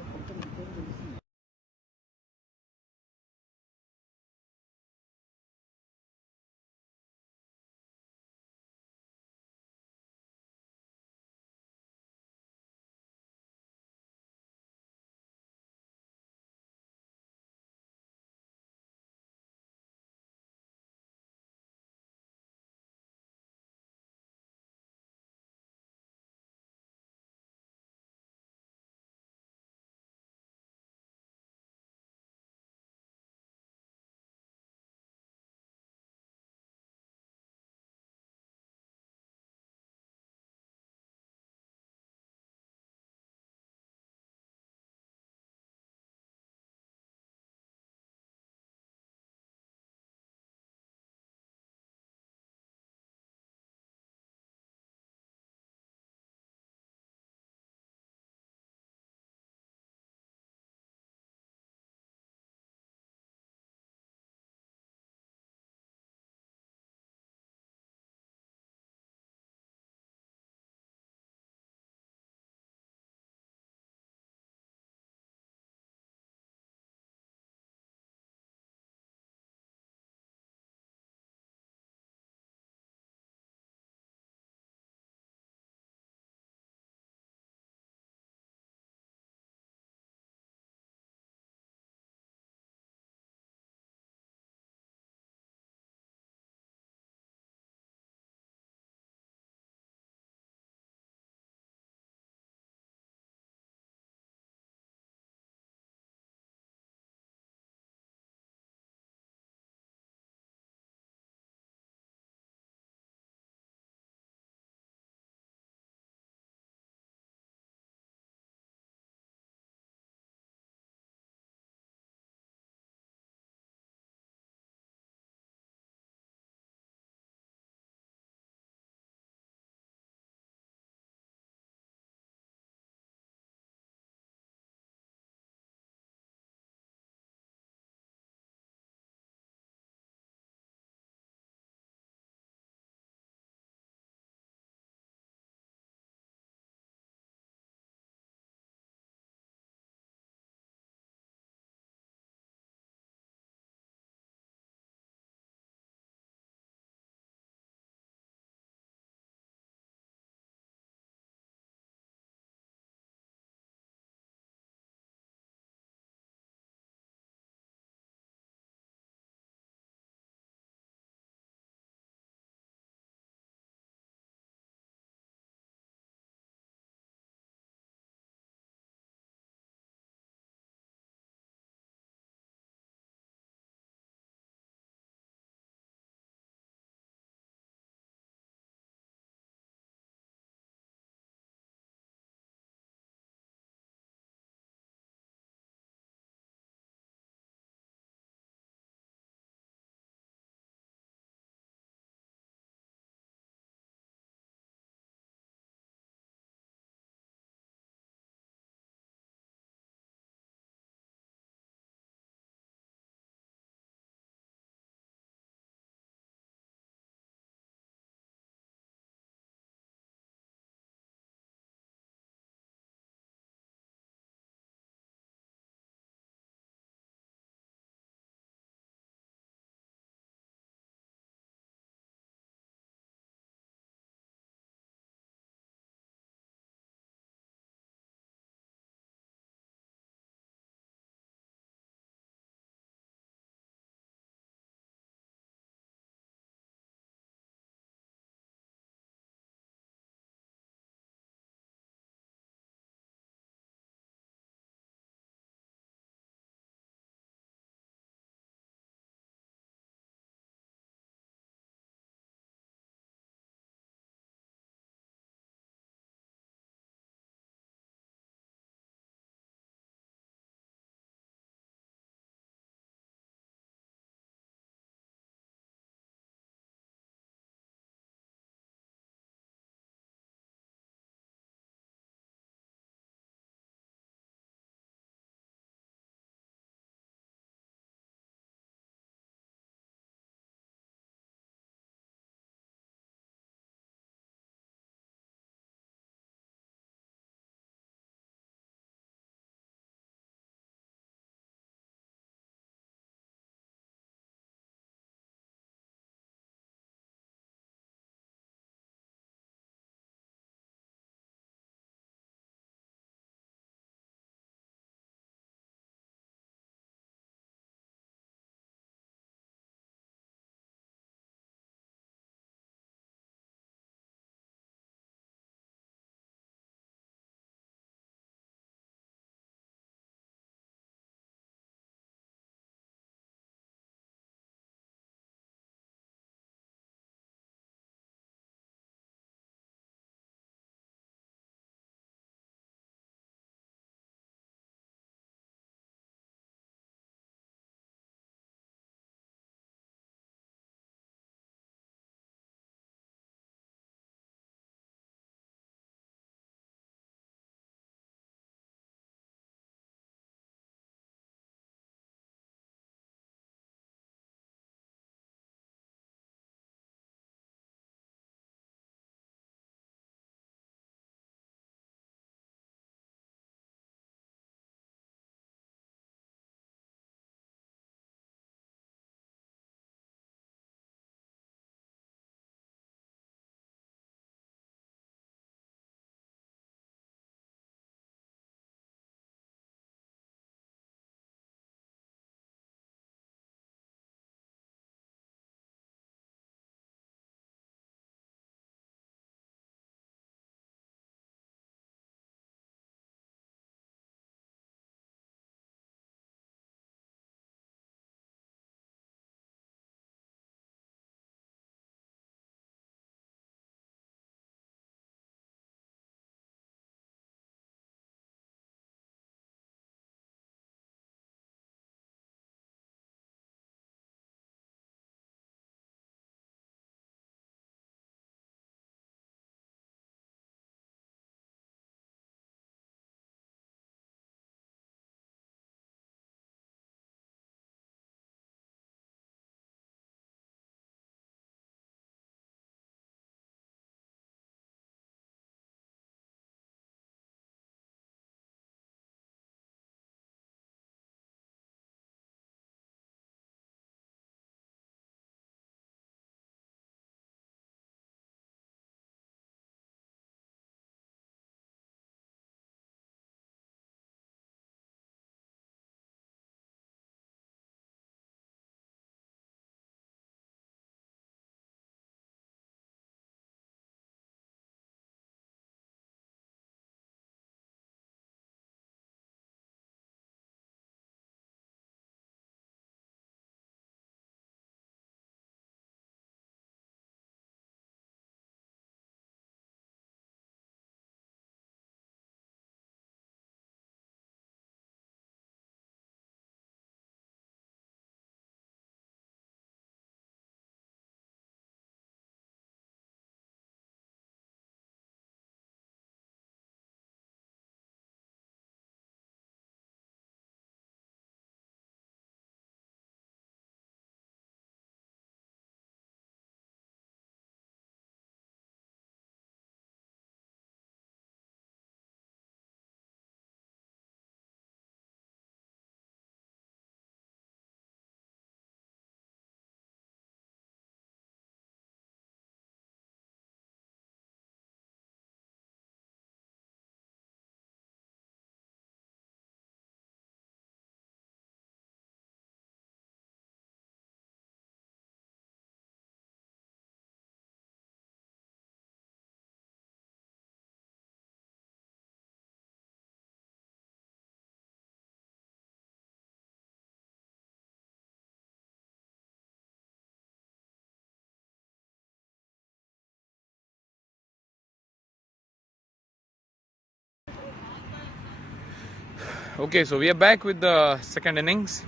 Okay, so we are back with the second innings.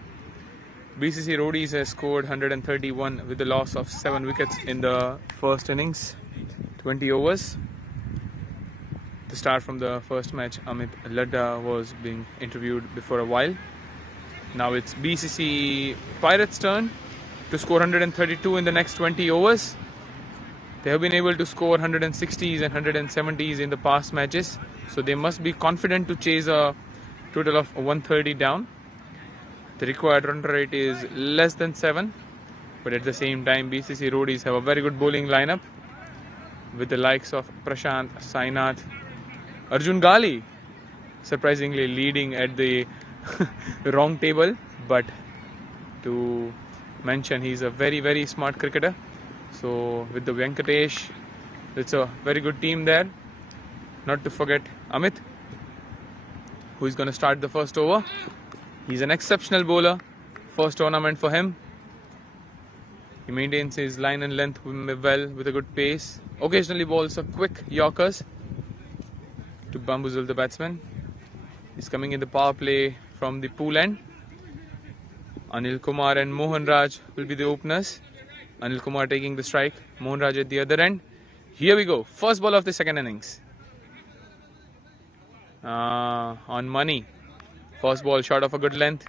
BCC Roadies has scored 131 with the loss of 7 wickets in the first innings, 20 overs. To start from the first match, Amit Ladda was being interviewed before a while. Now it's BCC Pirates' turn to score 132 in the next 20 overs. They have been able to score 160s and 170s in the past matches, so they must be confident to chase a total of 130 down. The required run rate is less than 7, but at the same time BCC Roadies have a very good bowling lineup with the likes of Prashant, Sainath, Arjun Gali surprisingly leading at the wrong table, but to mention he's a very smart cricketer. So with the Venkatesh, it's a very good team there. Not to forget Amit, who is going to start the first over. He's an exceptional bowler. First tournament for him. He maintains his line and length well with a good pace. Occasionally bowls a quick Yorkers to bamboozle the batsman. He's coming in the power play from the pool end. Anil Kumar and Mohan Raj will be the openers. Anil Kumar taking the strike, Mohan Raj at the other end. Here we go, first ball of the second innings. On money. First ball short of a good length.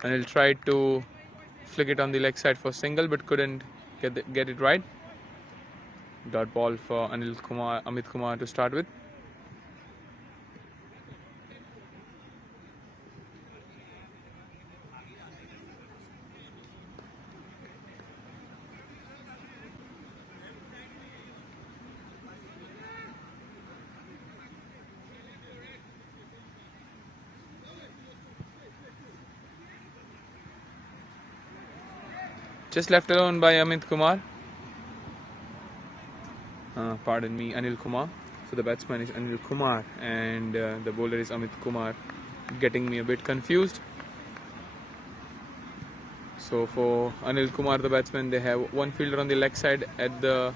Anil tried to flick it on the leg side for single, but couldn't get it right. Dot ball for Amit Kumar to start with. Just left alone by Amit Kumar. Pardon me, Anil Kumar. So the batsman is Anil Kumar and the bowler is Amit Kumar. Getting me a bit confused. So for Anil Kumar, the batsman, they have one fielder on the leg side at the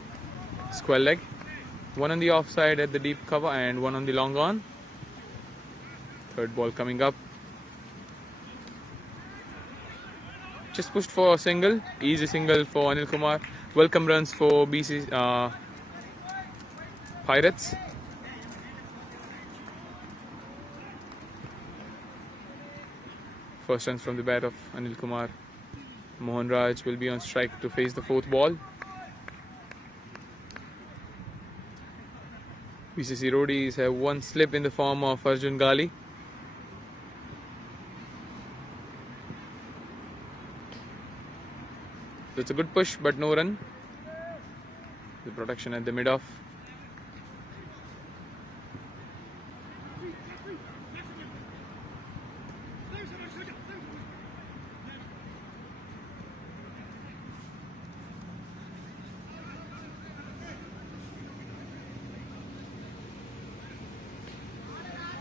square leg, one on the off side at the deep cover, and one on the long on. Third ball coming up. Just pushed for a single, easy single for Anil Kumar. Welcome runs for BC Pirates. First runs from the bat of Anil Kumar. Mohan Raj will be on strike to face the fourth ball. BCC Roadies have one slip in the form of Arjun Gali. It's a good push, but no run. The protection at the mid-off.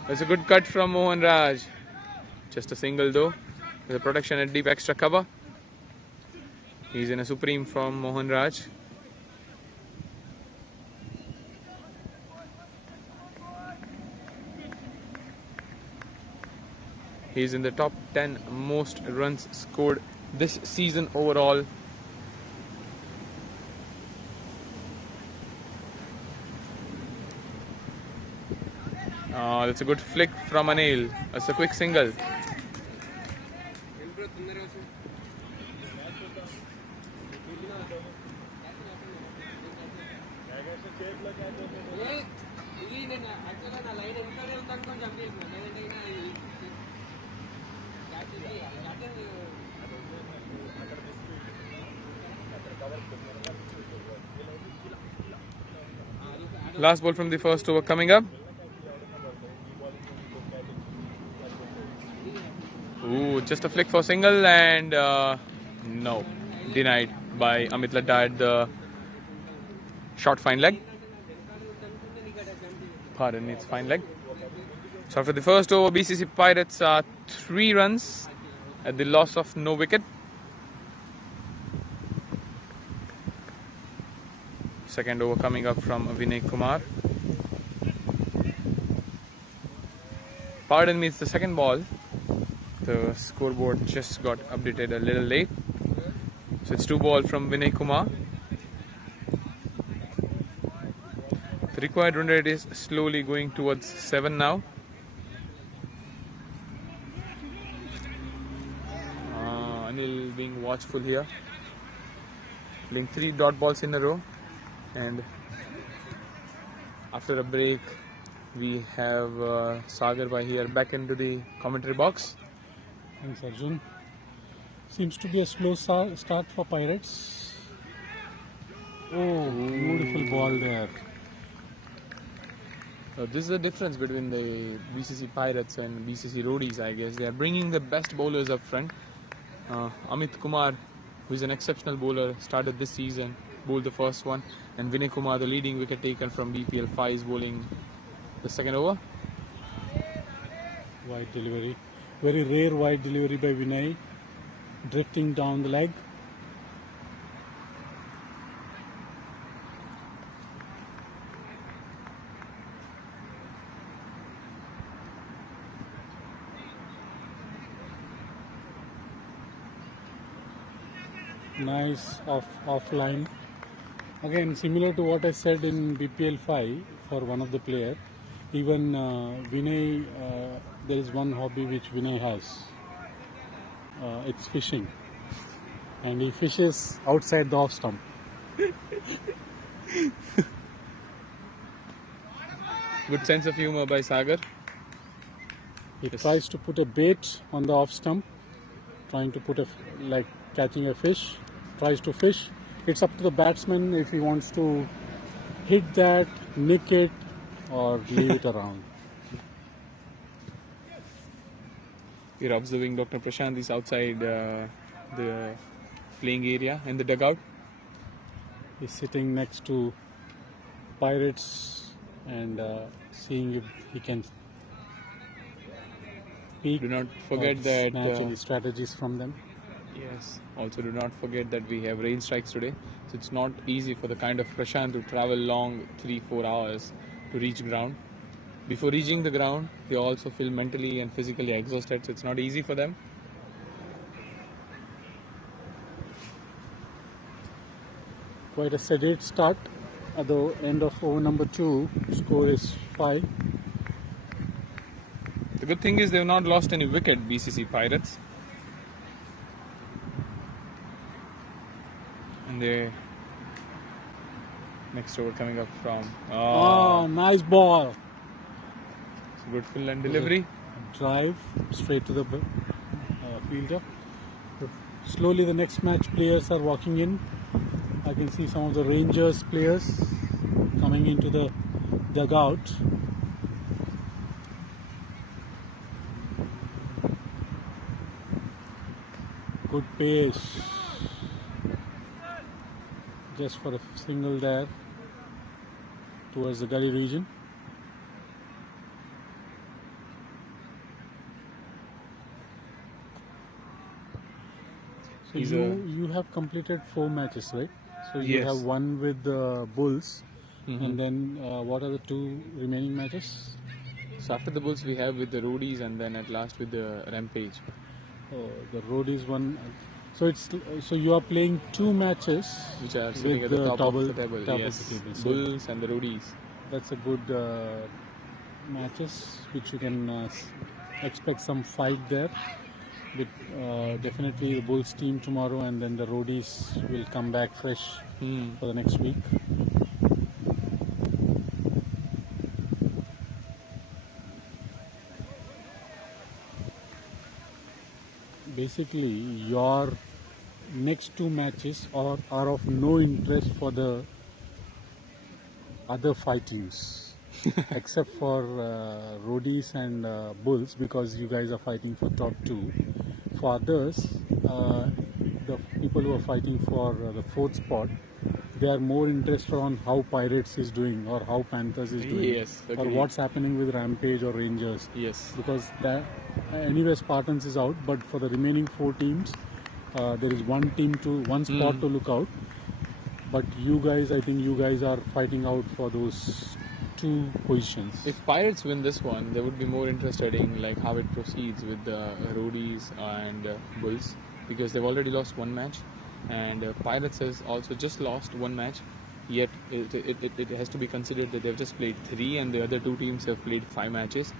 It's a good cut from Mohan Raj. Just a single though. With the protection at deep extra cover. He's in a supreme from Mohan Raj. He's in the top 10 most runs scored this season overall. That's a good flick from Anil. That's a quick single. Last ball from the first over coming up. Ooh, just a flick for single and no, denied by Amit Ladda at the short fine leg. Pardon me, it's fine leg. So after the first over, BCC Pirates are 3 runs at the loss of no wicket. Second over coming up from Vinay Kumar. Pardon me, it's the second ball. The scoreboard just got updated a little late. So it's 2 ball from Vinay Kumar. The required run rate is slowly going towards 7 now. Anil being watchful here. Playing 3 dot balls in a row. And after a break, we have Sagar Bhai here back into the commentary box. Thanks, Arjun. Seems to be a slow start for Pirates. Oh, beautiful ball there. This is the difference between the BCC Pirates and BCC Roadies, I guess. They are bringing the best bowlers up front. Amit Kumar, who is an exceptional bowler, started this season, bowled the first one. And Vinay Kumar, the leading wicket taker from BPL 5, is bowling the second over. Wide delivery. Very rare wide delivery by Vinay. Drifting down the leg. Nice offline. Again, similar to what I said in BPL 5 for one of the player. Even Vinay, there is one hobby which Vinay has. It's fishing, and he fishes outside the off stump. Good sense of humor by Sagar. He tries to put a bait on the off stump, trying to put like catching a fish, tries to fish. It's up to the batsman if he wants to hit that, nick it, or leave it around. We're observing Dr. Prashant is outside the playing area in the dugout. He's sitting next to Pirates and seeing if he can peek. Do not forget that actually strategies from them. Yes. Also, do not forget that we have rain strikes today, so it's not easy for the kind of Prashant to travel long 3-4 hours to reach ground. Before reaching the ground, they also feel mentally and physically exhausted, so it's not easy for them. Quite a sedate start. At the end of over number 2, score is 5. The good thing is they have not lost any wicket, BCC Pirates. And the next over coming up from... nice ball. Good fill and delivery. Drive straight to the fielder. Slowly the next match players are walking in. I can see some of the Rangers players coming into the dugout. Good pace. Just for a single there towards the gully region. So you have completed 4 matches, right? So you Yes. have one with the Bulls, and then what are the 2 remaining matches? So after the Bulls we have with the Roadies and then at last with the Rampage. Oh, the Roadies one. So you are playing 2 matches Which are sitting at the top of the table. Yes, of the table. So Bulls and the Roadies. that's a good matches which you can expect some fight there. With definitely the Bulls team tomorrow, and then the Roadies will come back fresh for the next week. Basically, your next 2 matches are of no interest for the other 5 teams, except for Roadies and Bulls, because you guys are fighting for top 2. For others, the people who are fighting for the 4th spot, they are more interested on how Pirates is doing or how Panthers is doing, Yes, or agree. what's happening with Rampage or Rangers. Yes. Because that anyway Spartans is out, but for the remaining 4 teams, there is one spot to look out. But you guys, I think you guys are fighting out for those two positions. If Pirates win this one, they would be more interested in like how it proceeds with the Roadies and Bulls, because they've already lost one match, and Pirates has also just lost one match. Yet it has to be considered that they've just played 3 and the other two teams have played 5 matches.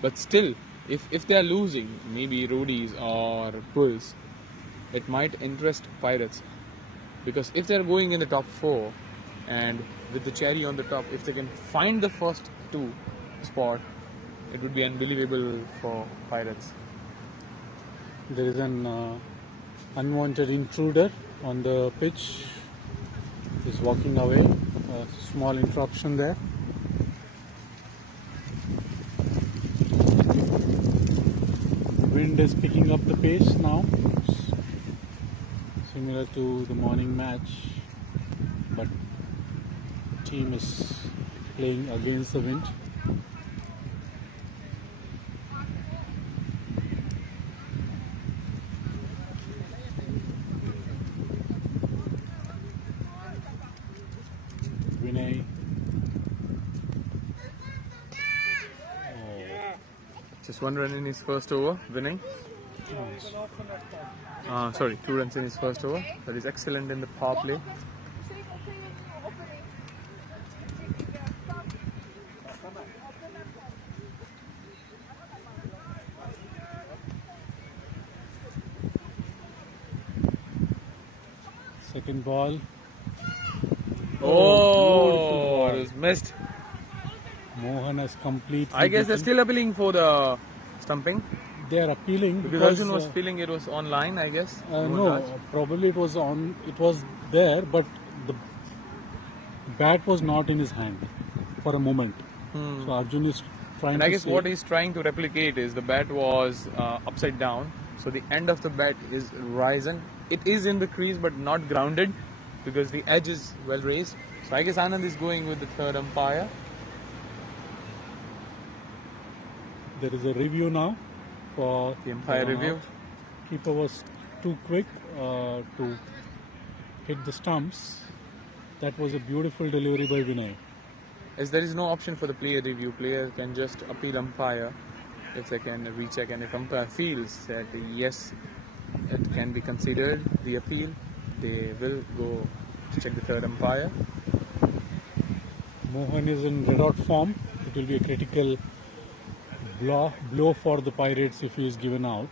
But still, if they are losing, maybe Roadies or Bulls, it might interest Pirates, because if they're going in the top 4 and with the cherry on the top, if they can find the first 2 spot, it would be unbelievable for Pirates. There is an unwanted intruder on the pitch. He's walking away. A small interruption there. Wind is picking up the pace now, similar to the morning match, but team is playing against the wind. Vinay. Just 1 run in his first over, Vinay. Sorry, 2 runs in his first over. That is excellent in the power play. Second ball. Oh, it was missed. Mohan has completely. I guess they're beaten. still appealing for the stumping, They are appealing because Arjun was feeling it was online, I guess. no, probably it was on. It was there, but the bat was not in his hand for a moment. So Arjun is trying. And to I guess say, what he's trying to replicate is the bat was upside down, so the end of the bat is risen. It is in the crease but not grounded, because the edge is well raised. So I guess Anand is going with the third umpire. there is a review now for The umpire run review. out. Keeper was too quick to hit the stumps. That was a beautiful delivery by Vinay. As there is no option for the player review, player can just appeal umpire if they can recheck, and if umpire feels that yes, it can be considered the appeal, they will go to check the third umpire. Mohan is in red hot form. It will be a critical blow for the Pirates if he is given out.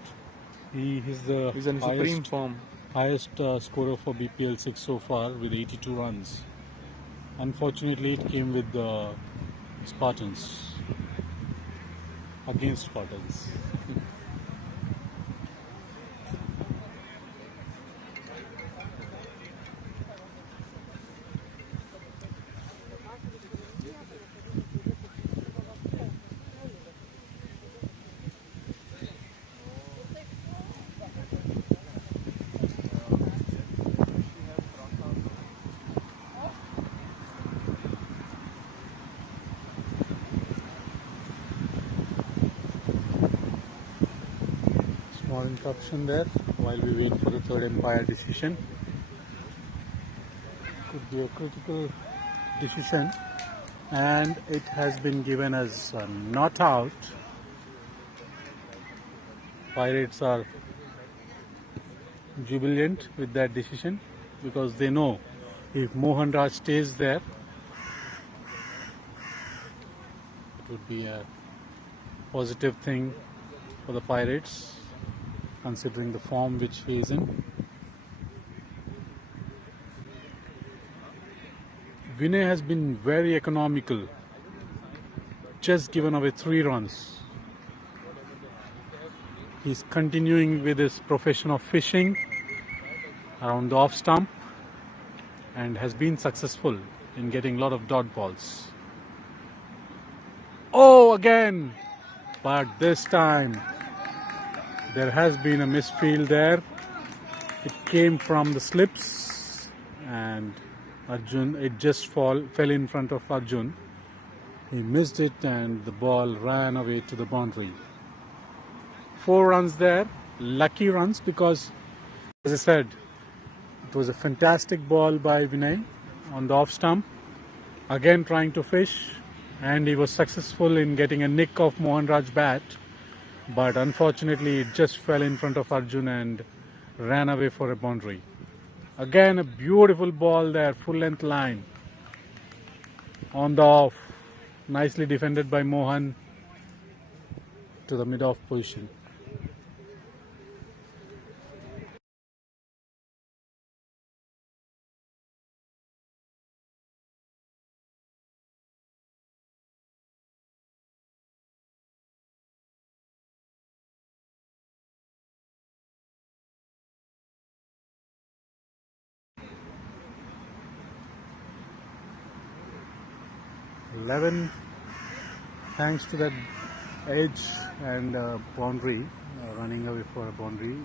He is the He's in supreme form. highest scorer for BPL 6 so far with 82 runs. Unfortunately, it came with the Spartans, against Spartans. Small interruption there while we wait for the third umpire decision. Could be a critical decision, and it has been given as not out. Pirates are jubilant with that decision because they know if Mohan Raj stays there, it would be a positive thing for the Pirates, considering the form which he is in. Vinay has been very economical, just given away 3 runs. He's continuing with his profession of fishing around the off stump and has been successful in getting a lot of dot balls. Oh, again! But this time there has been a misfield there. It came from the slips and Arjun, it just fell in front of Arjun. He missed it and the ball ran away to the boundary. 4 runs there, lucky runs, because as I said, it was a fantastic ball by Vinay on the off stump. Again trying to fish, and he was successful in getting a nick of Mohan Raj bat, but unfortunately it just fell in front of Arjun and ran away for a boundary. Again a beautiful ball there, full length line on the off, nicely defended by Mohan to the mid off position. Thanks to that edge and boundary, running away for a boundary,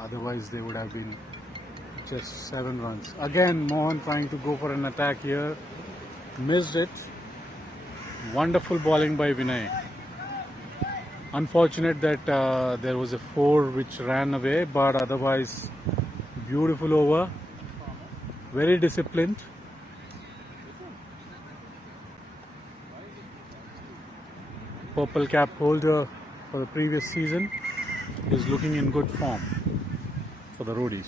otherwise they would have been just 7 runs. Again Mohan trying to go for an attack here, missed it. Wonderful bowling by Vinay. Unfortunate that there was a 4 which ran away, but otherwise beautiful over, very disciplined. Purple cap holder for the previous season is looking in good form for the Roadies.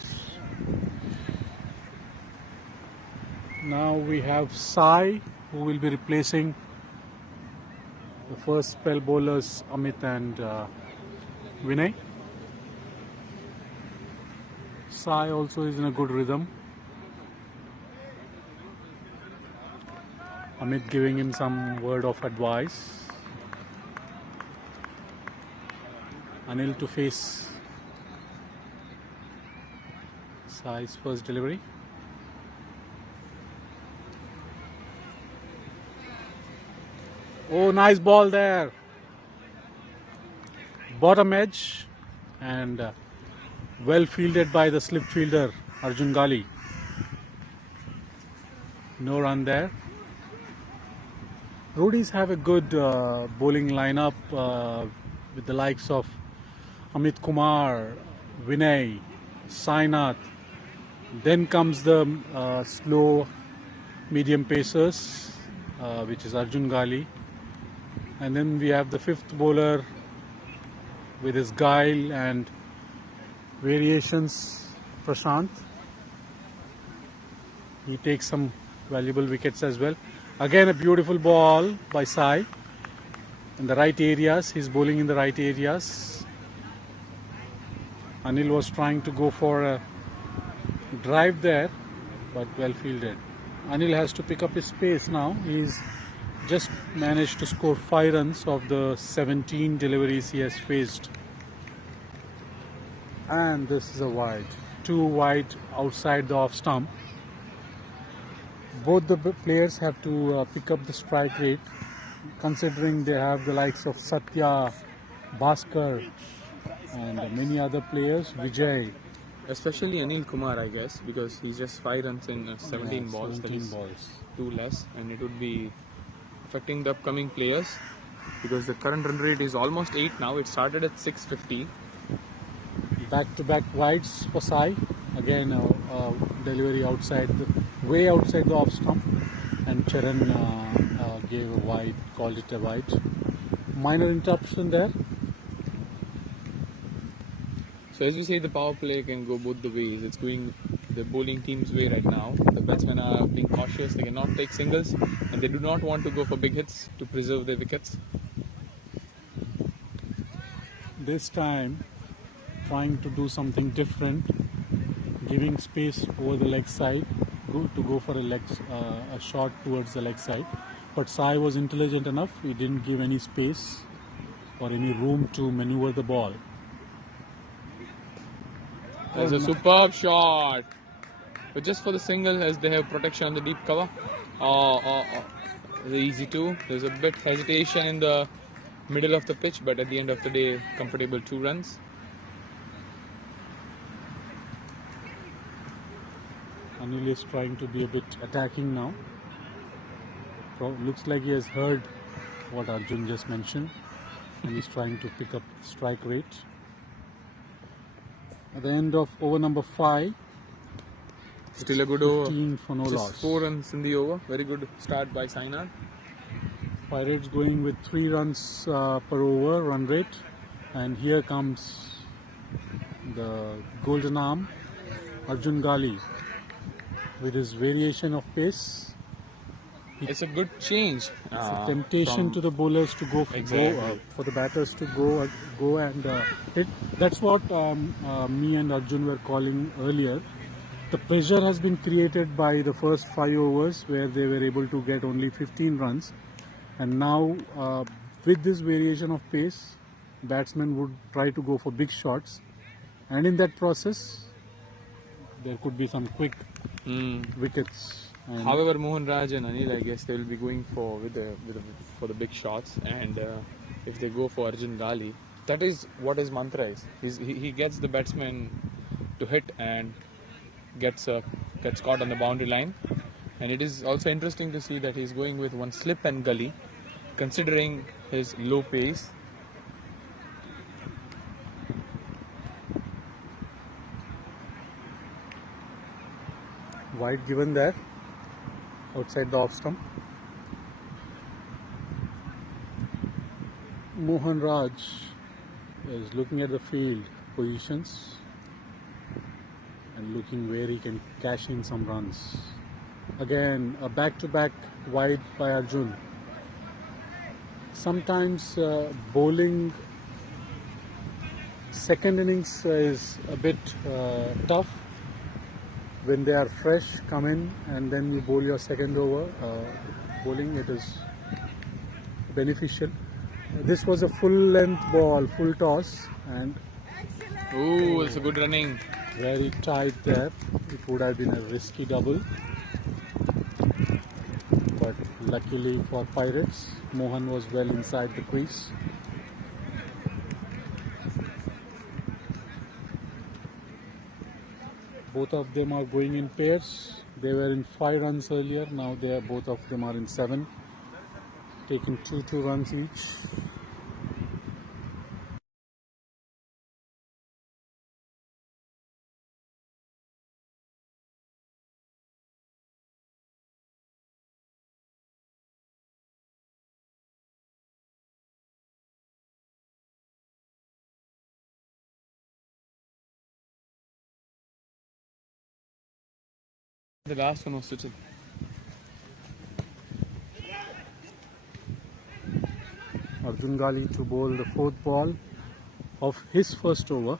Now we have Sai, who will be replacing the first spell bowlers Amit and Vinay. Sai also is in a good rhythm. Amit giving him some word of advice. Anil to face Sai's first delivery. Oh, nice ball there. Bottom edge and well fielded by the slip fielder Arjun Gali. No run there. Roadies have a good bowling lineup with the likes of Amit Kumar, Vinay, Sainath. Then comes the slow medium pacers, which is Arjun Gali. And then we have the 5th bowler with his guile and variations, Prashant. He takes some valuable wickets as well. Again a beautiful ball by Sai in the right areas. He's bowling in the right areas. Anil was trying to go for a drive there, but well fielded. Anil has to pick up his pace now. He's just managed to score 5 runs of the 17 deliveries he has faced. And this is a wide. 2 wide outside the off stump. Both the players have to pick up the strike rate, considering they have the likes of Satya, Bhaskar and many other players, Vijay. Especially Anil Kumar, I guess, because he's just 5 runs in 17 balls. 17 balls. 2 less, and it would be affecting the upcoming players because the current run rate is almost 8 now. It started at 650. Back-to-back wides for Sai. Again, delivery way outside the off stump, and Charan gave a wide, called it a wide. Minor interruption there. So as we say, the power play can go both the ways. It's going the bowling team's way right now. The batsmen are being cautious. They cannot take singles, and they do not want to go for big hits to preserve their wickets. This time, trying to do something different, giving space over the leg side, to go for a shot towards the leg side. But Sai was intelligent enough. He didn't give any space or any room to maneuver the ball. There's a superb shot, but just for the single, as they have protection on the deep cover. Easy too. There's a bit hesitation in the middle of the pitch, but at the end of the day, comfortable 2 runs. Anil is trying to be a bit attacking now. Looks like he has heard what Arjun just mentioned, and he's trying to pick up strike rate. At the end of over number 5, Still a good over. 15 for no Just loss. 4 runs in the over. Very good start by Sainath. Pirates going with 3 runs per over run rate, and here comes the golden arm Arjun Gali with his variation of pace. It's a good change. It's a temptation to the bowlers to go for the batters to go and hit. That's what me and Arjun were calling earlier. The pressure has been created by the first 5 overs where they were able to get only 15 runs, and now with this variation of pace, batsmen would try to go for big shots, and in that process there could be some quick wickets. And however, Mohan Raj and Anil, I guess they will be going for for the big shots, and if they go for Arjun Gali, that is what his mantra is. He gets the batsman to hit and gets caught on the boundary line. And it is also interesting to see that he's going with one slip and gully, considering his low pace. Wide given there outside the off stump. Mohan Raj is looking at the field positions and looking where he can cash in some runs. Again, a back-to-back wide by Arjun. Sometimes bowling second innings is a bit tough. When they are fresh, come in and then you bowl your second over. Bowling, it is beneficial. This was a full length ball, full toss, and Ooh, it's a good running. very tight there. It would have been a risky double, but luckily for Pirates, Mohan was well inside the crease. Both of them are going in pairs. They were in 5 runs earlier. Now both of them are in 7, taking 2 runs each. The last one was suited. Arjun Gali to bowl the 4th ball of his first over.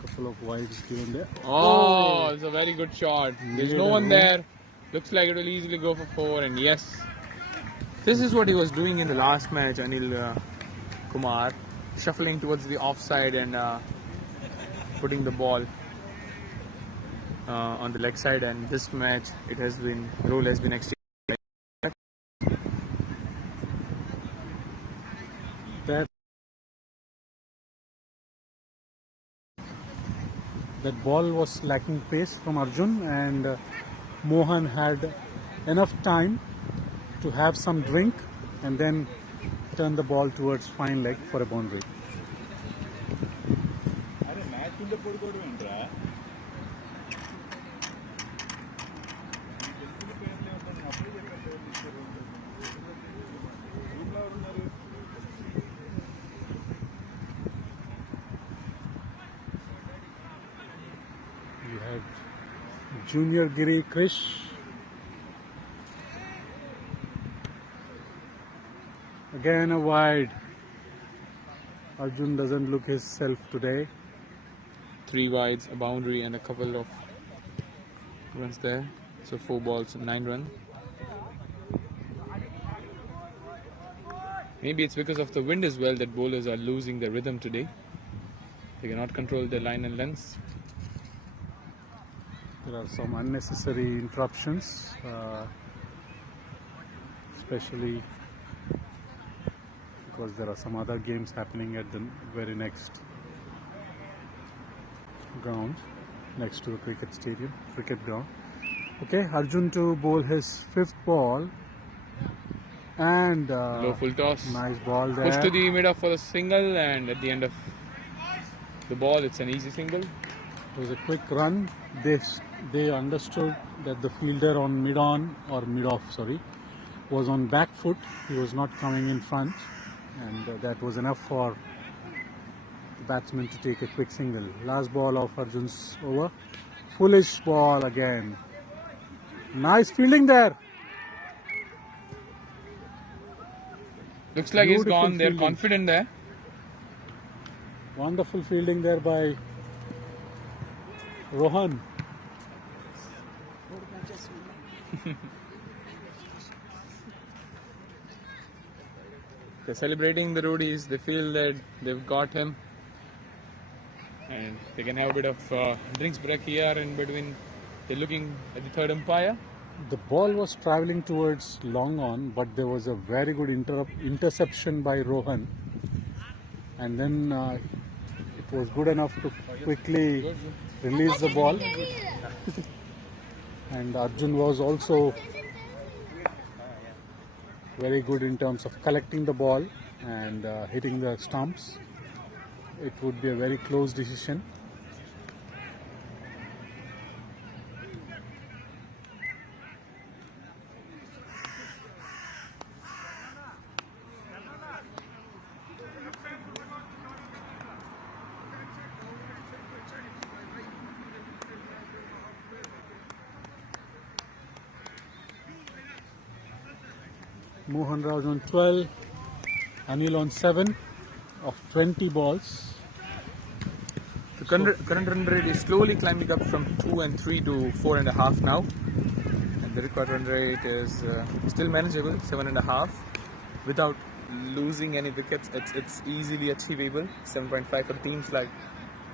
Couple of wides given there. Oh, it's a very good shot. There's Made no a one room. there. Looks like it will easily go for 4, and yes, this is what he was doing in the last match, Anil Kumar, shuffling towards the offside and putting the ball on the leg side. And this match, role has been extended. That ball was lacking pace from Arjun, and Mohan had enough time to have some drink and then turn the ball towards fine leg for a boundary. अरे match तुंदे पडकोड वेंट्रा We have Junior Giri Krish. Again a wide. Arjun doesn't look his self today. 3 wides, a boundary, and a couple of runs there. So 4 balls, 9 runs. Maybe it's because of the wind as well that bowlers are losing their rhythm today. They cannot control their line and lengths. There are some unnecessary interruptions, especially because there are some other games happening at the very next ground, next to the cricket ground. Okay, Arjun to bowl his 5th ball, and Low full toss. nice ball there. Push to the mid-off for the single, and at the end of the ball, it's an easy single. It was a quick run. they understood that the fielder on mid-off, was on back foot. He was not coming in front, and that was enough for the batsman to take a quick single. Last ball of Arjun's over. Foolish ball again. Nice fielding there. Looks like he's Beautiful gone. They're fielding. confident there. Wonderful fielding there by Rohan. They're celebrating the Roadies. They feel that they've got him. And they can have a bit of drinks break here in between. They're looking at the third umpire. The ball was travelling towards long on, but there was a very good interception by Rohan. And then it was good enough to quickly release the ball. And Arjun was also very good in terms of collecting the ball and hitting the stumps. It would be a very close decision. Mohan Rao on 12, Anil on 7 of 20 balls. The current run rate is slowly climbing up from 2 and 3 to 4.5 now. And the required run rate is still manageable, 7.5. Without losing any wickets, it's easily achievable. 7.5 for teams like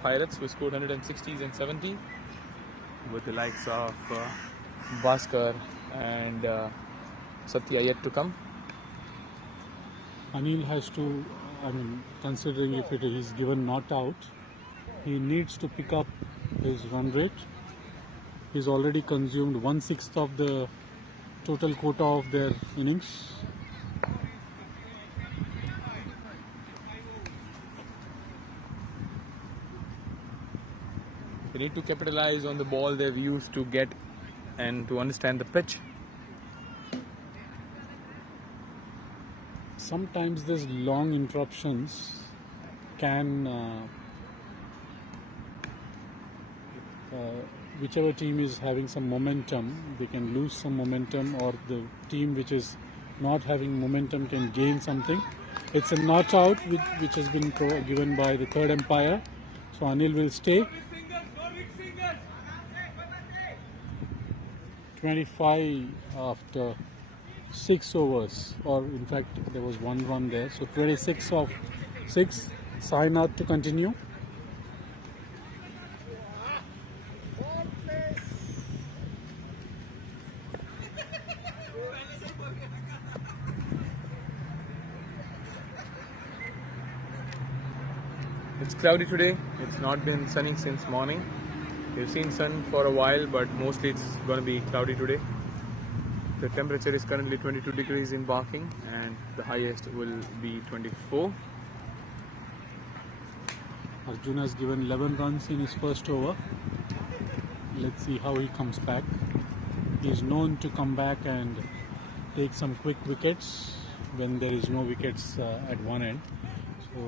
Pirates, who scored 160s and 70, with the likes of Bhaskar and Satya yet to come. Anil has to, considering if it is given not out, he needs to pick up his run rate. He's already consumed 1/6 of the total quota of their innings. They need to capitalize on the ball they've used to get and to understand the pitch. Sometimes these long interruptions can, whichever team is having some momentum, they can lose some momentum, or the team which is not having momentum can gain something. It's a not out which has been given by the third umpire. So Anil will stay. 25 after 6 overs, or in fact there was 1 run there. So 26 of 6. Sainath to continue. It's cloudy today. It's not been sunny since morning. We've seen sun for a while, but mostly it's going to be cloudy today. The temperature is currently 22 degrees in Barking, and the highest will be 24. Arjun has given 11 runs in his first over. Let's see how he comes back. He is known to come back and take some quick wickets when there is no wickets at one end. So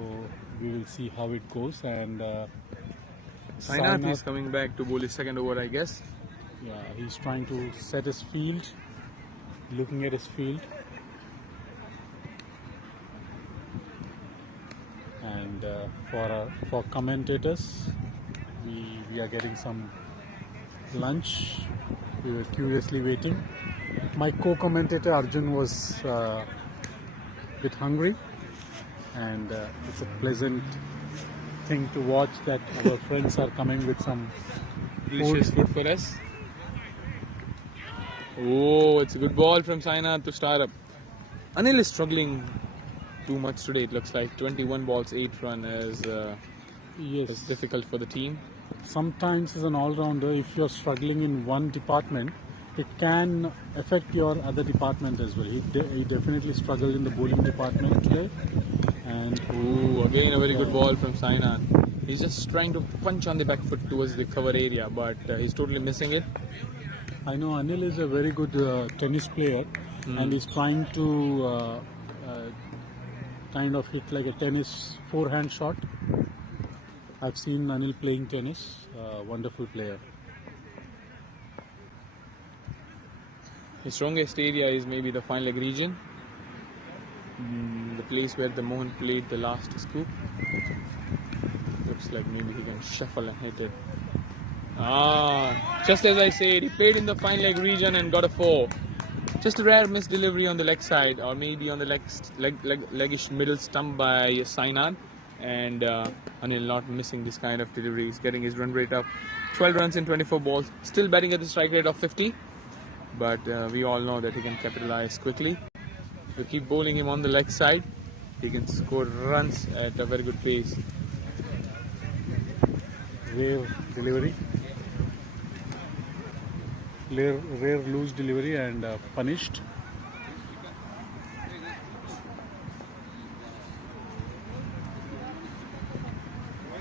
we will see how it goes. And Sainath is coming back to bowl his second over, I guess. Yeah, he's trying to set his field, looking at his field. And for commentators, we are getting some lunch. We were curiously waiting. My co-commentator Arjun was a bit hungry, and it's a pleasant thing to watch that our friends are coming with some Delicious food for us. Oh, it's a good ball from Sainath to start up. Anil is struggling too much today. It looks like 21 balls, 8 run is difficult for the team. Sometimes as an all-rounder, if you're struggling in one department, it can affect your other department as well. He definitely struggled in the bowling department today. And again a very good ball from Sainath. He's just trying to punch on the back foot towards the cover area, but he's totally missing it. I know Anil is a very good tennis player, and he's trying to kind of hit like a tennis forehand shot. I've seen Anil playing tennis, wonderful player. His strongest area is maybe the fine leg region, the place where the Mohan played the last scoop. Looks like maybe he can shuffle and hit it. Just as I said, he played in the fine leg region and got a 4. Just a rare missed delivery on the leg side, or maybe on the leggish middle stump by Sainad, and Anil not missing this kind of delivery. He's getting his run rate up. 12 runs in 24 balls. Still batting at the strike rate of 50, but we all know that he can capitalize quickly. If you keep bowling him on the leg side, he can score runs at a very good pace. Rare delivery, rare loose delivery, and punished.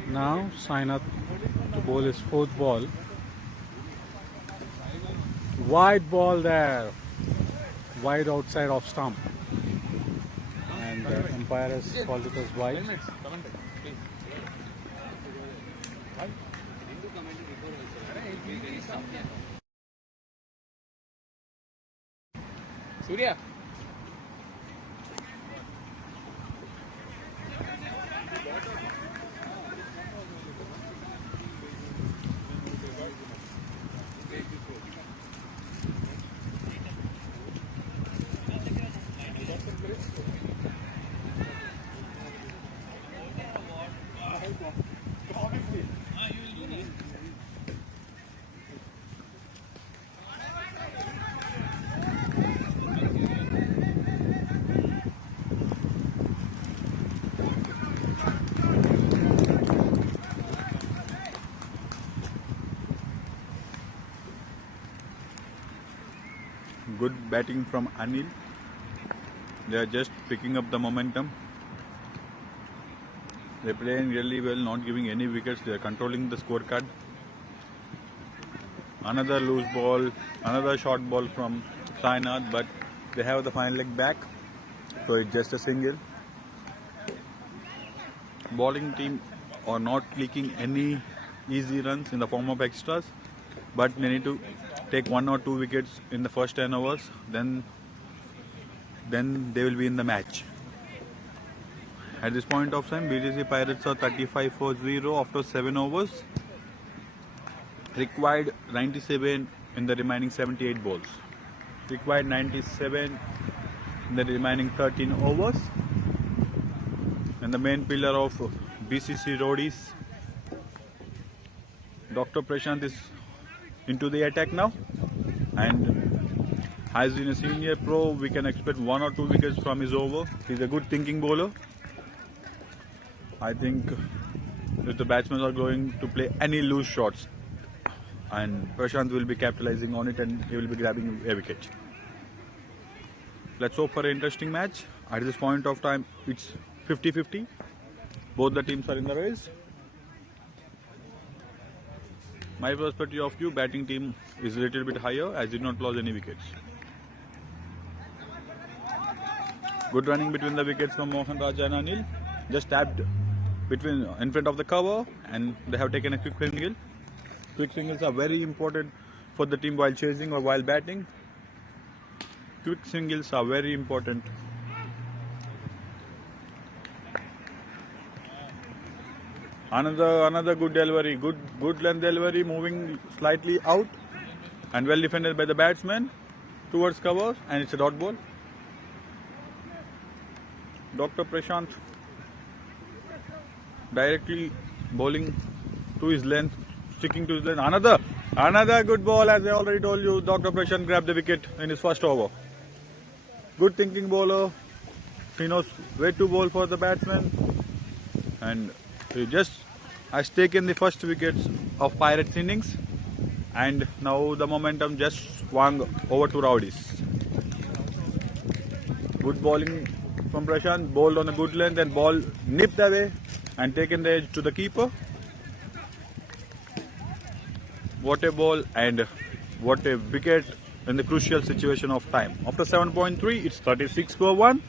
Now Sainath to bowl his 4th ball. Wide ball there, wide outside off stump, and the umpire has called it as wide. Surya. Good batting from Anil. They are just picking up the momentum. They're playing really well, not giving any wickets. They are controlling the scorecard. Another loose ball, another short ball from Sainath, but they have the final leg back, so it's just a single. Bowling team are not clicking any easy runs in the form of extras, but they need to take 1 or 2 wickets in the first 10 overs, then they will be in the match. At this point of time, BCC Pirates are 35 for 0 after 7 overs. Required 97 in the remaining 78 balls. Required 97 in the remaining 13 overs. And the main pillar of BCC Roadies, Dr. Prashant, is into the attack now, and as in a senior pro, we can expect 1 or 2 wickets from his over. He's a good thinking bowler. I think if the batsmen are going to play any loose shots, and Prashant will be capitalizing on it, and he will be grabbing a wicket. Let's hope for an interesting match. At this point of time, it's 50-50. Both the teams are in the race. My perspective of view, batting team is a little bit higher as did not lose any wickets. Good running between the wickets from Mohan Raja and Anil. Just tapped in front of the cover, and they have taken a quick single. Quick singles are very important for the team while chasing or while batting. Quick singles are very important. Another good delivery, good length delivery, moving slightly out and well defended by the batsman towards cover, and it's a dot ball. Dr. Prashant directly bowling to his length, sticking to his length. Another good ball, as I already told you. Dr. Prashant grabbed the wicket in his first over. Good thinking bowler. He knows where to bowl for the batsman, and he just has taken the first wickets of Pirates innings, and now the momentum just swung over to Rowdies. Good bowling from Prashant, bowled on a good length, and ball nipped away and taken the edge to the keeper. what a ball and what a wicket in the crucial situation of time. After 7.3, it's 36 for 1.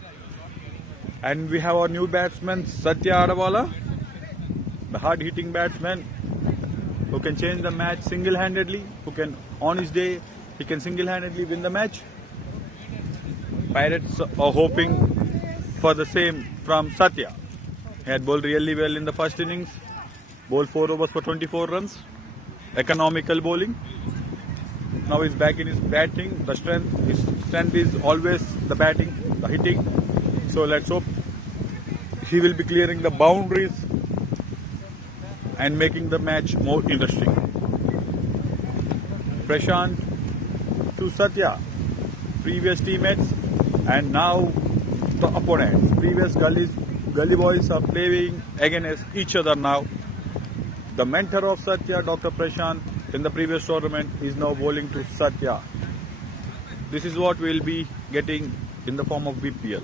And we have our new batsman, Satya Adawala, the hard-hitting batsman who can change the match single-handedly, who can, on his day, he can single-handedly win the match. Pirates are hoping for the same from Satya. He had bowled really well in the first innings, bowled 4 overs for 24 runs, economical bowling. Now he's back in his batting. His strength is always the batting, the hitting. So let's hope he will be clearing the boundaries and making the match more interesting. Prashant to Satya, previous teammates and now the opponents. Previous gully boys are playing against each other now. The mentor of Satya, Dr. Prashant, in the previous tournament is now bowling to Satya. This is what we'll be getting in the form of BPL.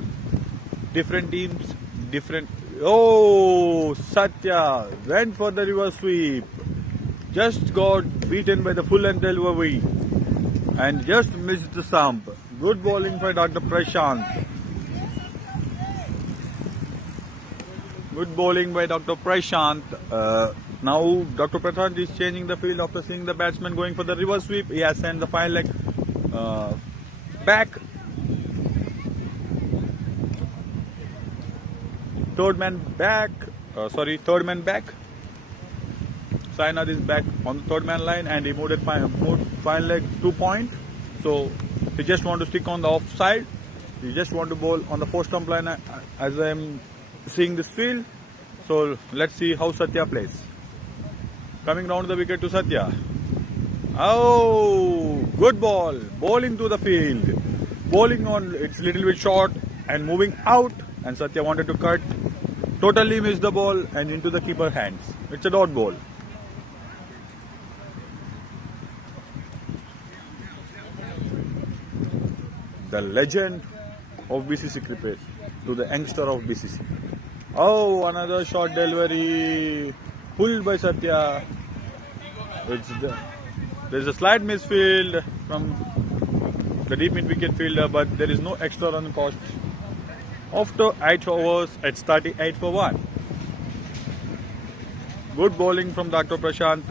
Different teams, different... Oh, Satya went for the reverse sweep. Just got beaten by the full length delivery and just missed the stump. Good bowling by Dr. Prashant. Good bowling by Dr. Prashant. Now Dr. Prashant is changing the field after seeing the batsman going for the reverse sweep. He has sent the fine leg back. Third man back. Sainath is back on the third man line and he moved fine leg 2 point. So he just want to stick on the offside. He just want to bowl on the 4 stump line as I am seeing this field. So let's see how Satya plays. Coming round the wicket to Satya. Oh, good ball. Bowling to the field. Bowling on, it's little bit short and moving out. And Satya wanted to cut. Totally missed the ball and into the keeper hands. It's a dot ball. The legend of BCC cricket to the youngster of BCC. Oh, another short delivery. Pulled by Satya. There's a slight misfield from the deep mid wicket fielder, but there is no extra run cost. After 8 overs, it's 38 for 1. Good bowling from Dr. Prashant.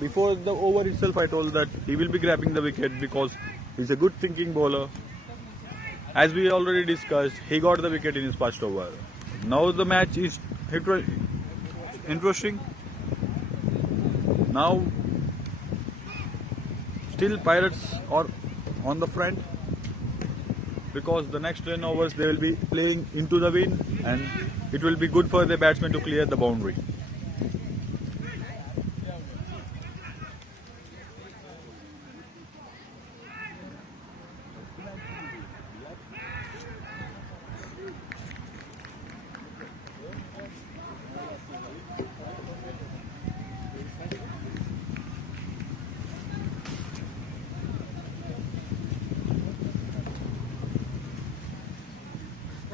Before the over itself, I told that he will be grabbing the wicket because he's a good thinking bowler. As we already discussed, he got the wicket in his first over. Now the match is interesting. Now, still Pirates are on the front because the next 10 overs they will be playing into the wind and it will be good for the batsman to clear the boundary.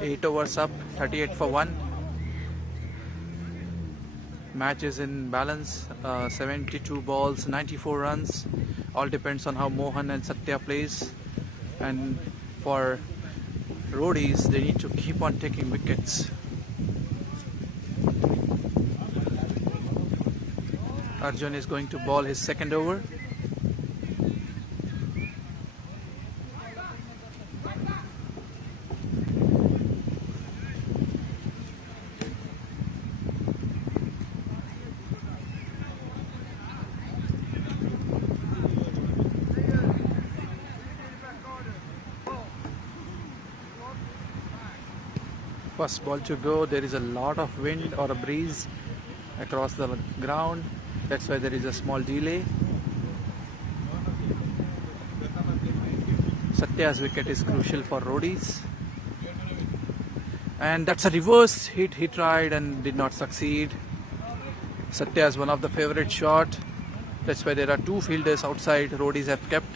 Eight overs up, 38 for 1. Match is in balance, 72 balls, 94 runs. All depends on how Mohan and Satya plays. And for Roadies, they need to keep on taking wickets. Arjun is going to bowl his second over. First ball to go. There is a lot of wind or a breeze across the ground. That's why there is a small delay. Satya's wicket is crucial for Roadies. And that's a reverse hit he tried and did not succeed. Satya is one of the favorite shot. That's why there are 2 fielders outside. Roadies have kept.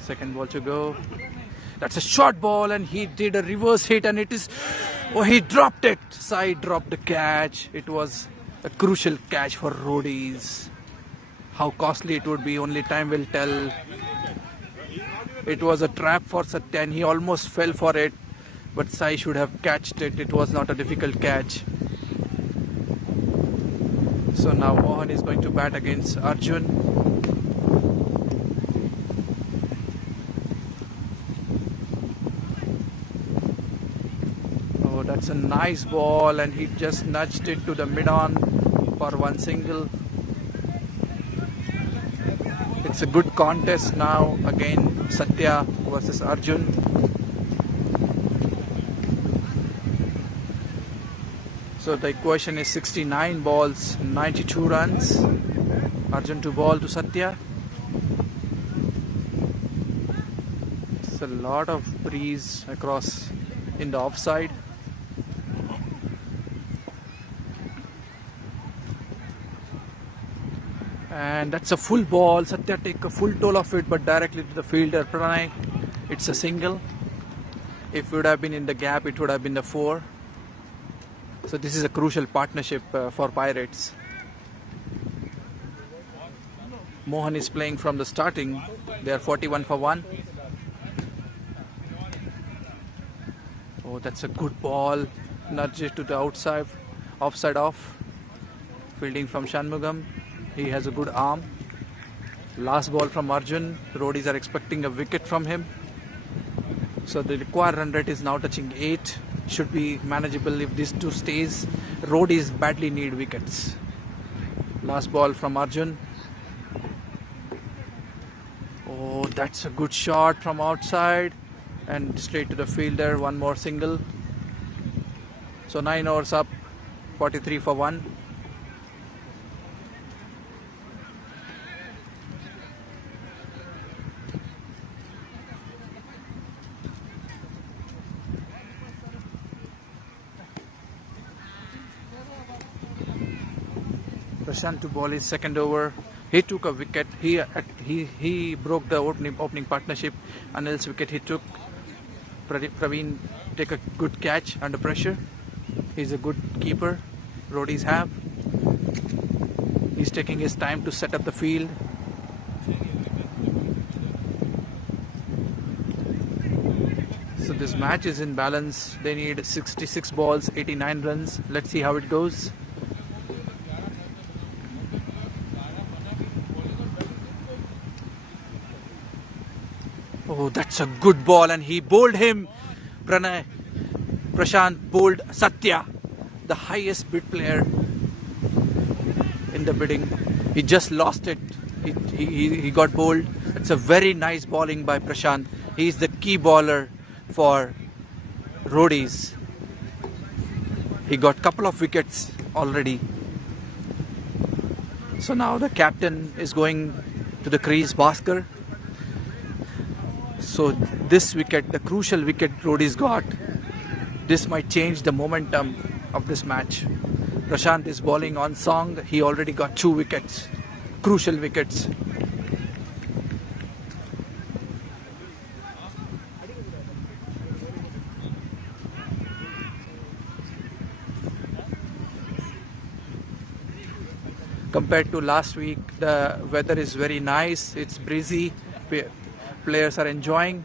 Second ball to go. That's a short ball and he did a reverse hit and it is... Oh, he dropped it. Side dropped the catch. It was A crucial catch for Roadies. How costly it would be, only time will tell. It was a trap for Satya and he almost fell for it, but Sai should have catched it. It was not a difficult catch. So now Mohan is going to bat against Arjun. Oh, that's a nice ball and he just nudged it to the mid-on for one single. It's a good contest now. Again, Satya versus Arjun. So the equation is 69 balls, 92 runs. Arjun to ball to Satya. It's a lot of breeze across in the offside. And that's a full ball. Satya take a full toll of it, but directly to the fielder Pranay. It's a single. If it would have been in the gap, it would have been the 4. So this is a crucial partnership for Pirates. Mohan is playing from the starting. They are 41 for 1. Oh, that's a good ball. Nudge it to the outside. Offside off. Fielding from Shanmugam. He has a good arm. Last ball from Arjun. Roadies are expecting a wicket from him. So the required run rate is now touching 8. Should be manageable if this 2 stays. Roadies badly need wickets. Last ball from Arjun. Oh, that's a good shot from outside. And straight to the fielder. One more single. So 9 overs up. 43 for 1. Prashant to ball his second over. He took a wicket. He broke the opening partnership. Anil's wicket he took. Praveen take a good catch under pressure. He's a good keeper. Roadies have. He's taking his time to set up the field. So this match is in balance. They need 66 balls, 89 runs. Let's see how it goes. Oh, that's a good ball and he bowled him. Prashant bowled Satya, the highest bid player in the bidding. He just lost it. He got bowled. It's a very nice bowling by Prashant. He's the key bowler for Roadies. He got a couple of wickets already. So now the captain is going to the crease, Bhaskar. So this wicket, the crucial wicket Roadies got, this might change the momentum of this match. Prashant is bowling on song. He already got 2 wickets, crucial wickets. Compared to last week, the weather is very nice. It's breezy. Players are enjoying.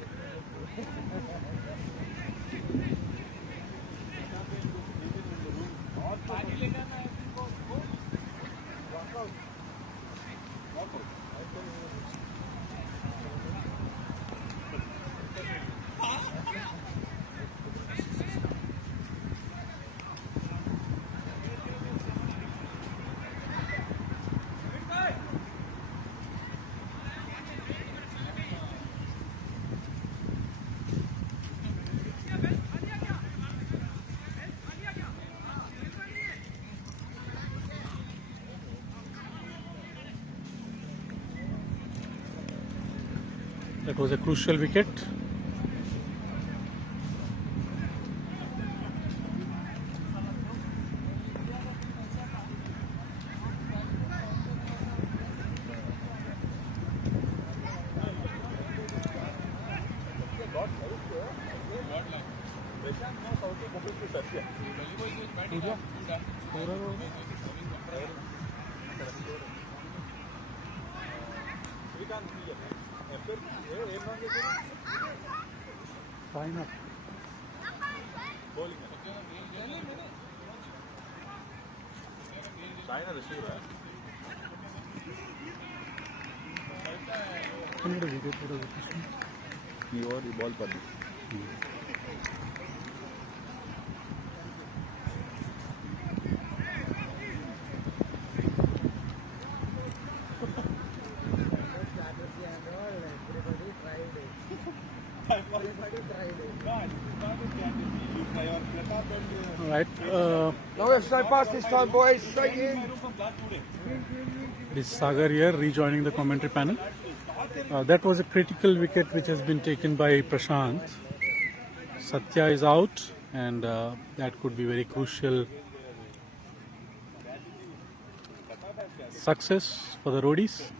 That was a crucial wicket. Fine up. China receiver. He over the ball for this. All right. No extra pass this time, boys. Straight in. This Sagar here rejoining the commentary panel. That was a critical wicket which has been taken by Prashant. Satya is out, and that could be very crucial success for the Roadies.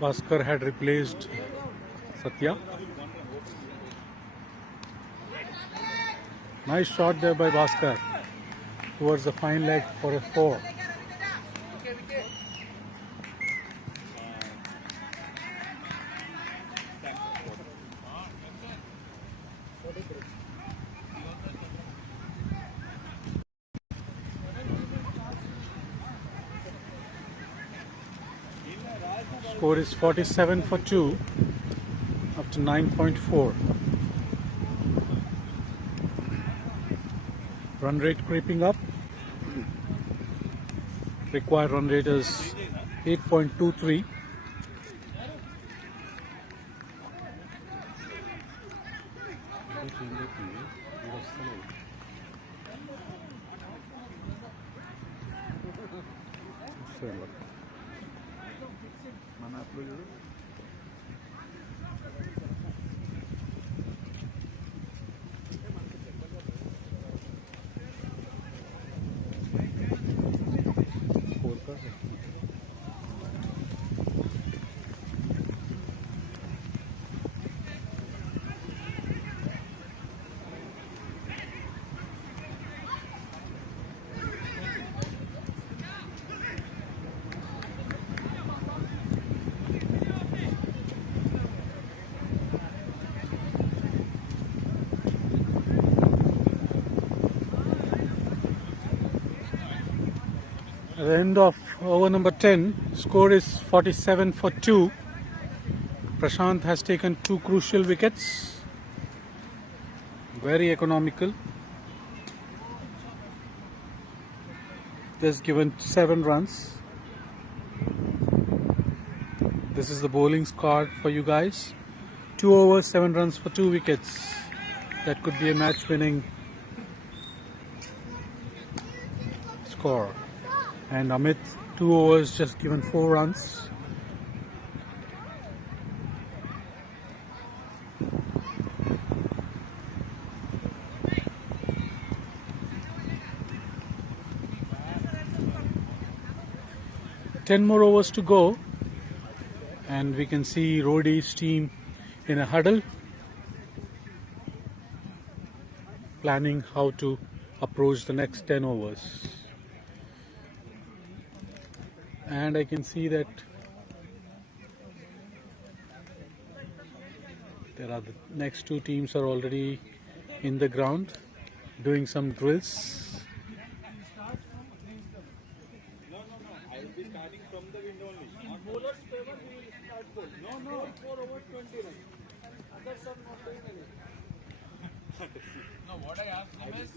Bhaskar had replaced Satya. Nice shot there by Bhaskar towards the fine leg for a 4. Score is 47 for 2 after 9.4. Run rate creeping up. Required run rate is 8.23. At the end of over number 10, score is 47 for 2. Prashant has taken 2 crucial wickets. Very economical. Just given 7 runs. This is the bowling squad for you guys. 2 overs, 7 runs for 2 wickets. That could be a match-winning score. And Amit, 2 overs, just given 4 runs. Ten more overs to go, and we can see Roadies team in a huddle, planning how to approach the next 10 overs. And I can see that there are the next 2 teams are already in the ground doing some drills. No, what I asked him is,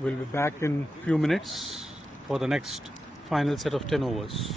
We'll be back in a few minutes for the next final set of 10 overs.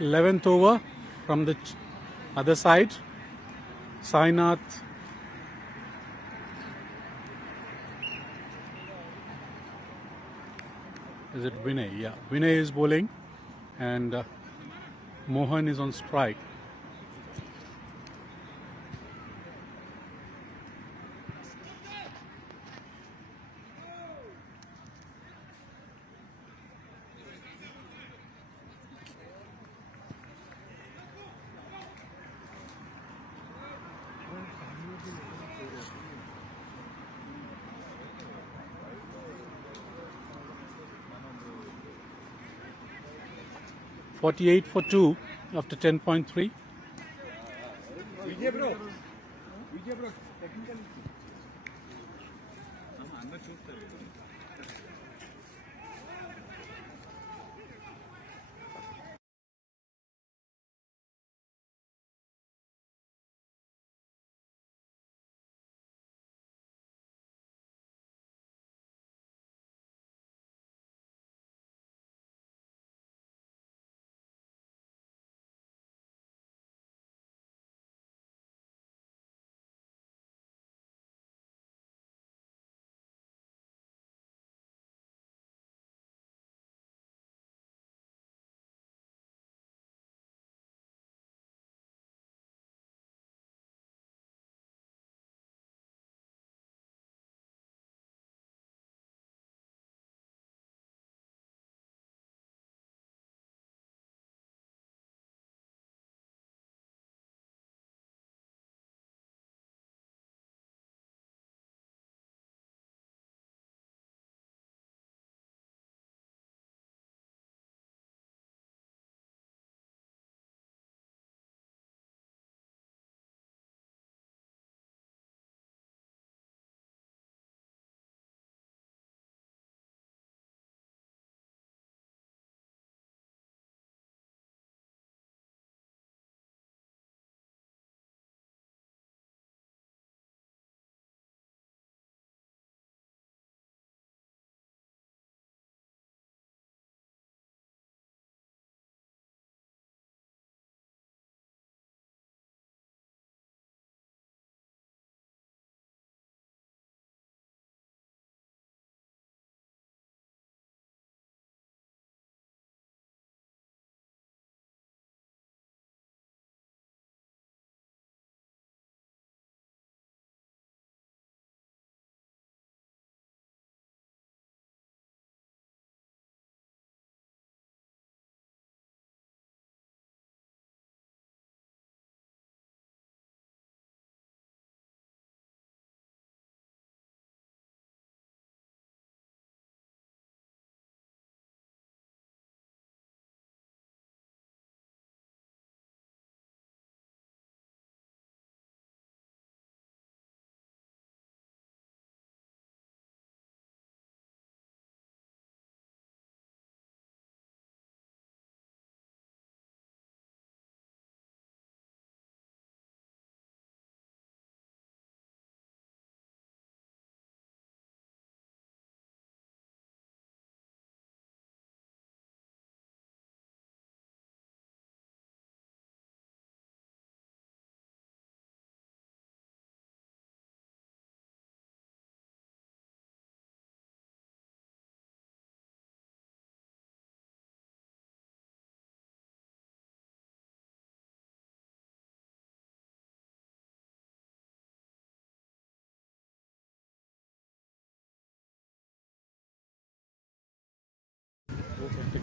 Eleventh over from the other side. Sainath is it Vinay? Yeah, Vinay is bowling and Mohan is on strike. .48 for 2 after 10.3.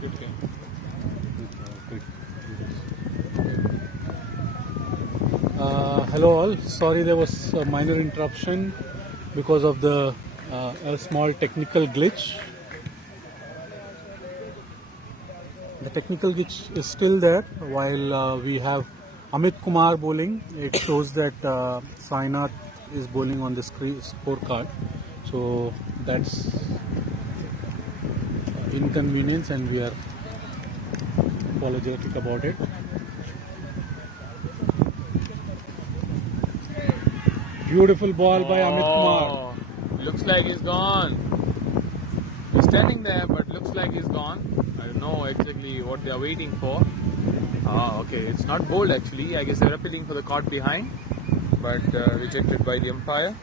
Good game. Hello all. Sorry there was a minor interruption because of a small technical glitch. The technical glitch is still there while we have Amit Kumar bowling. It shows that Sainath is bowling on the scorecard. So that's inconvenience and we are apologetic about it. Beautiful ball by Amit Kumar. Looks like he's gone. He's standing there, but looks like he's gone. I don't know exactly what they are waiting for. Okay, it's not bowled actually. I guess they're appealing for the caught behind, but rejected by the umpire.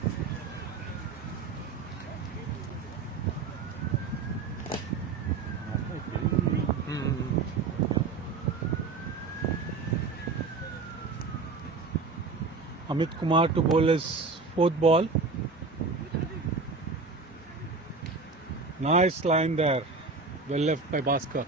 Amit Kumar to bowl his fourth ball. Nice line there. Well left by Bhaskar.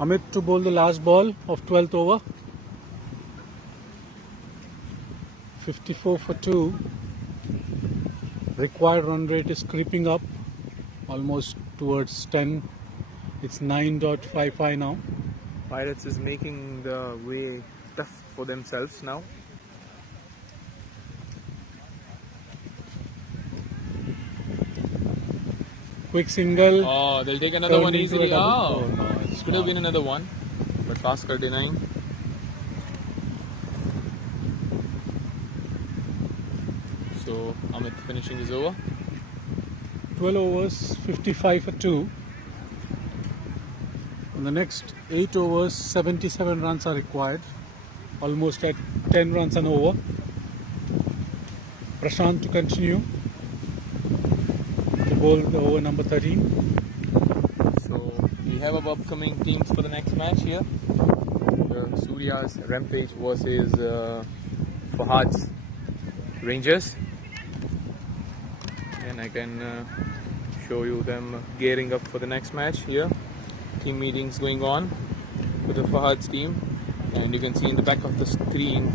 Amit to bowl the last ball of 12th over. 54 for 2. Required run rate is creeping up almost towards 10. It's 9.55 now. Pirates is making the way tough for themselves now. Quick single. Oh, they'll take another one Turned into a easily. double. Oh, Oh, no, it's could have not. been another one, but Bhaskar denying. So Amit finishing his over. 12 overs, 55 for 2. In the next 8 overs, 77 runs are required. Almost at 10 runs and over. Prashant to continue. To bowl the over number 13. So we have our upcoming teams for the next match here. The Surya's Rampage versus Fahad's Rangers. And I can show you them gearing up for the next match here. Team meetings going on with the Fahad's team, and you can see in the back of the screen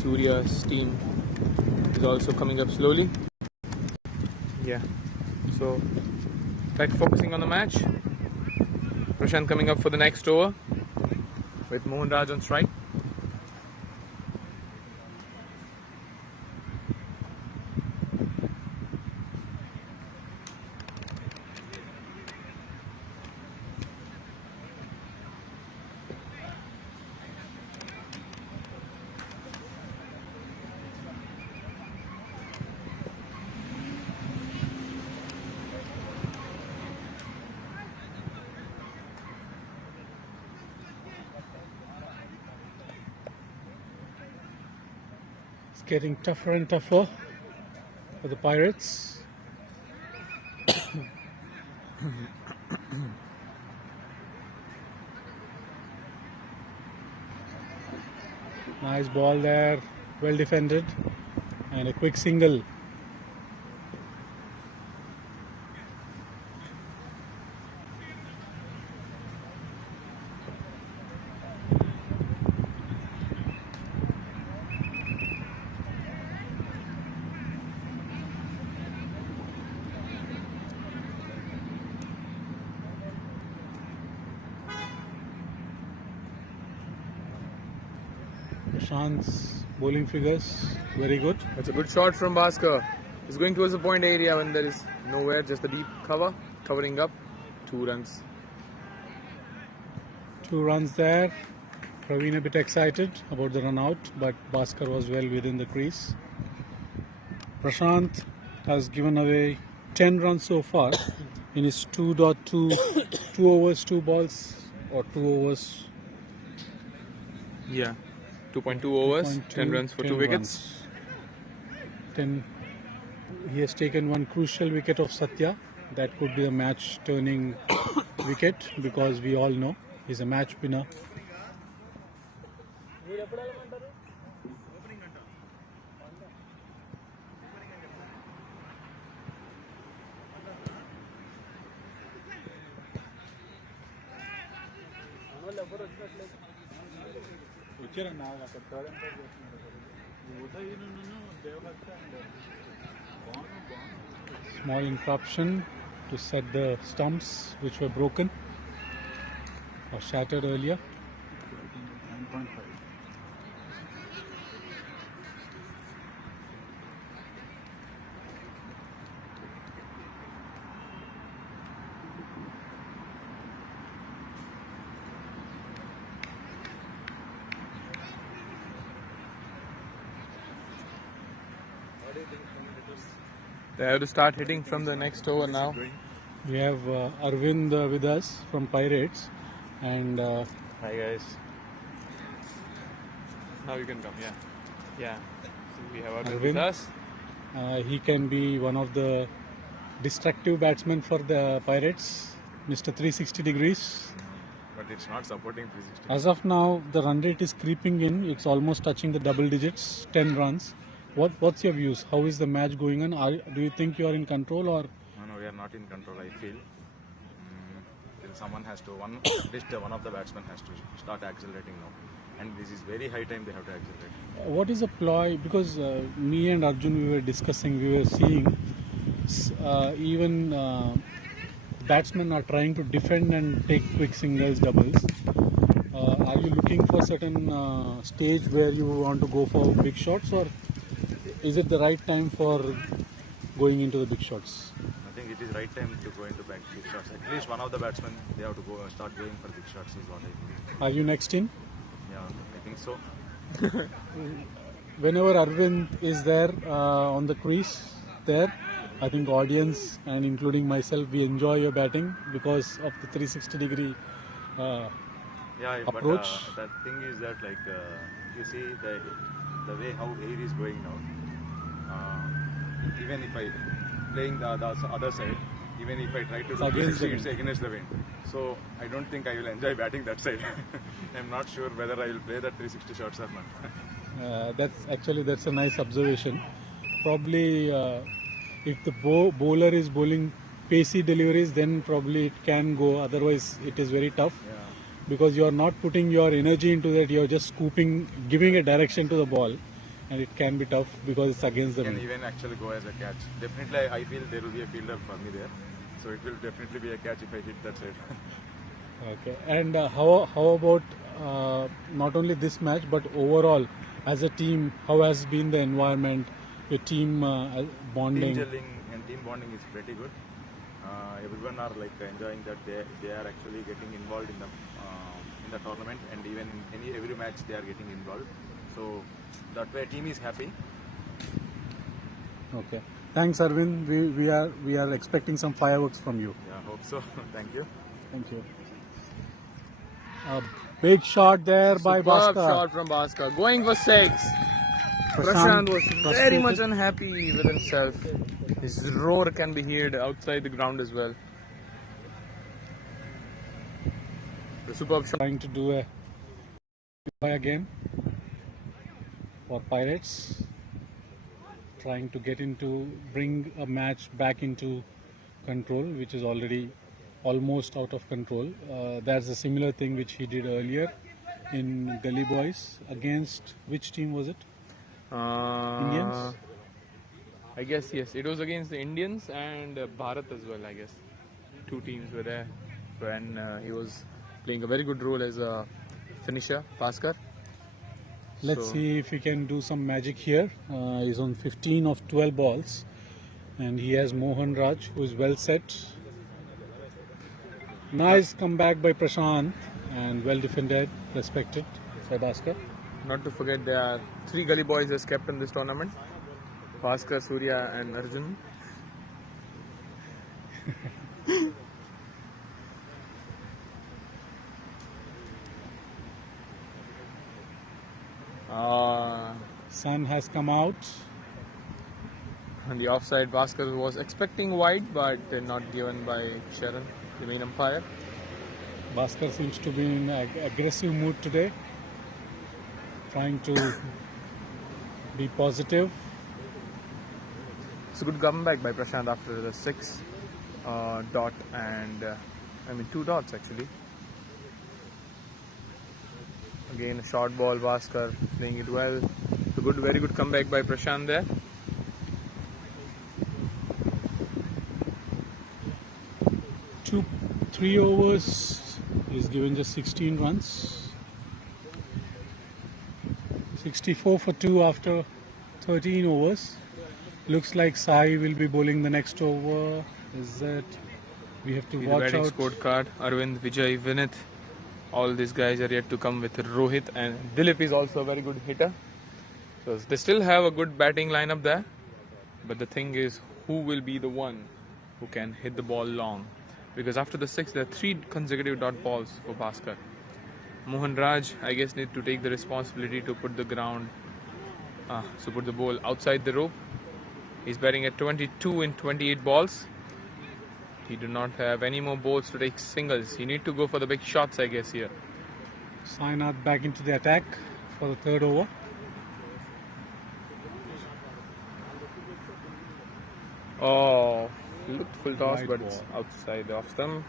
Surya's team is also coming up slowly. Yeah, so back focusing on the match. Prashant coming up for the next over with Mohan Raj on strike. It's getting tougher and tougher for the Pirates. Nice ball there, well defended, and a quick single. Prashant's bowling figures very good. That's a good shot from Bhaskar. He's going towards the point area when there is nowhere, just the deep cover, covering up. 2 runs. 2 runs there. Praveen a bit excited about the run out, but Bhaskar was well within the crease. Prashant has given away 10 runs so far in his 2.2 2 overs, 2 balls, or 2 overs. Yeah, 2.2 overs, 10 runs for 2 wickets. 10. He has taken one crucial wicket of Satya. That could be a match turning wicket, because we all know he's a match winner. Small interruption to set the stumps which were broken or shattered earlier. They have to start hitting from the next over now. We have Arvind with us from Pirates, and Hi guys. Now you can come, yeah. So we have Arvind with Arvind. us. he can be one of the destructive batsmen for the Pirates, Mr. 360 degrees. But it's not supporting 360. As of now, the run rate is creeping in. It's almost touching the double digits, 10 runs. What's your views? How is the match going on? Do you think you are in control, or? No, we are not in control, I feel. Till someone has to, at least one of the batsmen has to start accelerating now. And this is very high time they have to accelerate. What is a ploy? Because me and Arjun, we were discussing, we were seeing even batsmen are trying to defend and take quick singles, doubles. Are you looking for certain stage where you want to go for big shots, or is it the right time for going into the big shots? I think it is right time to go into big shots. At least one of the batsmen, they have to go start going for big shots is what I think. Are you next in? Yeah, I think so. Whenever Arvind is there on the crease there, I think audience and including myself, we enjoy your batting because of the 360 degree approach. But the thing is that, like, you see the way how air is going now. Even if I playing the other side, even if I try to do 360, it's against the wind. So I don't think I will enjoy batting that side. I'm not sure whether I will play that 360 shots or not. That's a nice observation. Probably if the bowler is bowling pacey deliveries, then probably it can go. Otherwise, it is very tough. Yeah. Because you are not putting your energy into that. You are just scooping, giving a direction to the ball, and it can be tough because it's against the wind. Can even actually go as a catch. Definitely, I feel there will be a fielder for me there. So it will definitely be a catch if I hit that side. Okay. And how about not only this match but overall as a team? How has been the environment? Your team bonding. Team gelling and team bonding is pretty good. Everyone are like enjoying that they are actually getting involved in the tournament, and even in every match they are getting involved. So that way team is happy. Okay. Thanks, Arvind. We are expecting some fireworks from you. Yeah, hope so. Thank you. Thank you. A big shot there by Superb Bhaskar. shot from Bhaskar. Going for 6. Prashant was very much unhappy with himself. His roar can be heard outside the ground as well. The superb shot. Trying to do a again for Pirates. Trying to bring a match back into control, which is already almost out of control. That's a similar thing which he did earlier in Gully Boys. Against which team was it? Indians? I guess, yes. It was against the Indians and Bharat as well, I guess. 2 teams were there. And he was playing a very good role as a finisher, Bhaskar. Let's see if he can do some magic here. He's on 15 of 12 balls. And he has Mohan Raj, who is well set. Nice comeback by Prashant and well defended, respected by Bhaskar. Not to forget, there are 3 gully boys as captain this tournament: Bhaskar, Surya, and Arjun. Sun has come out. On the offside, Bhaskar was expecting wide, but not given by Sharon, the main umpire. Bhaskar seems to be in aggressive mood today, trying to be positive. It's a good comeback by Prashant after the 6 dot and 2 dots actually. Again, a short ball, Bhaskar playing it well. A very good comeback by Prashant there. Three overs is given just 16 runs. 64 for 2 after 13 overs. Looks like Sai will be bowling the next over. Is that we have to watch batting out? scorecard: Arvind, Vijay, Vinith. All these guys are yet to come with Rohit, and Dilip is also a very good hitter. So they still have a good batting lineup there. But the thing is, who will be the one who can hit the ball long? Because after the 6, there are 3 consecutive dot balls for Bhaskar. Mohan Raj, I guess, need to take the responsibility to put the put the ball outside the rope. He's batting at 22 in 28 balls. He do not have any more balls to take singles. You need to go for the big shots, I guess, here. Sainath back into the attack for the 3rd over. Oh, looked full toss, Wide but ball. it's outside the off stump.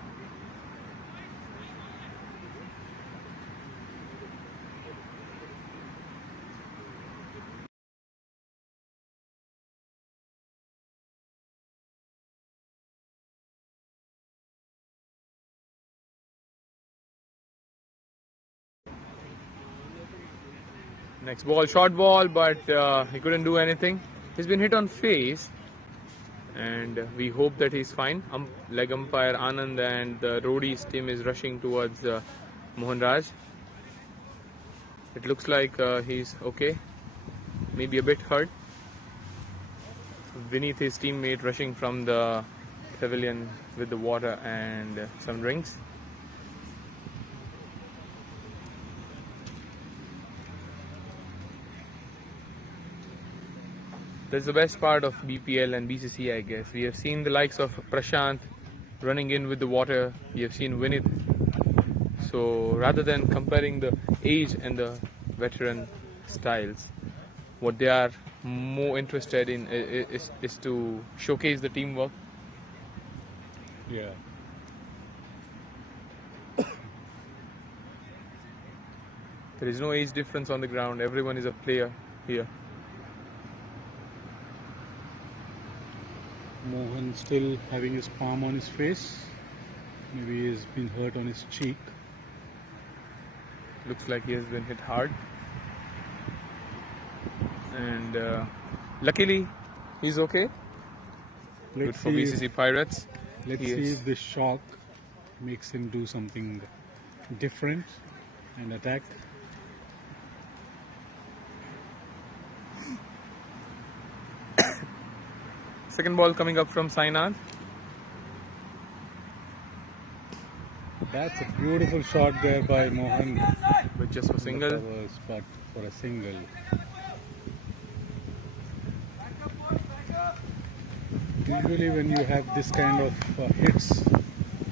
Next ball, short ball, but he couldn't do anything. He's been hit on face, and we hope that he's fine. Leg umpire Anand and the Roadies team is rushing towards Mohan Raj. It looks like he's okay, maybe a bit hurt. Beneath his teammate rushing from the pavilion with the water and some drinks. That's the best part of BPL and BCC, I guess. We have seen the likes of Prashant running in with the water. We have seen Vinith. So rather than comparing the age and the veteran styles, what they are more interested in is to showcase the teamwork. Yeah. There is no age difference on the ground. Everyone is a player here. Mohan still having his palm on his face. Maybe he's been hurt on his cheek. Looks like he has been hit hard. And luckily, he's okay. Good for BCC Pirates. Let's see if this shock makes him do something different and attack. Second ball coming up from Sainath. That's a beautiful shot there by Mohan. But just for single. Spot for a single. Usually when you have this kind of hits,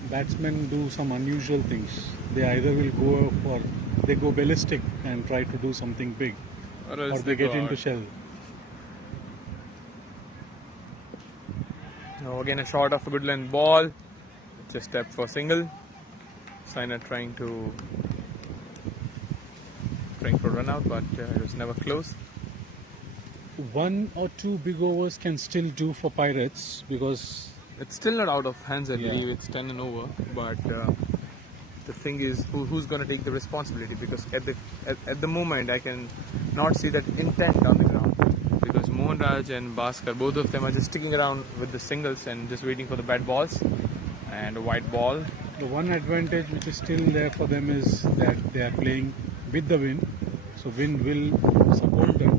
batsmen do some unusual things. They either will go ballistic and try to do something big, or they get into shell. Now again a shot of a good length ball. Just step for single. Sainath trying for run out, but it was never close. 1 or 2 big overs can still do for Pirates because it's still not out of hands. I believe Yeah. it's 10 and over. But the thing is, who's going to take the responsibility? Because at the moment, I can not see that intent on the ground. Because Mohan Raj and Bhaskar, both of them are just sticking around with the singles and just waiting for the bad balls and a white ball. The one advantage which is still there for them is that they are playing with the wind, so wind will support them,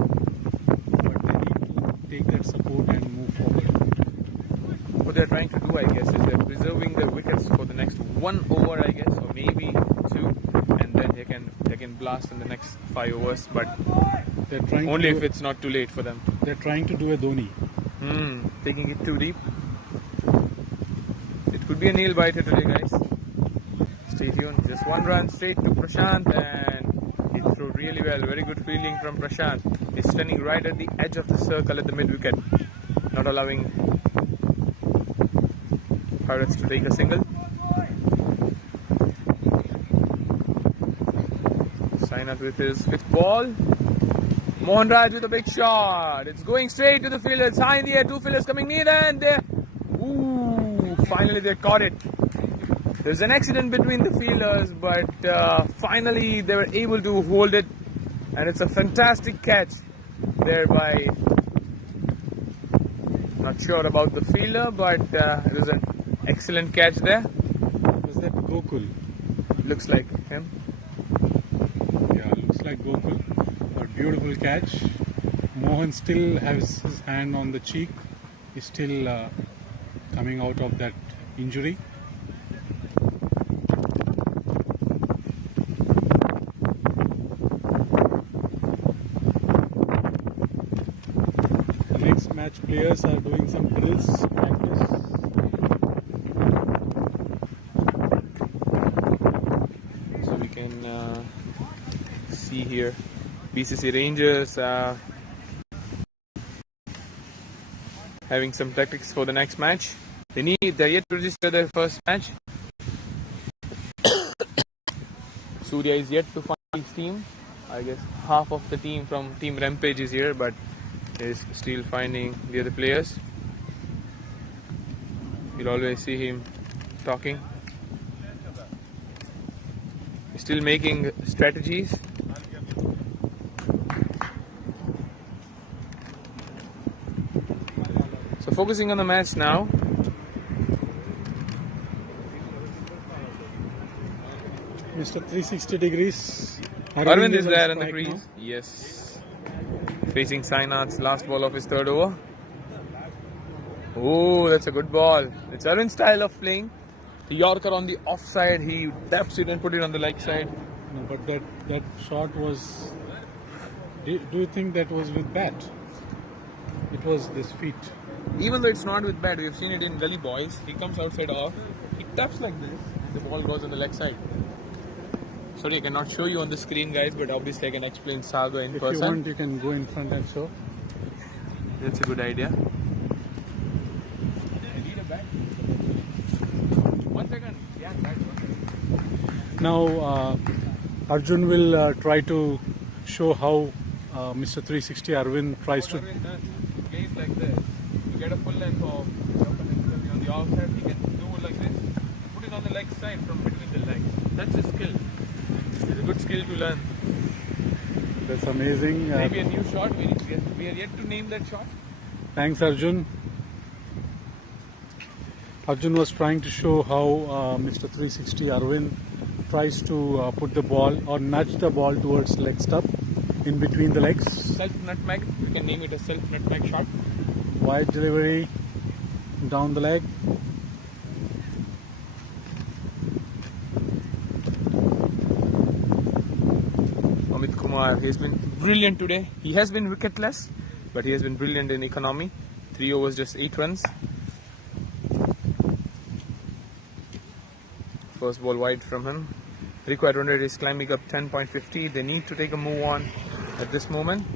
but they need to take that support and move forward. What they're trying to do, I guess, is they're preserving their wickets for the next 1 over, I guess, or maybe 2, and then they can blast in the next 5 overs, but They're trying only to if it's not too late for them. They're trying to do a Dhoni. Taking it too deep. It could be a nail biter today, guys. Stay tuned. Just 1 run straight to Prashant, and he threw really well. Very good fielding from Prashant. He's standing right at the edge of the circle at the mid wicket, not allowing Pirates to take a single. Sainath with his 5th ball. Mohan Raj with a big shot. It's going straight to the fielder. It's high in the air. 2 fielders coming near, and they finally they caught it. There's an accident between the fielders, but finally they were able to hold it, and it's a fantastic catch there by, not sure about the fielder, but it was an excellent catch there. Was that Gokul? Looks like him. Yeah, looks like Gokul. But beautiful catch. Mohan still has his hand on the cheek. He's still coming out of that injury. The next match players are doing some drills practice. So we can see here BCC Rangers having some tactics for the next match. They're yet to register their first match. Surya is yet to find his team. I guess half of the team from Team Rampage is here, but is still finding the other players. You'll always see him talking. He's still making strategies. So focusing on the match now. Mr. 360 degrees. Arvind is there in the strike crease. now. Yes. Facing Sainath's last ball of his 3rd over. Oh, that's a good ball. It's Arvind's style of playing. The Yorker on the offside, he taps it and put it on the leg side. No, but that shot was. Do you think that was with bat? It was this feet. Even though it's not with bat, we've seen it in Gully Boys. He comes outside off, he taps like this, the ball goes on the leg side. Sorry, I cannot show you on the screen, guys, but obviously I can explain Saga in person. If you want, you can go in front and show. That's a good idea. 1 second. Yeah, Now, Arjun will try to show how Mr. 360 Arvind tries to. Arvind does gaze like this. To get a full length of on the outside, he can do like this. Put it on the leg side from between the legs. That's a skill. It's a good skill to learn. That's amazing. Maybe a new shot. We are yet to name that shot. Thanks, Arjun. Arjun was trying to show how Mr. 360 Arvind tries to put the ball or nudge the ball towards leg stump in between the legs. Self nutmeg. We can name it a self nutmeg shot. Wide delivery down the leg. Amit Kumar, he has been brilliant today. He has been wicketless, but he has been brilliant in economy. 3 overs, just 8 runs. First ball wide from him. Required run rate is climbing up 10.50. They need to take a move on at this moment.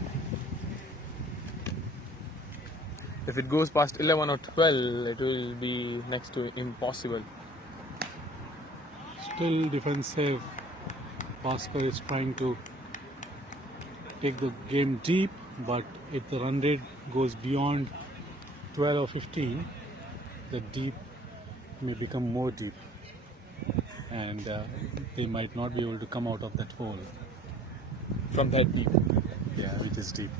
If it goes past 11 or 12, it will be next to impossible. Still defensive. Bhaskar is trying to take the game deep, but if the run rate goes beyond 12 or 15, the deep may become more deep, and they might not be able to come out of that hole. From that deep. Yeah, which is deep.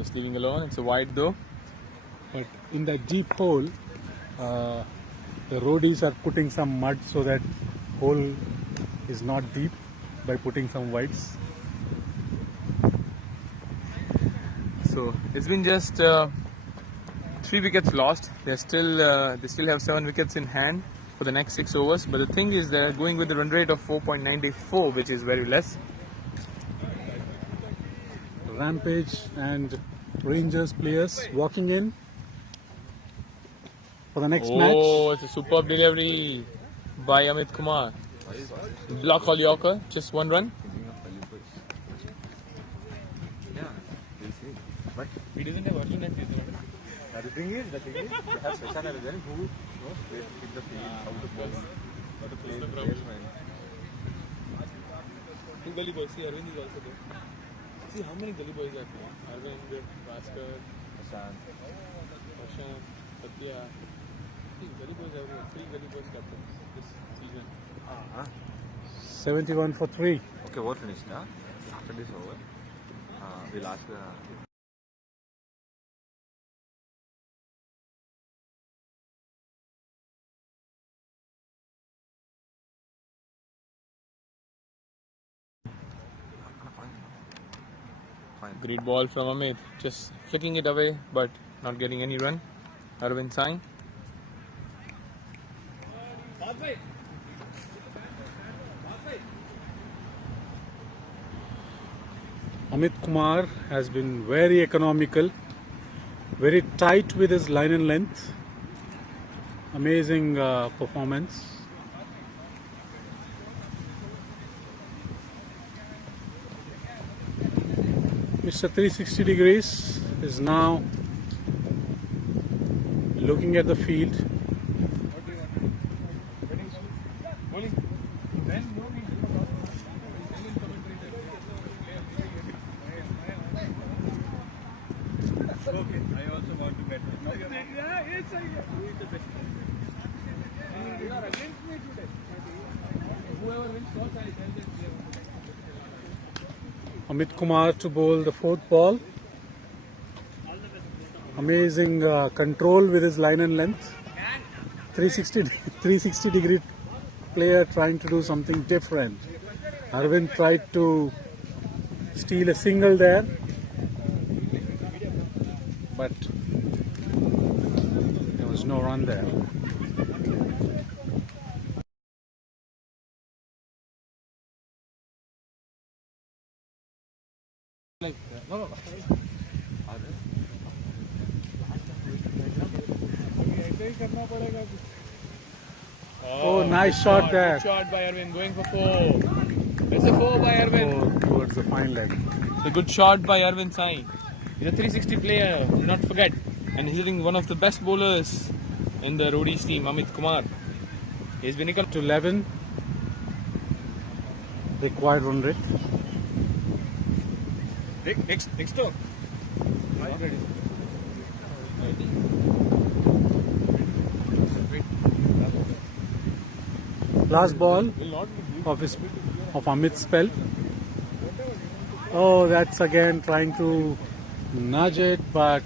Just leaving alone. It's a wide though. But in that deep hole, the roadies are putting some mud so that hole is not deep by putting some wides. So it's been just 3 wickets lost. They still have 7 wickets in hand for the next 6 overs. But the thing is, they're going with the run rate of 4.94, which is very less. Rampage and Rangers players walking in for the next match. Oh, it's a superb delivery by Amit Kumar. Block all Yorker, just 1 run. But He doesn't have Arjun and the thing is, they have special agent who knows where to hit the field, how to bowl, how to play the batsman. 2 gully boys. See, Arvind is also there. See how many gully boys are there. Arvind, Bhaskar, Prashant. Prashant, Satya. See, gully boys everywhere. 3 gully boys captains this season. 71 for 3. Okay, what finished now? After this over, we'll ask the. Great ball from Amit. Just flicking it away, but not getting any run. Arvind Sain. Amit Kumar has been very economical, very tight with his line and length. Amazing performance. Mr. 360 degrees is now looking at the field. Amit Kumar to bowl the 4th ball. Amazing control with his line and length. 360 degree player trying to do something different. Arvind tried to steal a single there, but there was no run there. Oh, nice shot there. Good shot by Arvind, going for 4. It's a 4 by Arvind. Towards the fine leg. It's a good shot by Arvind Sain. He's a 360 player, do not forget. And he's hitting one of the best bowlers in the Roadies team, Amit Kumar. He's been To 11. Required run rate. next door. Last ball of Amit's spell. Oh, that's again trying to nudge it, but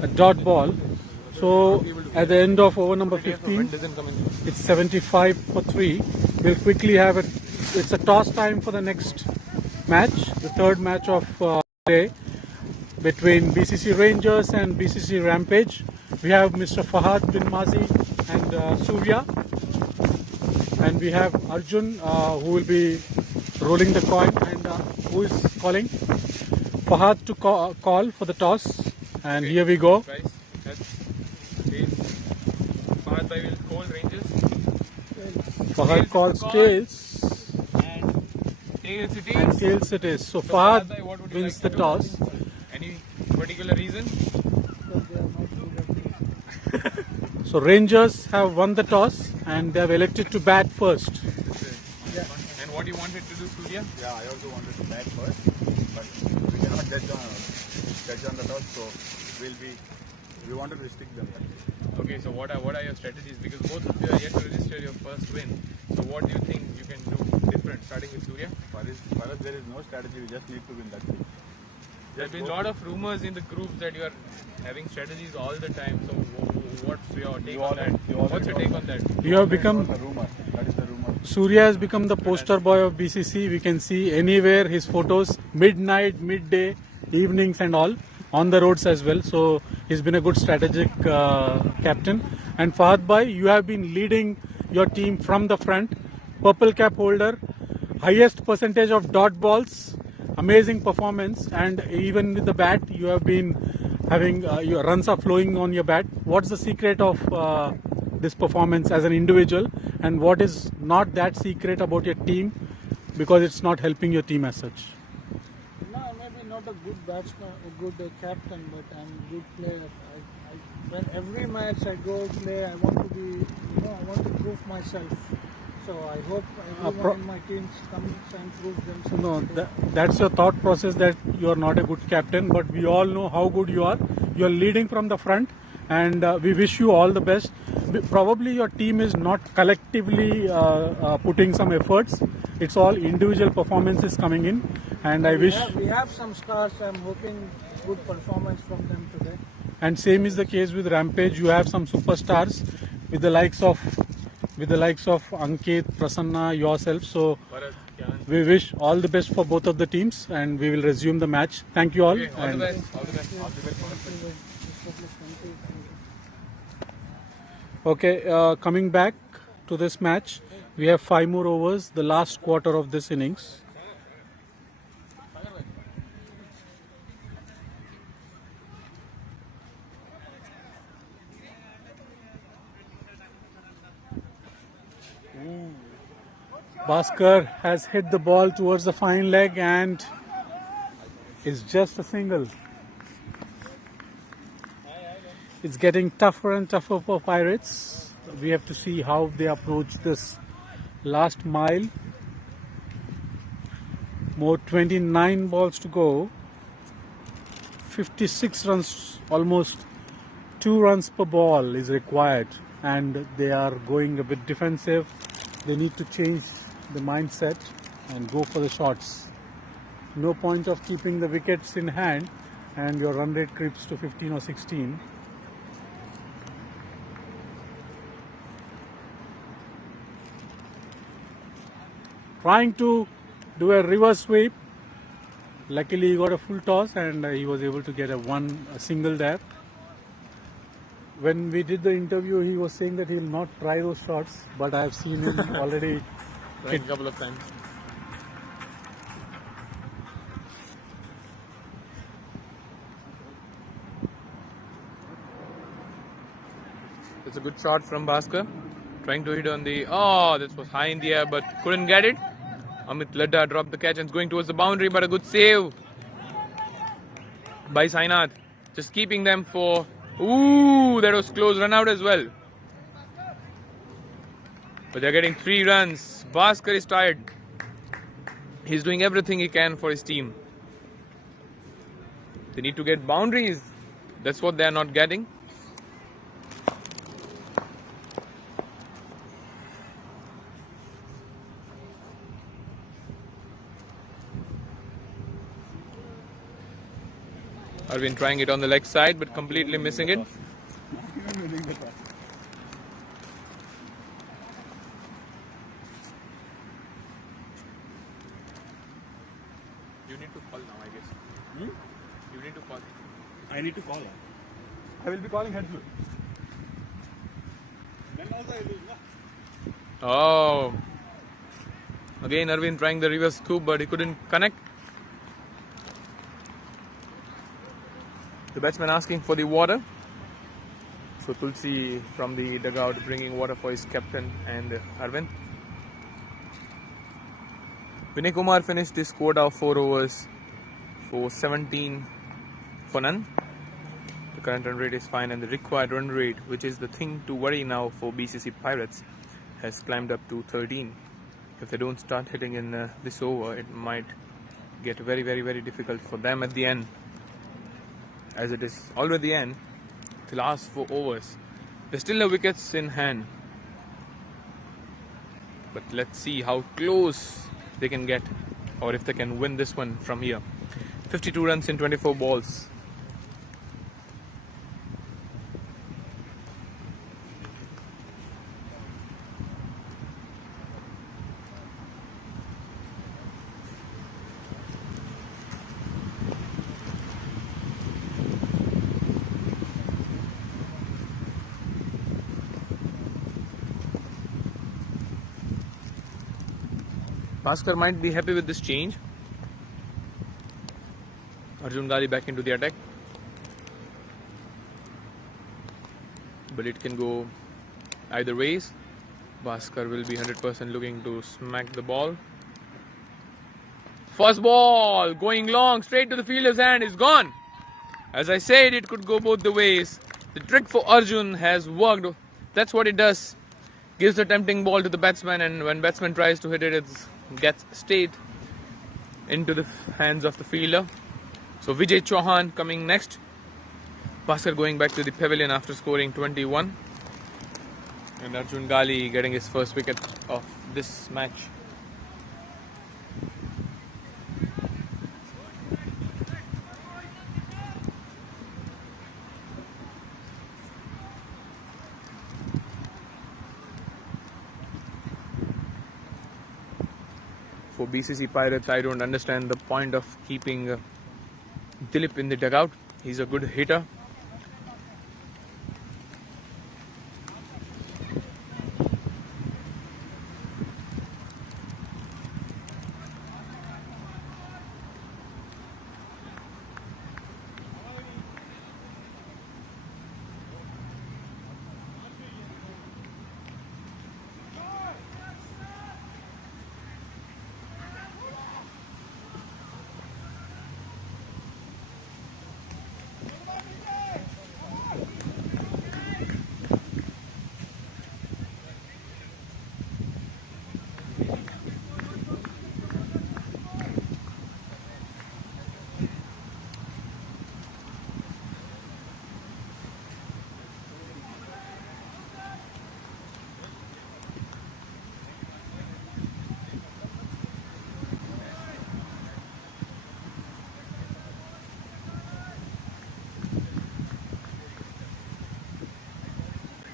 a dot ball. So at the end of over number 15, it's 75 for 3. We'll quickly have it. It's a toss time for the next match, the 3rd match of day between BCC Rangers and BCC Rampage. We have Mr. Fahad bin Mazi and Surya. And we have Arjun who will be rolling the coin and who is calling. Fahad to call for the toss. And here we go. Fahad bhai will call Rangers. Fahad calls tails. Tails it is. And tails it is. So Fahad wins the toss. Any particular reason? So Rangers have won the toss and they have elected to bat first. And what you wanted to do, Surya? Yeah, I also wanted to bat first, but we cannot judge on the toss, so we wanted to restrict them. Okay, so what are your strategies? Because both of you are yet to register your first win. So what do you think you can do different, starting with Surya? For us, there is no strategy. We just need to win that game. There's been a lot of rumors in the groups that you are having strategies all the time. So what's your take on that? What's your take on that? You have become, A rumor. That is the rumor. Surya has become the poster boy of BCC. We can see anywhere his photos, midnight, midday, evenings and all, on the roads as well. So he's been a good strategic captain. And Fahad Bhai, you have been leading your team from the front, purple cap holder, highest percentage of dot balls, amazing performance, and even with the bat you have been having your runs are flowing on your bat. What's the secret of this performance as an individual, and what is not that secret about your team, because it's not helping your team as such? No, maybe not a good batsman, a good captain, but I'm a good player. When every match I go play, I want to be, I want to prove myself. So I hope everyone in my team comes and proves themselves. No, that's your thought process, that you are not a good captain, but we all know how good you are. You are leading from the front, and we wish you all the best. Probably your team is not collectively putting some efforts. It's all individual performances coming in, and I wish. We have some stars. I'm hoping good performance from them today. And same is the case with Rampage. You have some superstars with the likes of Ankit, Prasanna, yourself. So we wish all the best for both of the teams, and we will resume the match. Thank you all. Okay, all the best. All the best. All the best. Okay, coming back to this match, we have 5 more overs, the last quarter of this innings. Bhaskar has hit the ball towards the fine leg and is just a single. It's getting tougher and tougher for Pirates. We have to see how they approach this last mile. More 29 balls to go. 56 runs, almost 2 runs per ball is required, and they are going a bit defensive. They need to change the mindset and go for the shots. No point of keeping the wickets in hand and your run rate creeps to 15 or 16. Trying to do a reverse sweep. Luckily he got a full toss and he was able to get a single there. When we did the interview, he was saying that he will not try those shots, but I have seen him already hit a couple of times. It's a good shot from Bhaskar. Trying to hit on the... Oh, this was high in the air, but couldn't get it. Amit Ladda dropped the catch and is going towards the boundary, but a good save by Sainath. Just keeping them for... Ooh, that was close, run out as well. But they're getting 3 runs. Bhaskar is tired. He's doing everything he can for his team. They need to get boundaries. That's what they're not getting. Arvind trying it on the leg side, but completely missing it. You need to call now, I guess. You need to call. I need to call. I will be calling heads. Then also I lose, no? Oh. Again, Arvind trying the reverse scoop, but he couldn't connect. The batsman asking for the water. So Tulsi from the dugout bringing water for his captain and Arvind. Vinay Kumar finished this quota of 4 overs for 17 for none. The current run rate is fine, and the required run rate, which is the thing to worry now for BCC Pirates, has climbed up to 13. If they don't start hitting in this over, it might get very, very, very difficult for them at the end. As it is already the end, the last 4 overs. There's still no wickets in hand. But let's see how close they can get, or if they can win this one from here. 52 runs in 24 balls. Bhaskar might be happy with this change. Arjun Gali back into the attack. But it can go either ways. Bhaskar will be 100% looking to smack the ball. First ball going long, straight to the fielder's hand, is gone. As I said, it could go both the ways. The trick for Arjun has worked. That's what it does. Gives the tempting ball to the batsman, and when batsman tries to hit it, it gets straight into the hands of the fielder. So Vijay Chauhan coming next. Bhaskar going back to the pavilion after scoring 21. And Arjun Gali getting his first wicket of this match. For BCC Pirates, I don't understand the point of keeping Dilip in the dugout. He's a good hitter.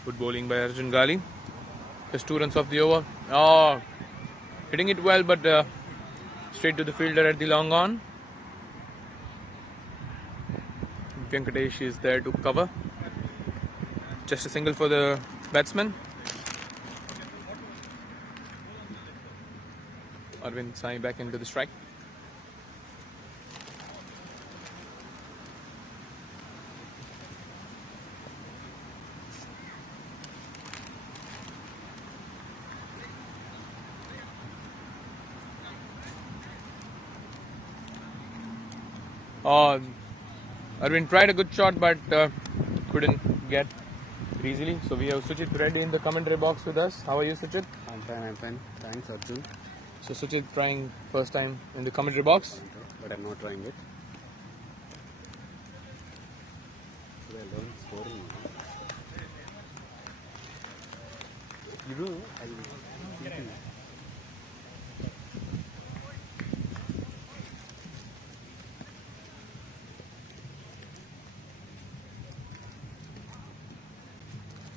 Good bowling by Arjun Gali. Just 2 runs off the over. Oh, hitting it well, but straight to the fielder at the long on. Venkatesh is there to cover. Just a single for the batsman. Arvind Sai back into the strike. Arvind tried a good shot, but couldn't get easily. So we have Suchit Reddy in the commentary box with us. How are you, Suchit? I'm fine. Thanks, Arjun. So Suchit trying first time in the commentary box. But I'm not trying it. Well done, scoring. You do?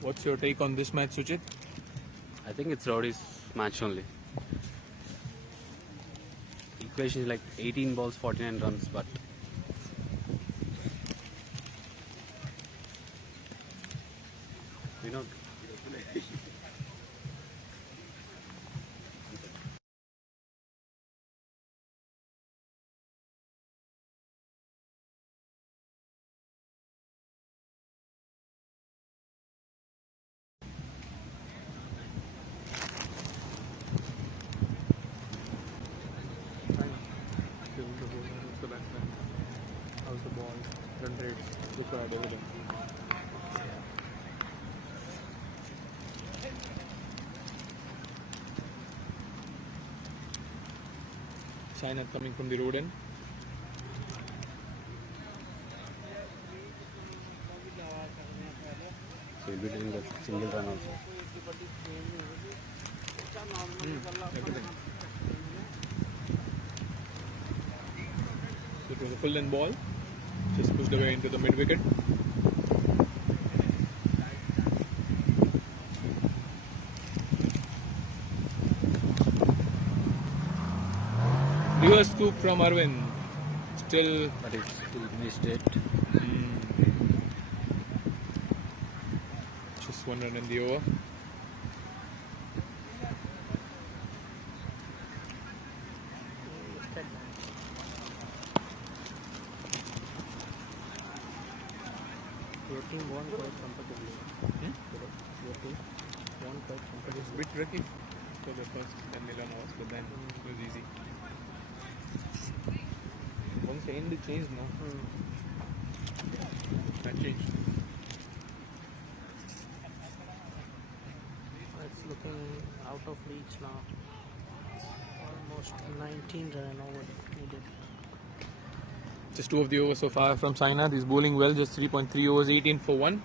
What's your take on this match, Suchit? I think it's Roadies match only. Equation is like 18 balls, 49 runs, but you know. How's the ball? Run rate, required, everything. China coming from the road end. So you'll be doing the single run also. Everything. So It was a full length ball, just pushed away into the mid wicket. Reverse scoop from Arvind. Still, But he still missed it. just 1 run in the over. Your team won quite comfortably. Your team won quite It comfortably. was a bit tricky for the first 10 million hours, but then it was easy. Once the end changed, no? That changed. It's looking out of reach now. Almost 19 run over needed. Just 2 of the overs so far from Sainath. He's bowling well, just 3.3 overs, 18 for 1.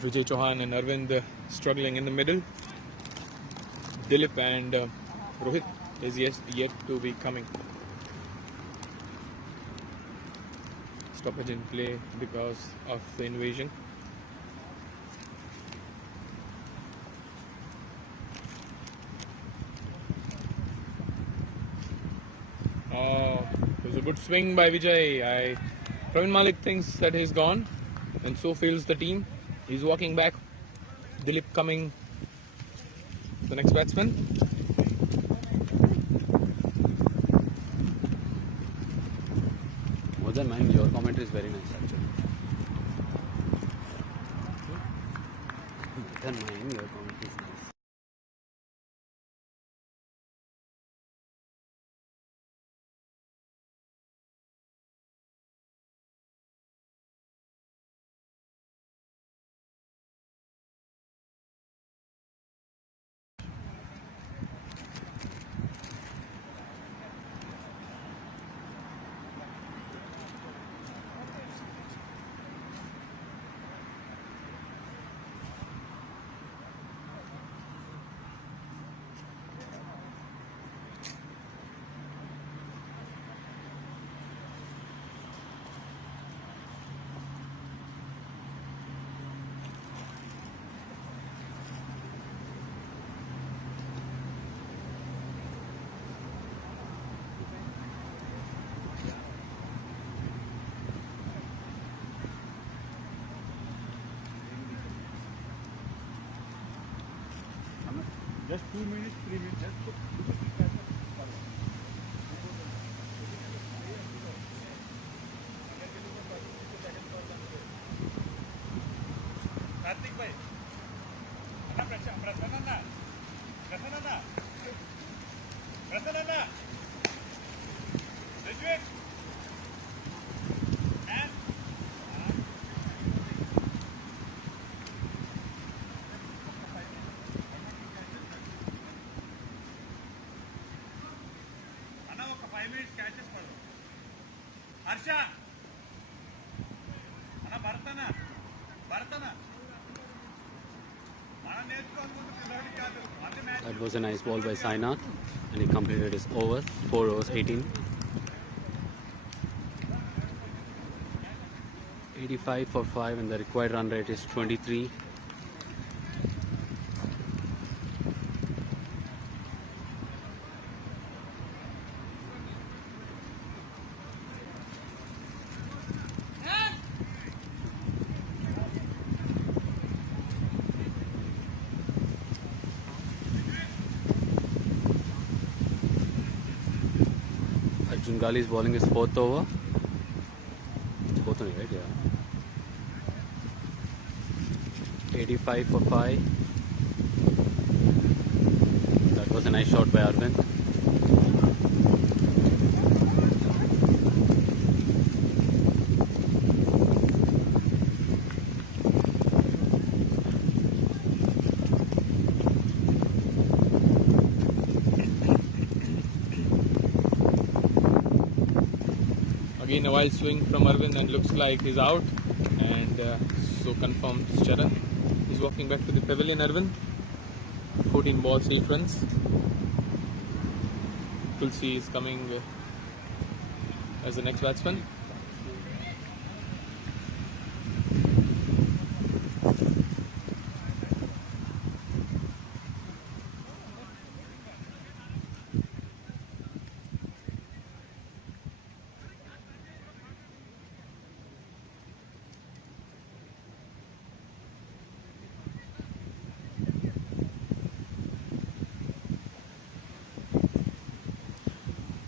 Vijay Chauhan and Arvind struggling in the middle. Dilip and Rohit is yet to be coming. Stoppage in play because of the invasion. Oh, it was a good swing by Vijay. Praveen Malik thinks that he's gone, and so feels the team. He's walking back. Dilip coming, the next batsman. More than mine, your commentary is very nice actually. More than mine, your commentary is nice. Just 2 minutes, 3 minutes. That was a nice ball by Sainath, and he completed his over, 4 overs, 18. 85 for 5, and the required run rate is 23. Jungali is bowling his 4th over. 4th only, right? Yeah. 85 for 5. That was a nice shot by Arvind. Again a wild swing from Arvind, and looks like he's out, and so confirms Charan. He's walking back to the pavilion. Arvind, 14 balls, 8 runs. Tulsi is coming as the next batsman.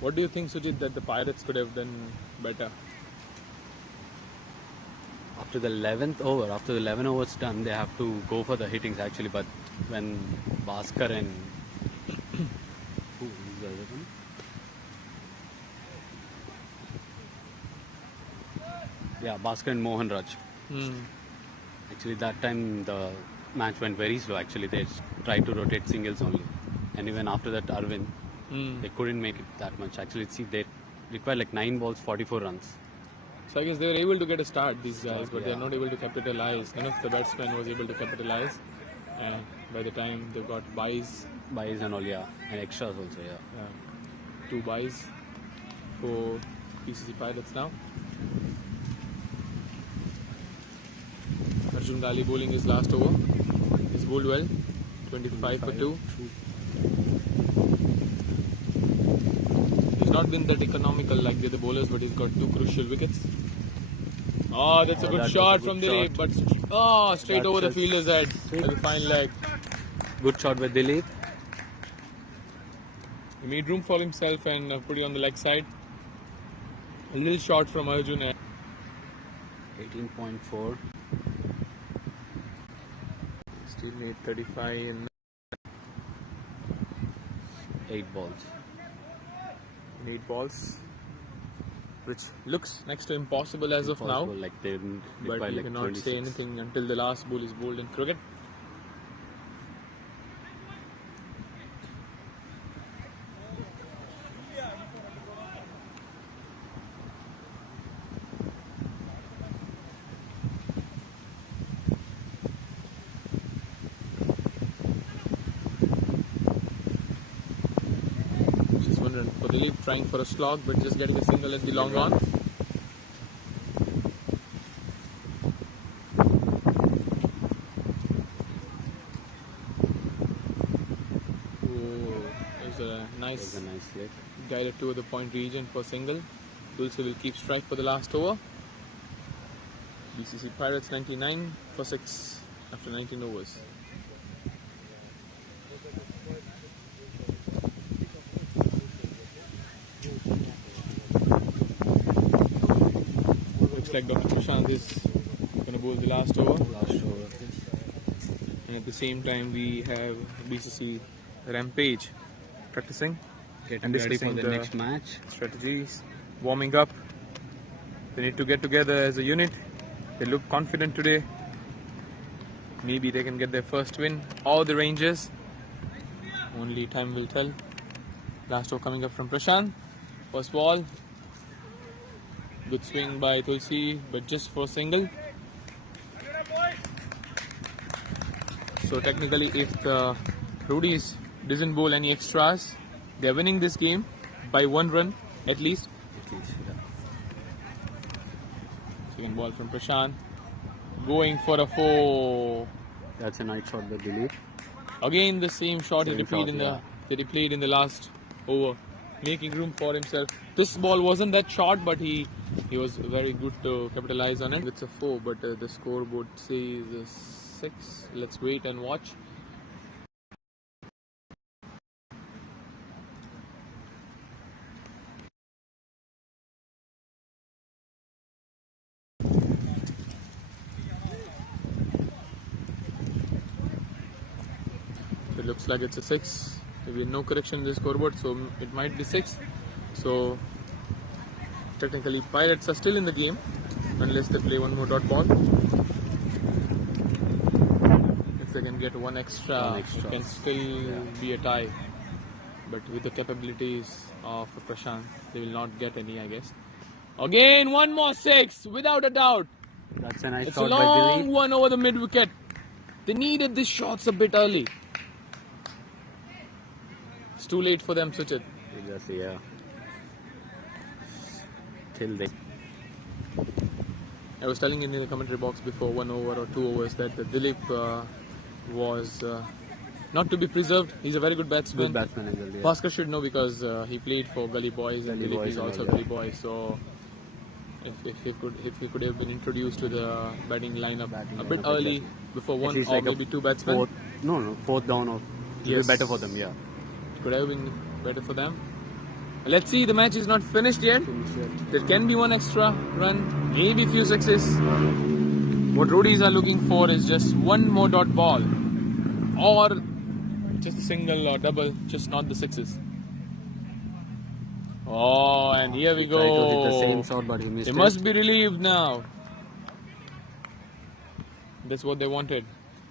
What do you think, Sujit, that the Pirates could have done better? After the 11th over, after the 11 overs done, they have to go for the hittings actually. But when Bhaskar and who is the other one? Yeah, Bhaskar and Mohan Raj. Actually, that time the match went very slow. Actually, they tried to rotate singles only, and even after that, Arvind. They couldn't make it that much. Actually, see, they required like 9 balls, 44 runs. So I guess they were able to get a start, these guys, but they're not able to capitalize. None of the batsmen was able to capitalize. By the time they got buys and all, yeah, and extras also, yeah. 2 buys for BCC Pirates now. Arjun Gali bowling his last over. He's bowled well, 25 for 2. He's not been that economical like the other bowlers, but he's got 2 crucial wickets. Oh, that's a good shot from Dilip, but straight over the fielder's head. Very fine leg. Good shot by Dilip. He made room for himself and put it on the leg side. A little shot from Arjun. 18.4. Still made 35 in 8 balls. 8 balls, which looks next to impossible as of now. Like they didn't but you like cannot 26. say anything until the last ball is bowled in cricket. For Dilip trying for a slog, but just getting a single at the long on. There's a nice hit. Guided to the point region for single. Tulsi will keep strike for the last over. BCC Pirates 99 for 6 after 19 overs. Looks like Dr. Prashant is going to bowl the last over. And at the same time, we have BCC Rampage practicing. Getting ready for the next match. Strategies, warming up. They need to get together as a unit. They look confident today. Maybe they can get their first win. All the Rangers. Only time will tell. Last over coming up from Prashant. First ball. Good swing by Tulsi, but just for single. So technically, if the Roadies doesn't bowl any extras, they're winning this game by 1 run at least. Yeah. Second ball from Prashant. Going for a 4. That's a nice shot by Dilip. Again the same shot he replayed shot, he played in the last over, making room for himself. This ball wasn't that short, but he was very good to capitalize on it. It's a 4, but the scoreboard says a 6. Let's wait and watch. It looks like it's a 6. Maybe no correction in the scoreboard, so it might be 6. So technically Pirates are still in the game unless they play one more dot ball. If they can get one extra, it can still be a tie. But with the capabilities of Prashant, they will not get any, I guess. Again, one more 6 without a doubt. That's a nice It's shot a by Dilip. long one over the mid wicket. They needed these shots a bit early. It's too late for them, Suchit. Exactly, yeah. Till they. I was telling in the commentary box before 1 over or 2 overs that Dilip was not to be preserved. He's a very good batsman. Good batsman as well. Yeah. Bhaskar should know because he played for Gully Boys and Gully Dilip Boys is and also all, Gully Boy. So if he could have been introduced to the batting lineup a bit early, exactly. before At one least or like maybe two batsmen, fourth down or Yes. better for them. Yeah. could have been better for them. Let's see, the match is not finished yet. There can be one extra run, maybe few sixes. What Roadies are looking for is just one more dot ball, or just a single or double, just not the sixes. Oh, and here we go. Tried to hit the same shot, but he missed They it. must be relieved now. That's what they wanted.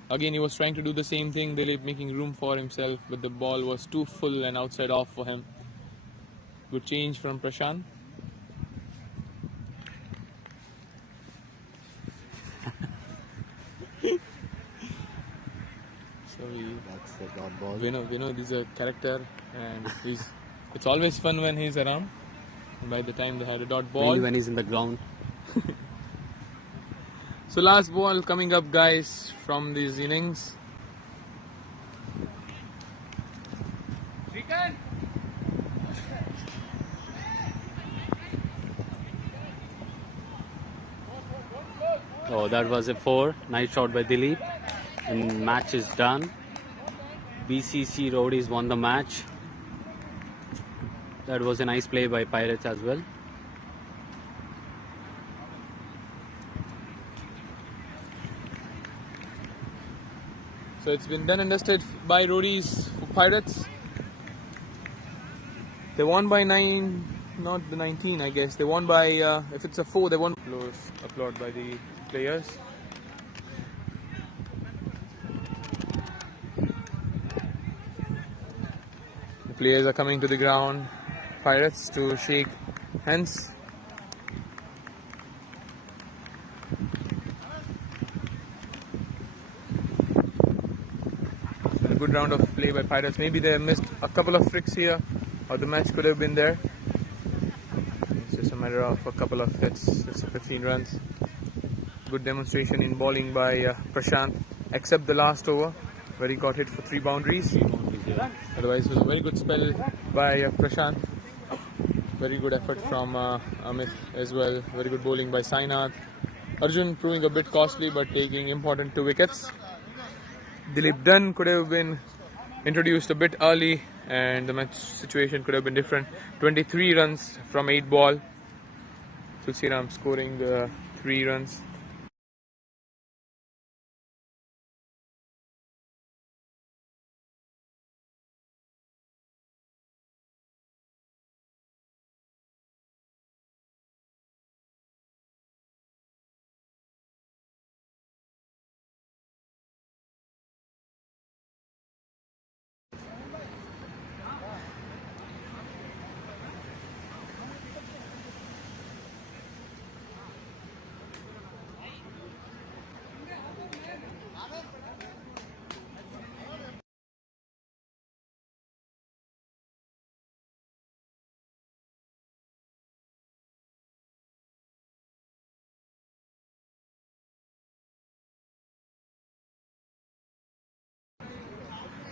Again, he was trying to do the same thing, Dilip, making room for himself, but the ball was too full and outside off for him. Good change from Prashant. So That's the dot ball. we know he's a character, and it's always fun when he's around. And by the time they had a dot ball. Mainly when he's in the ground. So last ball coming up, guys, from these innings. Oh, that was a 4. Nice shot by Dilip. And match is done. BCC Roadies won the match. That was a nice play by Pirates as well. So it's been done and dusted by Roadies for Pirates. They won by 9, not the 19, I guess. They won by, if it's a 4, they won. Applaud by the players. The players are coming to the ground, Pirates, to shake hands. A good round of play by Pirates. Maybe they missed a couple of tricks here, or the match could have been there. It's just a matter of a couple of hits, just 15 runs. Good demonstration in bowling by Prashant, except the last over where he got hit for 3 boundaries. Otherwise, it was a very good spell by Prashant. Very good effort from Amit as well. Very good bowling by Sainath. Arjun proving a bit costly, but taking important 2 wickets. Dilip Dunn could have been introduced a bit early, and the match situation could have been different. 23 runs from 8 ball. Tulsiram scoring 3 runs.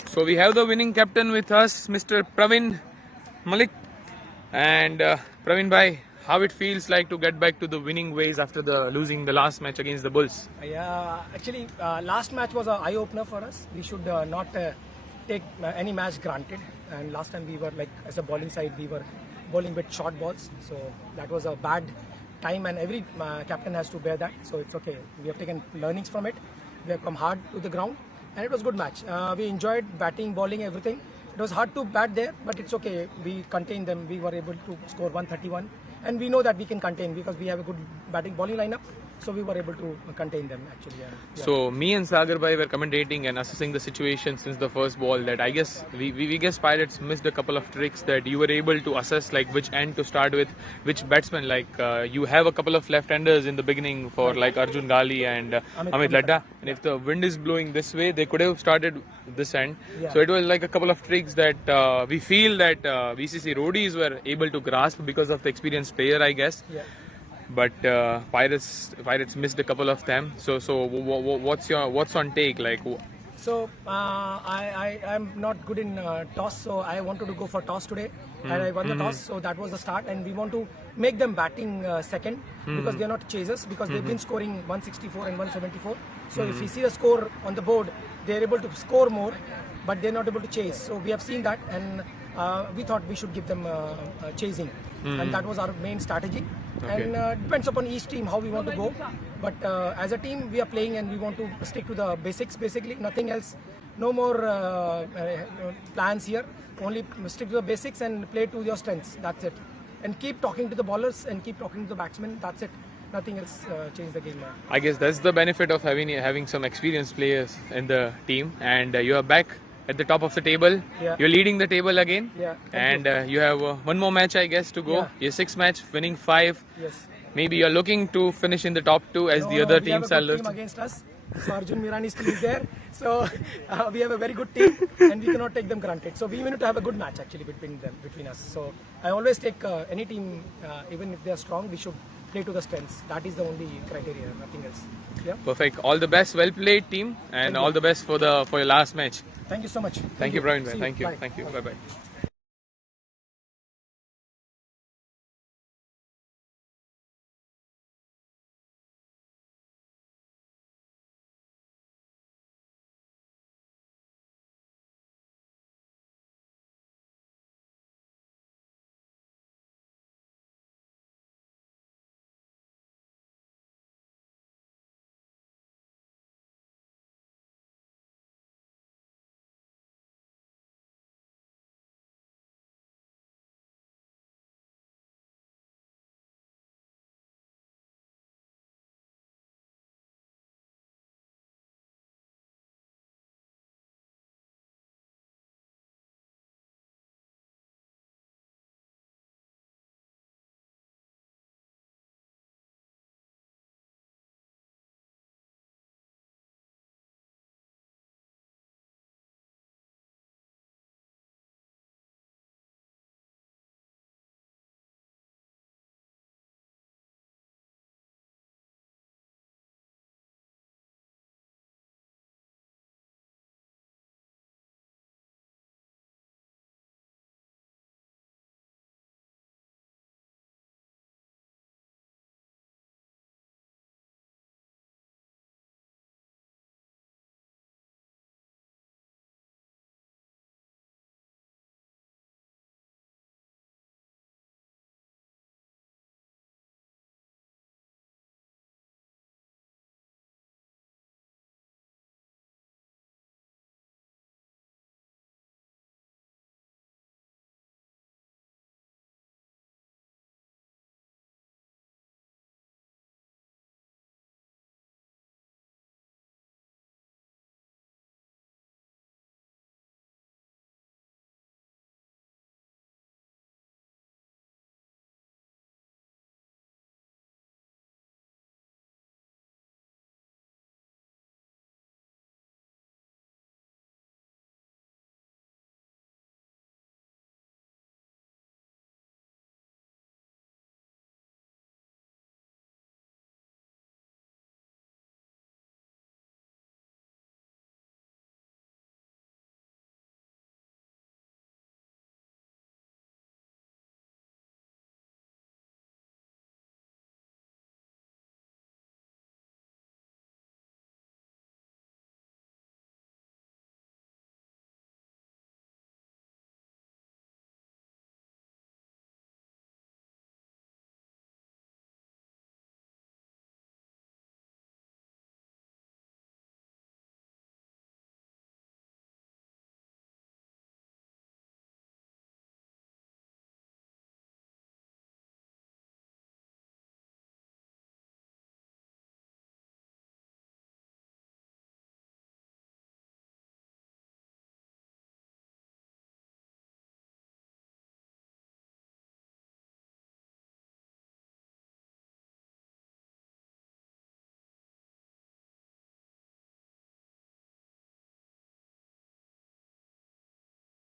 So we have the winning captain with us, Mr. Pravin Malik. And Pravin bhai, how it feels like to get back to the winning ways after losing the last match against the Bulls? Yeah, actually, last match was an eye-opener for us. We should not take any match granted. And last time we were like, as a bowling side, we were bowling with short balls. So that was a bad time, and every captain has to bear that. So it's okay. We have taken learnings from it. We have come hard to the ground, and it was a good match. We enjoyed batting, bowling, everything. It was hard to bat there, but it's okay. We contained them. We were able to score 131, and we know that we can contain because we have a good batting, bowling lineup. So we were able to contain them actually. So me and Sagar Bhai were commentating and assessing the situation since the first ball. That I guess we guess Pirates missed a couple of tricks that you were able to assess, like which end to start with, which batsman. Like you have a couple of left-handers in the beginning for like Arjun Gali and Amit Ladda, and if the wind is blowing this way, they could have started this end. Yeah. So it was like a couple of tricks that we feel that BCC Roadies were able to grasp because of the experienced player, I guess. Yeah. But Pirates missed a couple of them. So what's on take like? So I am not good in toss, so I wanted to go for toss today, and I won the toss. So that was the start, and we want to make them batting second because they're not chasers, because they've been scoring 164 and 174. So if we see the score on the board, they're able to score more, but they're not able to chase. So we have seen that, and we thought we should give them chasing, and that was our main strategy. Okay. And depends upon each team how we want to go, but as a team we are playing and we want to stick to the basics, basically nothing else. No more plans here, only stick to the basics and play to your strengths, that's it. And keep talking to the bowlers and keep talking to the batsmen, that's it. Nothing else change the game. I guess that's the benefit of having some experienced players in the team, and you are back at the top of the table. Yeah. You're leading the table again. Yeah, and you have one more match, I guess, to go. Yeah. Your sixth match, winning 5. Yes. Maybe you're looking to finish in the top 2 as the other teams are We have a good team against us. So Arjun Mirani's team is there. So we have a very good team and we cannot take them granted. So we need to have a good match actually between us. So I always take any team, even if they are strong, we should play to the strengths. That is the only criteria, nothing else. Yeah. Perfect. All the best. Well played, team, and all the best for your last match. Thank you so much. Thank you, Praveen. See you. Thank you. Bye. Thank you. Bye bye.